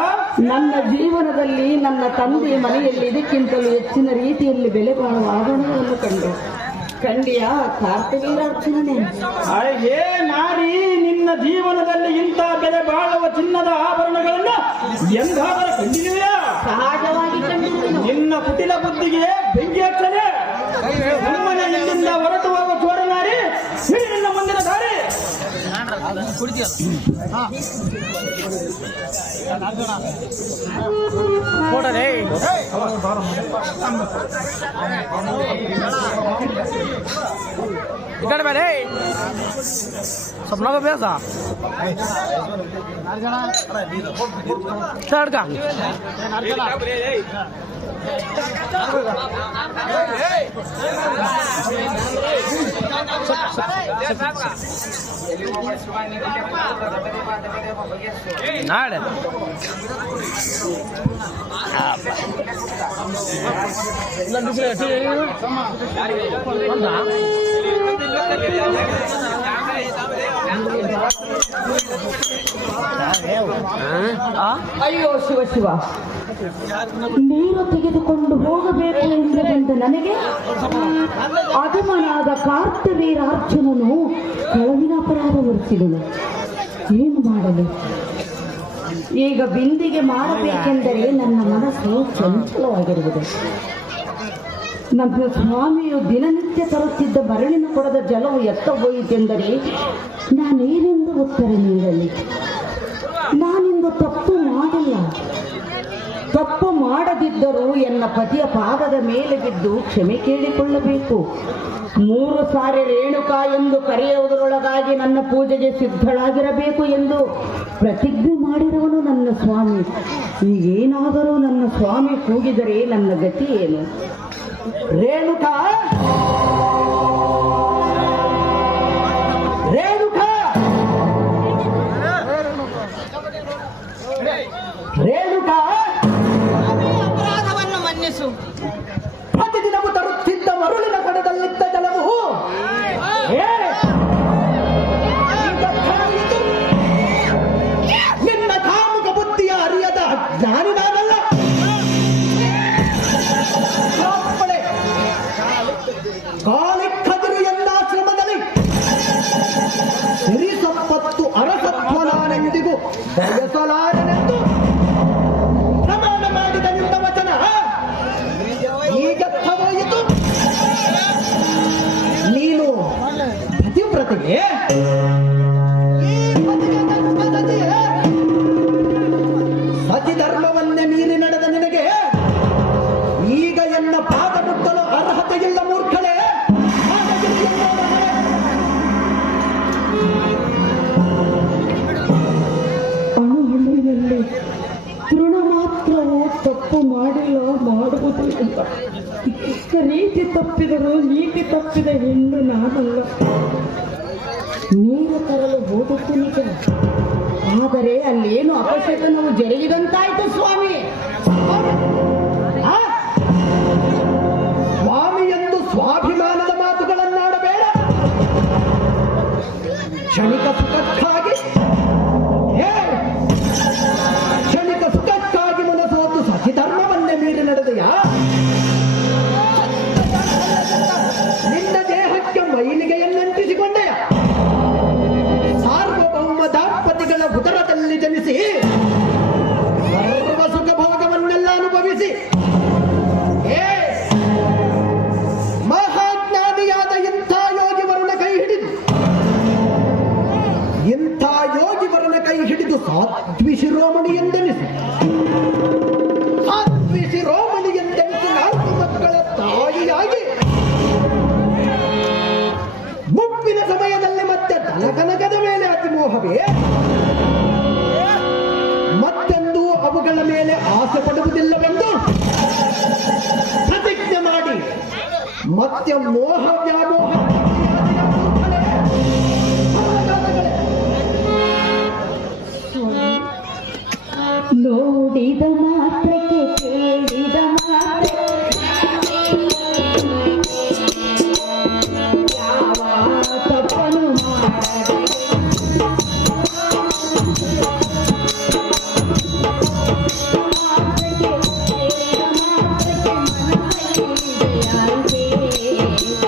ನನ್ನ ಜೀವನದಲ್ಲಿ ನನ್ನ ತಂದೆಯ ಮನೆಯಲ್ಲಿ ಇದಕ್ಕಿಂತಲೂ ಹೆಚ್ಚಿನ ರೀತಿಯಲ್ಲಿ ಬೆಲೆ ಬಾಳುವ ಆಭರಣಗಳನ್ನು ಕಂಡಿಯ ಕಾರ್ತವೀರಾರ್ಚನೆ. ಅಯ್ಯೇ ನಾರಿ, ನಿನ್ನ ಜೀವನದಲ್ಲಿ ಇಂಥ ಬೆಲೆ ಬಾಳುವ ಚಿನ್ನದ ಆಭರಣಗಳನ್ನು ಎಂದಾದರೂ ಕಂಡಿದೆಯಾ? ಸಹಜವಾಗಿ ಕಂಡಿದ್ದೇನೆ. ನಿನ್ನ ಕುಟಿಲ ಬುದ್ಧಿಗೆ ಬೆಂಕಿ ಹಚ್ಚದೆ. ನಮ್ಮನೆ ಇಲ್ಲಿಂದ ಹೊರಟು ಹೋಗುವ ಚೋರ ನಾರಿ, ನಿನ್ನ ಮುಂದಿನ ದಾರಿ. ಫೋಟೋ इकडे ಬೇರೆ स्वप्न ಬೇಸ ಚಡ್ಕ ನಾಳೆ ಅಯ್ಯೋ ಶಿವ ಶಿವ, ನೀರು ತೆಗೆದುಕೊಂಡು ಹೋಗಬೇಕು ಎಂದು ಬಂದ ನನಗೆ ಅಧಮನಾದ ಕಾರ್ತವೀರಾರ್ಜುನನು ಕಳವಿನ ಅಪರಾಧ ಹೊರಿಸಿದನು. ಏನು ಮಾಡಲು? ಈಗ ಬಿಂದಿಗೆ ಮಾಡಬೇಕೆಂದರೆ ನನ್ನ ಮನಸ್ಸು ಚಂಚಲವಾಗಿರುವುದು. ನನ್ನ ಸ್ವಾಮಿಯು ದಿನನಿತ್ಯ ತರುತ್ತಿದ್ದ ಮರಳಿನ ಕೊಡದ ಜಲವು ಎತ್ತ ಹೋಯಿತೆಂದರೆ ನಾನೇನೆಂದು ಉತ್ತರ ನೀಡಲಿ? ನಾನಿಂದು ತಪ್ಪು ಮಾಡಿಲ್ಲ. ತಪ್ಪು ಮಾಡದಿದ್ದರೂ ಎನ್ನ ಪತಿಯ ಪಾದದ ಮೇಲೆ ಬಿದ್ದು ಕ್ಷಮೆ ಕೇಳಿಕೊಳ್ಳಬೇಕು. 3 ಸಾರಿ ರೇಣುಕಾ ಎಂದು ಕರೆಯುವುದರೊಳಗಾಗಿ ನನ್ನ ಪೂಜೆಗೆ ಸಿದ್ಧಳಾಗಿರಬೇಕು ಎಂದು ಪ್ರತಿಜ್ಞೆ ಮಾಡಿರುವನು ನನ್ನ ಸ್ವಾಮಿ. ಈಗೇನಾದರೂ ನನ್ನ ಸ್ವಾಮಿ ಕೂಗಿದರೆ ನನ್ನ ಗತಿ ಏನು? ರೇಣುಕಾ, ರೇಣುಕಾ, ರೇಣುಕಾ, ಅಪರಾಧವನ್ನು ಮನ್ನಿಸು. ಪ್ರತಿದಿನವೂ ತರುತ್ತಿದ್ದ ಮರುಳಿನ ಕೊಡದಲ್ಲಿದ್ದ ಜಲವು ನಿನ್ನ ಕಾಮುಕ ಬುದ್ಧಿಯ ಅರಿಯದ ಜ್ಞಾನಿ ನಾನಲ್ಲ. ಕಾಲಿಕ್ಕದಿರು ಎಂದಾಶ್ರಮದಲ್ಲಿ ಸಿರಿ ಸಂಪತ್ತು ಅರಸತ್ವ ನಾನೆಂದಿಗೂ ಬಯಸಲಾರನೆಂದು ಪ್ರಮಾಣ ಮಾಡಿದ ನಿನ್ನ ವಚನ ಈಗತ್ತ ಹೋಯಿತು. ನೀನು ಪತಿವ್ರತೆಗೆ ಸತಿ ಧರ್ಮವನ್ನೇ ಮೀರಿ ನಡೆದ ನಿನಗೆ ಈಗ ಎನ್ನ ಪಾದ ಮುಟ್ಟಲು ಅರ್ಹತೆ ಇಲ್ಲ ಮೂರ್ಖಳೇ. ಅಣುಹಣ್ಣಿನಲ್ಲಿ ತೃಣ ಮಾತ್ರವೂ ತಪ್ಪು ಮಾಡಿಲ್ಲ, ಮಾಡುವುದಿಲ್ಲ. ರೀತಿ ತಪ್ಪಿದರೂ ನೀತಿ ತಪ್ಪಿದ ಹೆಣ್ಣು ನಾನಲ್ಲ. ನೀರು ತರಲು ಹೋದದ್ದು ನಿಜ, ಆದರೆ ಅಲ್ಲೇನು ಅಪಶಕನವು ಜರುಗಿದಂತಾಯ್ತು ಸ್ವಾಮಿ. ಸ್ವಾಮಿ ಎಂದು ಸ್ವಾಭಿಮಾನದ ಮಾತುಗಳನ್ನಾಡಬೇಡ. ಕ್ಷಣಿಕ ಸುಖಕ್ಕಾಗಿ ಕ್ಷಣಿಕ ಸುಖಕ್ಕಾಗಿ ಮನಸೋತು ಸತಿ ಧರ್ಮವನ್ನೇ ಮೀರಿ ನಡೆದೆಯಾ? ನಿನ್ನ ದೇಹಕ್ಕೆ ಮೈಲಿಗೆಯನ್ನಂಟಿಸಿಕೊಂಡೆಯ? ಸಾರ್ವಭೌಮ ದಾಂಪತಿಗಳ ಉದರದಲ್ಲಿ ಜನಿಸಿ ಸರ್ವ ಸುಖ ಭೋಗವನ್ನೆಲ್ಲ ಅನುಭವಿಸಿ ಮಹಾಜ್ಞಾನಿಯಾದ ಇಂಥ ಯೋಗಿವರನ ಕೈ ಹಿಡಿದು ಸಾತ್ವಿ ಶಿರೋಮಣಿ ಎಂದೆನಿಸಿ ಸಾತ್ವಿ ಶಿರೋಮಣಿ ಎಂದೆನಿಸಿ 4 ಮಕ್ಕಳ ತಾಯಿಯಾಗಿ ಮುಪ್ಪಿನ ಸಮಯದಲ್ಲಿ ಮತ್ತೆ ತಲಕನಕದ ಮೇಲೆ ಅತಿಮೋಹವೇ? ಮತ್ತೆಂದೂ ಅವುಗಳ ಮೇಲೆ ಆಸೆ ಪಡುವುದಿಲ್ಲವೆಂದು ಪ್ರತಿಜ್ಞೆ ಮಾಡಿ ಮತ್ತೆ ಮೋಹ ವ್ಯಾಮೋಹ ನೋಡಿದ ಮಾತ್ರಕ್ಕೆ ಕೇಳಿದ ಮಾತ್ರಕ್ಕೆ ಯಾವ ತಪ್ಪನು ಮಾಡದೆ ಮಾತ್ರಕ್ಕೆ ಕೇಳಿದ ಮಾತ್ರಕ್ಕೆ ಮನಸ್ಸಿಗೆ ಯಾವ ತಪ್ಪನು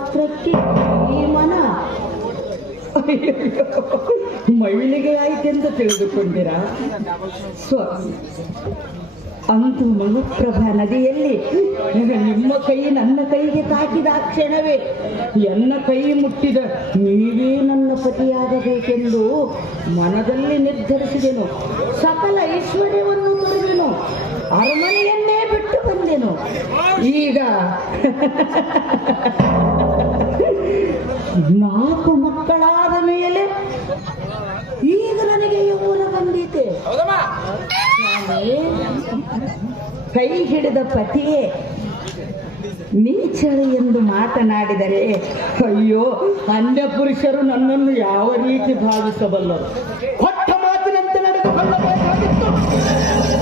ಮಾತ್ರಕ್ಕೆ ಈ ಮನ ಮೈಲಿಗೆ ಆಯ್ತೆಂದು ತಿಳಿದುಕೊಂಡಿರಾ ಸ್ವಾಮಿ? ಅಂತೂ ಮಲುಪ್ರಭಾ ನದಿಯಲ್ಲಿ ನಿಮ್ಮ ಕೈ ನನ್ನ ಕೈಗೆ ತಾಕಿದ ಕ್ಷಣವೇ ಎನ್ನ ಕೈ ಮುಟ್ಟಿದ ನೀವೇ ನನ್ನ ಪತಿಯಾಗಬೇಕೆಂದು ಮನದಲ್ಲಿ ನಿರ್ಧರಿಸಿದೆನು. ಸಕಲ ಐಶ್ವರ್ಯವನ್ನು ತೊರೆದೆನು, ಅರಮನೆಯನ್ನೇ ಬಿಟ್ಟು ಬಂದೆನು. ಈಗ 4 ಮಕ್ಕಳಾದ ಮೇಲೆ ಈಗ ನನಗೆ ಯೌವನ ಬಂದಿದೆ. ಸ್ವಾಮಿ, ಕೈ ಹಿಡಿದ ಪತಿಯೇ ನೀಚಳು ಎಂದು ಮಾತನಾಡಿದರೆ ಅಯ್ಯೋ, ಅನ್ಯ ಪುರುಷರು ನನ್ನನ್ನು ಯಾವ ರೀತಿ ಭಾವಿಸಬಲ್ಲರು? ಕೊಟ್ಟ ಮಾತಿನಂತೆ ನಡೆದುಕೊಳ್ಳಬೇಕಾಗಿತ್ತು.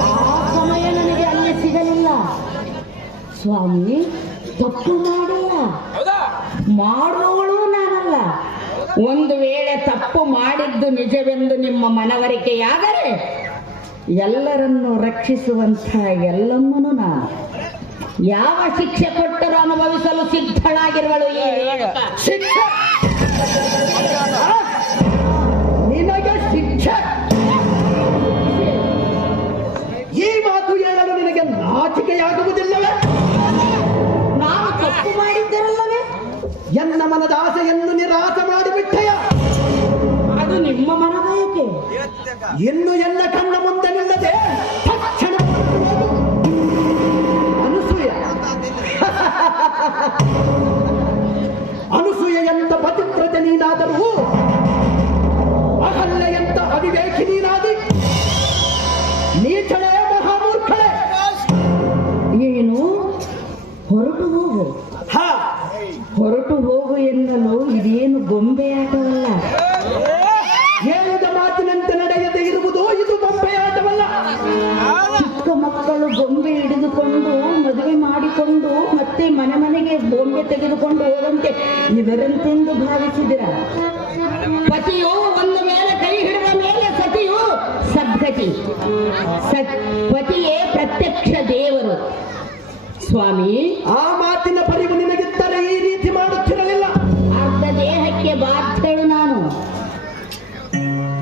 ಆ ಸಮಯ ನನಗೆ ಅಲ್ಲಿ ಸಿಗಲಿಲ್ಲ. ಸ್ವಾಮಿ, ತಪ್ಪು ಮಾಡಿಲ್ಲ, ಮಾಡುವವಳು ನಾನಲ್ಲ. ಒಂದು ವೇಳೆ ತಪ್ಪು ಮಾಡಿದ್ದು ನಿಜವೆಂದು ನಿಮ್ಮ ಮನವರಿಕೆಯಾದರೆ ಎಲ್ಲರನ್ನು ರಕ್ಷಿಸುವಂಥ ಎಲ್ಲಮ್ಮನು ನಾನು. ಯಾವ ಶಿಕ್ಷೆ ಕೊಟ್ಟರೂ ಅನುಭವಿಸಲು ಸಿದ್ಧಳಾಗಿರುವಳು ಈ ರೇಣುಕ. ಶಿಕ್ಷೆ ನಿನಗೆ ಶಿಕ್ಷೆ? ಈ ಮಾತು ಹೇಳಲು ನಿನಗೆ ನಾಚಿಕೆಯಾಗುವುದಿಲ್ಲವೇ? ನಾನು ತಪ್ಪು ಮಾಡಿದ್ದರಲ್ಲವೇ? ಎನ್ನ ಮನದ ಆಸೆಯನ್ನು ನಿರಾಸ ಮಾಡಿಬಿಟ್ಟೆಯ. ಅದು ನಿಮ್ಮ ಮನಬಯಕೆ. ಇನ್ನು ಎಲ್ಲ ಕಣ್ಣ ಮುಂದೆ ನಿಲ್ಲದೆ ತಕ್ಷಣ ಅನಸೂಯ ಅನಸೂಯ ಎಂತ ಪತಿವ್ರತೆ ನೀನಾದರೂ ಅಹಲ್ಯ ಎಂತ ಅವಿವೇಕಿ ನೀನಾದಿ. ನೀಚಳೆ, ಮಹಾಮೂರ್ಖಳೆ. ಏನು? ಹೊರಟು ಹೋಗು, ಹೊರಟು ಹೋಗು ಎನ್ನಲು ಇದೇನು ಗೊಂಬೆಯಾಟವಲ್ಲ. ಹೇಳಿದ ಮಾತಿನಂತೆ ನಡೆಯದೆ ಇರುವುದು ಇದು ಗೊಂಬೆಯಾಟವಲ್ಲ. ಚಿಕ್ಕ ಮಕ್ಕಳು ಗೊಂಬೆ ಹಿಡಿದುಕೊಂಡು ಮದುವೆ ಮಾಡಿಕೊಂಡು ಮತ್ತೆ ಮನೆಗೆ ಗೊಂಬೆ ತೆಗೆದುಕೊಂಡು ಹೋದಂತೆ ಇವರಂತೆಂದು ಭಾವಿಸಿದಿರ? ಪತಿಯು ಒಂದು ವೇಳೆ ಕೈ ಹಿಡಿದ ಮೇಲೆ ಸತಿಯು ಸದ್ಗತಿ. ಪತಿಯೇ ಪ್ರತ್ಯಕ್ಷ ದೇವರು. ಸ್ವಾಮಿ, ಆ ಮಾತಿನ ಪರಿವು ನಿನಗಿದ್ದರೆ ಈ ರೀತಿ ಮಾಡುತ್ತಿರಲಿಲ್ಲ. ಅರ್ಧ ದೇಹಕ್ಕೆ ಬಾಧ್ಯಳು ನಾನು.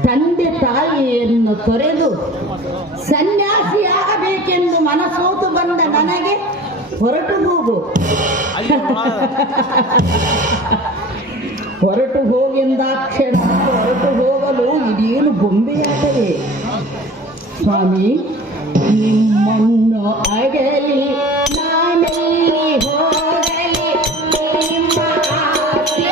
ತಂದೆ ತಾಯಿಯನ್ನು ತೊರೆದು ಸನ್ಯಾಸಿಯಾಗಬೇಕೆಂದು ಮನಸೋತು ಬಂದ ನನಗೆ ಹೊರಟು ಹೋಗು, ಹೊರಟು ಹೋಗೆಂದಾಕ್ಷಣ ಹೊರಟು ಹೋಗಲು ಇದೇನು ಗೊಂಬೆಯಾಟವೇ? ಸ್ವಾಮಿ, ನಿಮ್ಮನ್ನು ಅಗಲಿ ನಾನೆಲ್ಲಿ ಹೋಗಲಿ, ನಿಮ್ಮ ಆಸೆ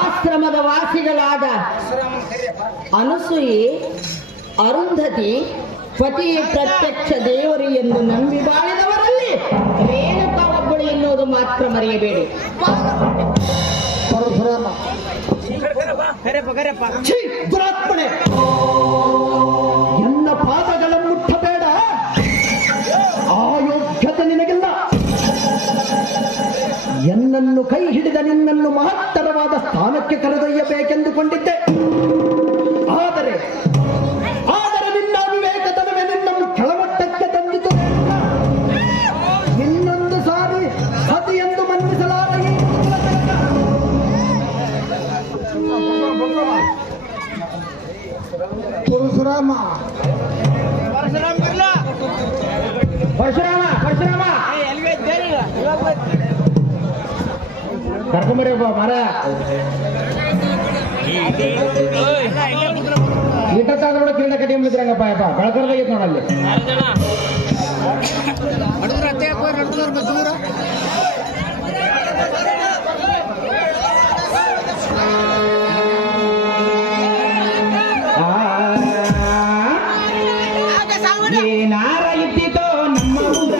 ಆಶ್ರಮದ ವಾಸಿಗಳಾದ ಅನಸೂಯೆ, ಅರುಂಧತಿ ಪತಿ ಪ್ರತ್ಯಕ್ಷ ದೇವರು ಎಂದು ನಂಬಿ ಬಾಳಿದವರಲ್ಲಿ ರೇಣುಕಾ ಒಬ್ಬಳು ಎನ್ನುವುದು ಮಾತ್ರ ಮರೆಯಬೇಡಿ. ಛೀ, ದುರಾತ್ಮನೆ! ಎನ್ನ ಪಾದಗಳ ಮುಟ್ಟಬೇಡ. ಆ ಯೋಗ್ಯತೆ ನಿನಗಿಲ್ಲ. ಎನ್ನನ್ನು ಕೈ ಹಿಡಿದ ನಿನ್ನನ್ನು ಮಹತ್ತರವಾದ ಸ್ಥಾನಕ್ಕೆ ಕರೆದೊಯ್ಯಬೇಕೆಂದುಕೊಂಡಿದ್ದೆ. ಆದರೆ ನಿನ್ನ ಅವಿವೇಕತನವೇ ನಿನ್ನನ್ನು ಕೆಳಮಟ್ಟಕ್ಕೆ ತಂದಿತು. ಇನ್ನೊಂದು ಸಾರಿ ಸತಿ ಎಂದು ಮನ್ನಿಸಲಾರ ಈ ಪರಶುರಾಮ ಕರ್ಕೊಂಬರಿ ಒಬ್ಬ ಮರ ಇಟ್ಟತ್ತಾದ್ರೂ ಕ್ರೀಡಾ ಕಟ್ಟಿ ಮುಗಿದ್ರಂಗಪ್ಪ ಯಪ್ಪ ಬಳಕರ್ದಾಗಿತ್ತು ನೋಡಲ್ಲಿ ಏನಾರ ಇದ್ದಿತೋ ನಮ್ಮ ಊರಾಗ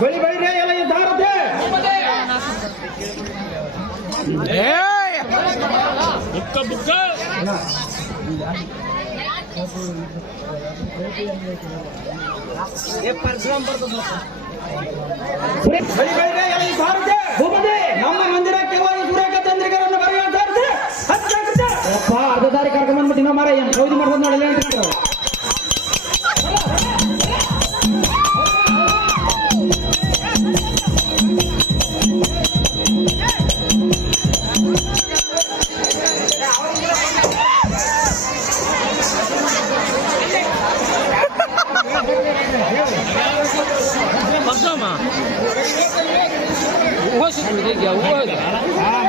ಬಳಿ ಬಳಿ ಎಲ್ಲ ಇದ್ದಾರತೆ ನಮ್ಮ ಮಂದಿರಕ್ಕೆ ಹೋಗಿ ಸೂರ್ಯಕ ಚಂದ್ರಿಕರನ್ನು ಬರೆಯುವಂತಾರದೆ ಅರ್ಧ ದಾರಿ ಕರ್ಕೊಂಡ್ ಬಂದ್ಬಿಟ್ಟು ಇನ್ನೂ ಮಾರ ಏನು ಸೌದಿ ಮಾಡ್ಕೊಂಡು ನೋಡಿ ಹೇಳ್ತಿದ್ರು Ủa sao người ta giờ quá